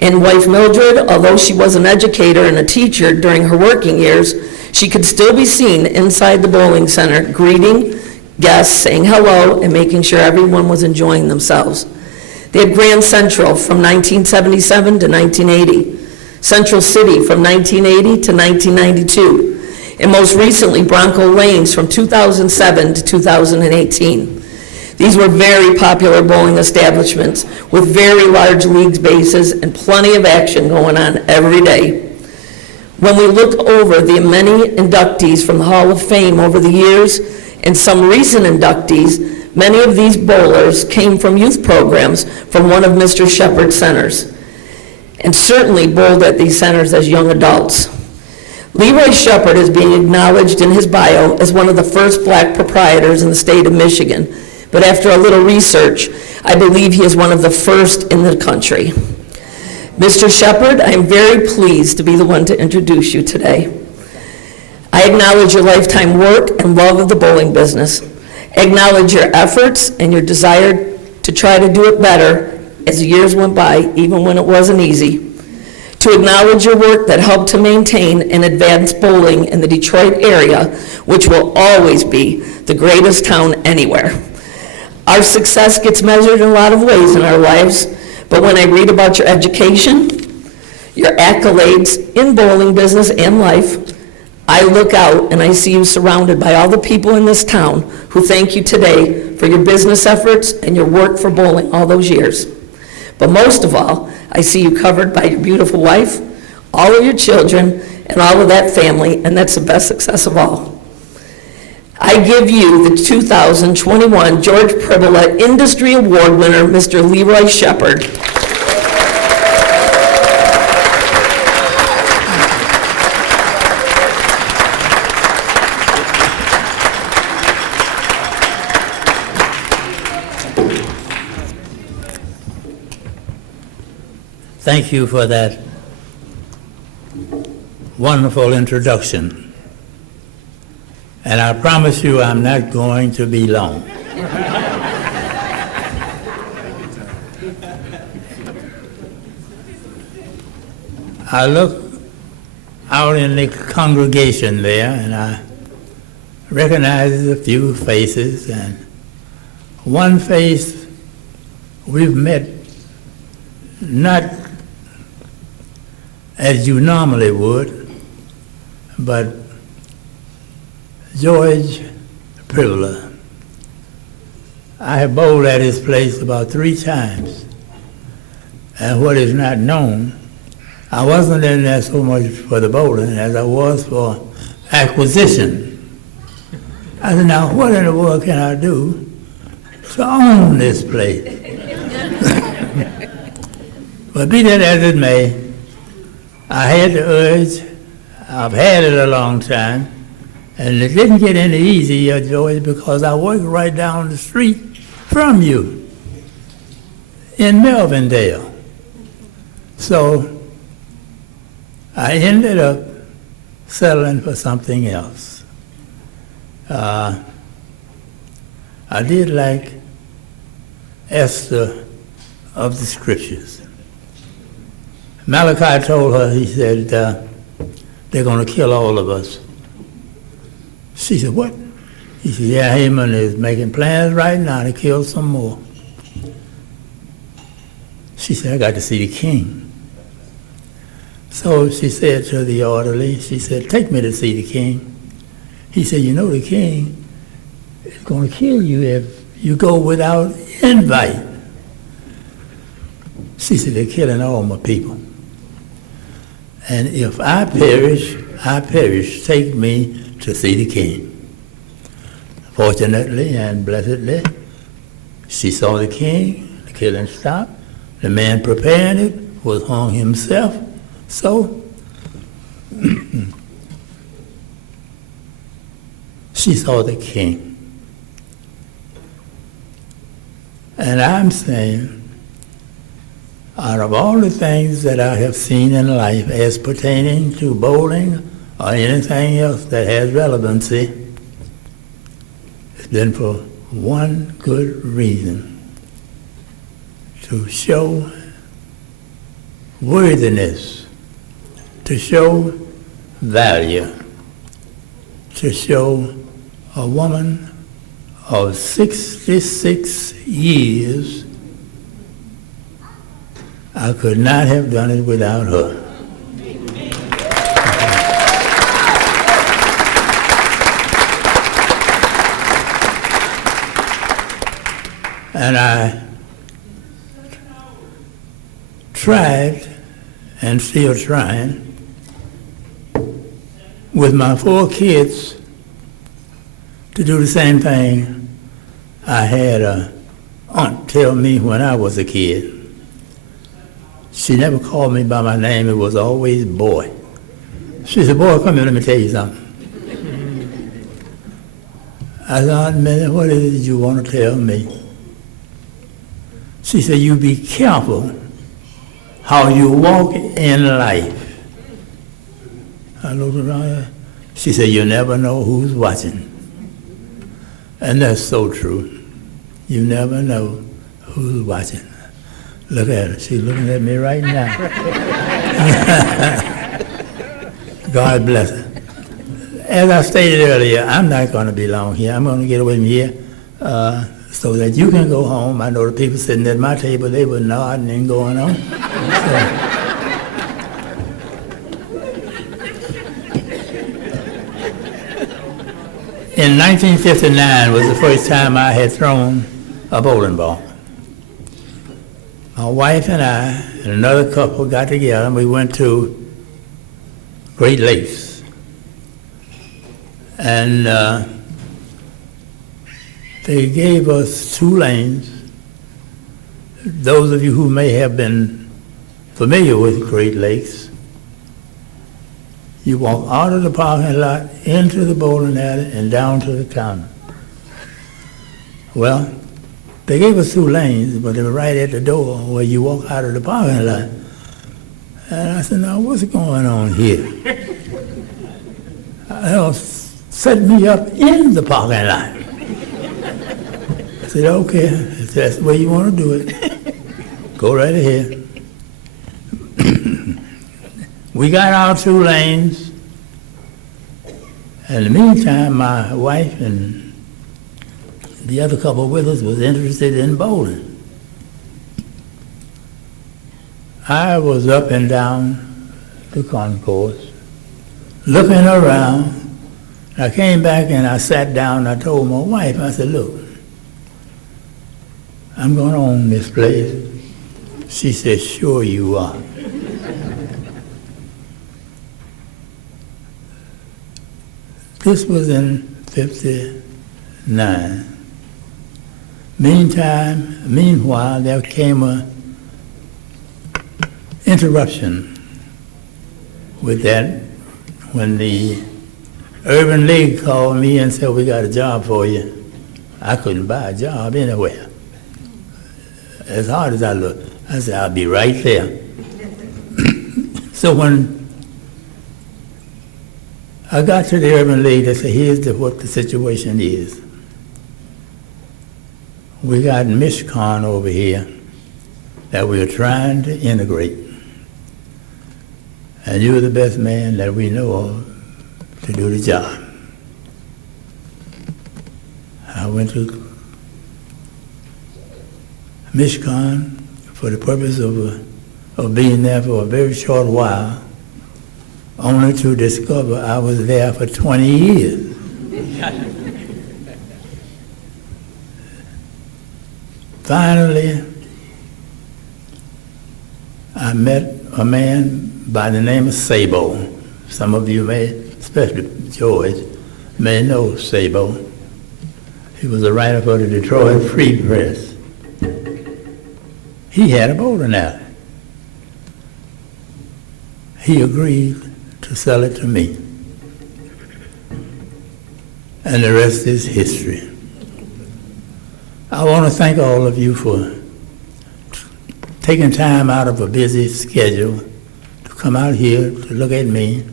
And wife Mildred, although she was an educator and a teacher during her working years, she could still be seen inside the bowling center, greeting guests, saying hello, and making sure everyone was enjoying themselves. They had Grand Central from 1977 to 1980, Central City from 1980 to 1992, and most recently Bronco Lanes from 2007 to 2018. These were very popular bowling establishments with very large league bases and plenty of action going on every day. When we look over the many inductees from the Hall of Fame over the years and some recent inductees, many of these bowlers came from youth programs from one of Mr. Shepard's centers. and certainly bowled at these centers as young adults. Leroy Shepard is being acknowledged in his bio as one of the first black proprietors in the state of Michigan, but after a little research, I believe he is one of the first in the country. Mr. Shepard, I am very pleased to be the one to introduce you today. I acknowledge your lifetime work and love of the bowling business. Acknowledge your efforts and your desire to try to do it better as the years went by, even when it wasn't easy. To acknowledge your work that helped to maintain and advance bowling in the Detroit area, which will always be the greatest town anywhere. Our success gets measured in a lot of ways in our lives, but when I read about your education, your accolades in bowling business and life, I look out and I see you surrounded by all the people in this town who thank you today for your business efforts and your work for bowling all those years. But most of all, I see you covered by your beautiful wife, all of your children, and all of that family, and that's the best success of all. I give you the 2021 George Pribola Industry Award winner, Mr. Leroy Shepard. Thank you for that wonderful introduction. And I promise you I'm not going to be long. I look out in the congregation there and I recognize a few faces, and one face we've met not as you normally would, but George Pribola. I have bowled at his place about 3 times, and what is not known, I wasn't in there so much for the bowling as I was for acquisition. I said, now what in the world can I do to own this place? But be that as it may, I had the urge. I've had it a long time, and it didn't get any easier, George, because I worked right down the street from you in Melvindale. So I ended up settling for something else. I did like Esther of the Scriptures. Malachi told her, he said, they're going to kill all of us. She said, what? He said, yeah, Haman is making plans right now to kill some more. She said, I got to see the king. So she said to the orderly, she said, take me to see the king. He said, you know the king is going to kill you if you go without invite. She said, they're killing all my people. And if I perish, I perish. Take me to see the king. Fortunately and blessedly, she saw the king, the killing stopped. The man preparing it was hung himself. So she saw the king. And I'm saying, out of all the things that I have seen in life as pertaining to bowling or anything else that has relevancy, it's been for one good reason: to show worthiness, to show value, to show a woman of 66 years. I could not have done it without her. And I tried, and still trying, with my 4 kids to do the same thing I had an aunt tell me when I was a kid. She never called me by my name. It was always boy. She said, boy, come here, let me tell you something. I said, Aunt Minnie, what is it you want to tell me? She said, you be careful how you walk in life. I looked around her. She said, you never know who's watching. And that's so true. You never know who's watching. Look at her. She's looking at me right now. God bless her. As I stated earlier, I'm not going to be long here. I'm going to get away from here so that you can go home. I know the people sitting at my table, they were nodding and going on. In 1959 was the first time I had thrown a bowling ball. My wife and I and another couple got together and we went to Great Lakes. And they gave us 2 lanes. Those of you who may have been familiar with Great Lakes, you walk out of the parking lot into the bowling alley and down to the counter. Well, they gave us 2 lanes, but they were right at the door where you walk out of the parking lot. And I said, now what's going on here? Set me up in the parking lot. I said, okay, if that's the way you want to do it, go right ahead. We got our 2 lanes. In the meantime, my wife and the other couple with us was interested in bowling. I was up and down the concourse, looking around. I came back and I sat down and I told my wife, I said, look, I'm going to own this place. She said, sure you are. This was in '59. Meanwhile, there came a interruption with that when the Urban League called me and said, we got a job for you. I couldn't buy a job anywhere. As hard as I looked, I said, I'll be right there. So when I got to the Urban League, they said, here's what the situation is. We got Mckay over here that we're trying to integrate. And you're the best man that we know of to do the job. I went to Mckay for the purpose of being there for a very short while, only to discover I was there for 20 years. Finally, I met a man by the name of Sabo. Some of you may, especially George, may know Sabo. He was a writer for the Detroit Free Press. He had a bowling alley. He agreed to sell it to me. And the rest is history. I want to thank all of you for taking time out of a busy schedule to come out here to look at me.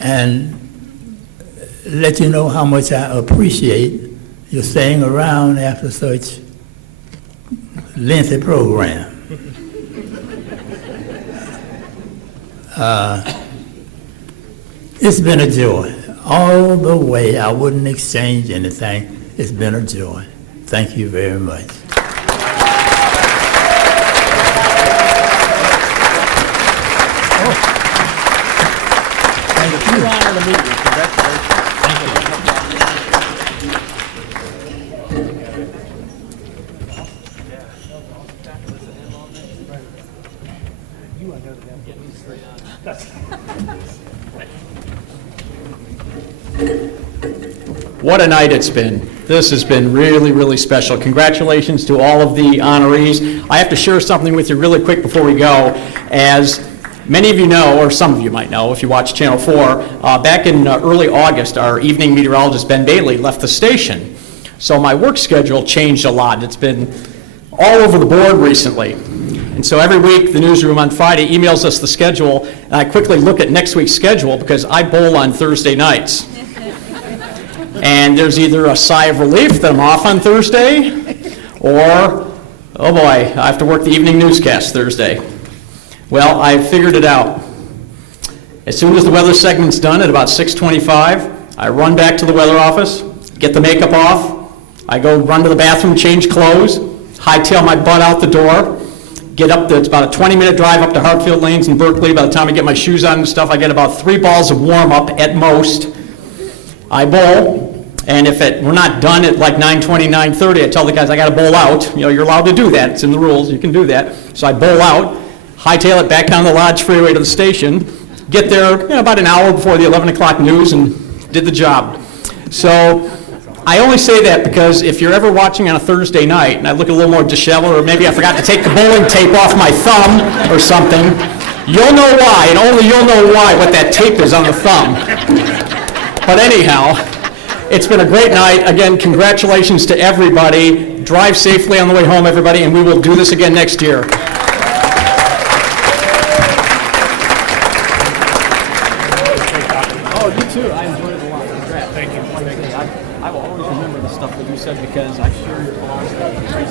And let you know how much I appreciate your staying around after such lengthy program. It's been a joy. All the way, I wouldn't exchange anything. It's been a joy. Thank you very much. Thank you. Honor to meet you. Congratulations. Thank you. What a night it's been. This has been really, really special. Congratulations to all of the honorees. I have to share something with you really quick before we go. As many of you know, or some of you might know if you watch Channel 4, back in early August, our evening meteorologist, Ben Bailey, left the station. So my work schedule changed a lot. It's been all over the board recently. And so every week, the newsroom on Friday emails us the schedule, and I quickly look at next week's schedule because I bowl on Thursday nights. And there's either a sigh of relief that I'm off on Thursday, or, oh boy, I have to work the evening newscast Thursday. Well, I figured it out. As soon as the weather segment's done at about 6:25, I run back to the weather office, get the makeup off, I go run to the bathroom, change clothes, hightail my butt out the door, get up it's about a 20-minute drive up to Hartfield Lanes in Berkeley. By the time I get my shoes on and stuff, I get about 3 balls of warm-up at most. I bowl, and if we're not done at like 9:20, 9:30, I tell the guys I got to bowl out. You know, you're allowed to do that. It's in the rules. You can do that. So I bowl out, hightail it back down the Lodge Freeway to the station, get there about an hour before the 11 o'clock news, and did the job. So I only say that because if you're ever watching on a Thursday night, and I look a little more disheveled, or maybe I forgot to take the bowling tape off my thumb or something, you'll know why, and only you'll know why, what that tape is on the thumb. But anyhow, it's been a great night. Again, congratulations to everybody. Drive safely on the way home, everybody, and we will do this again next year. Oh, you too. I enjoyed it a lot. Thank you. I will always remember the stuff that you said because I share your philosophy.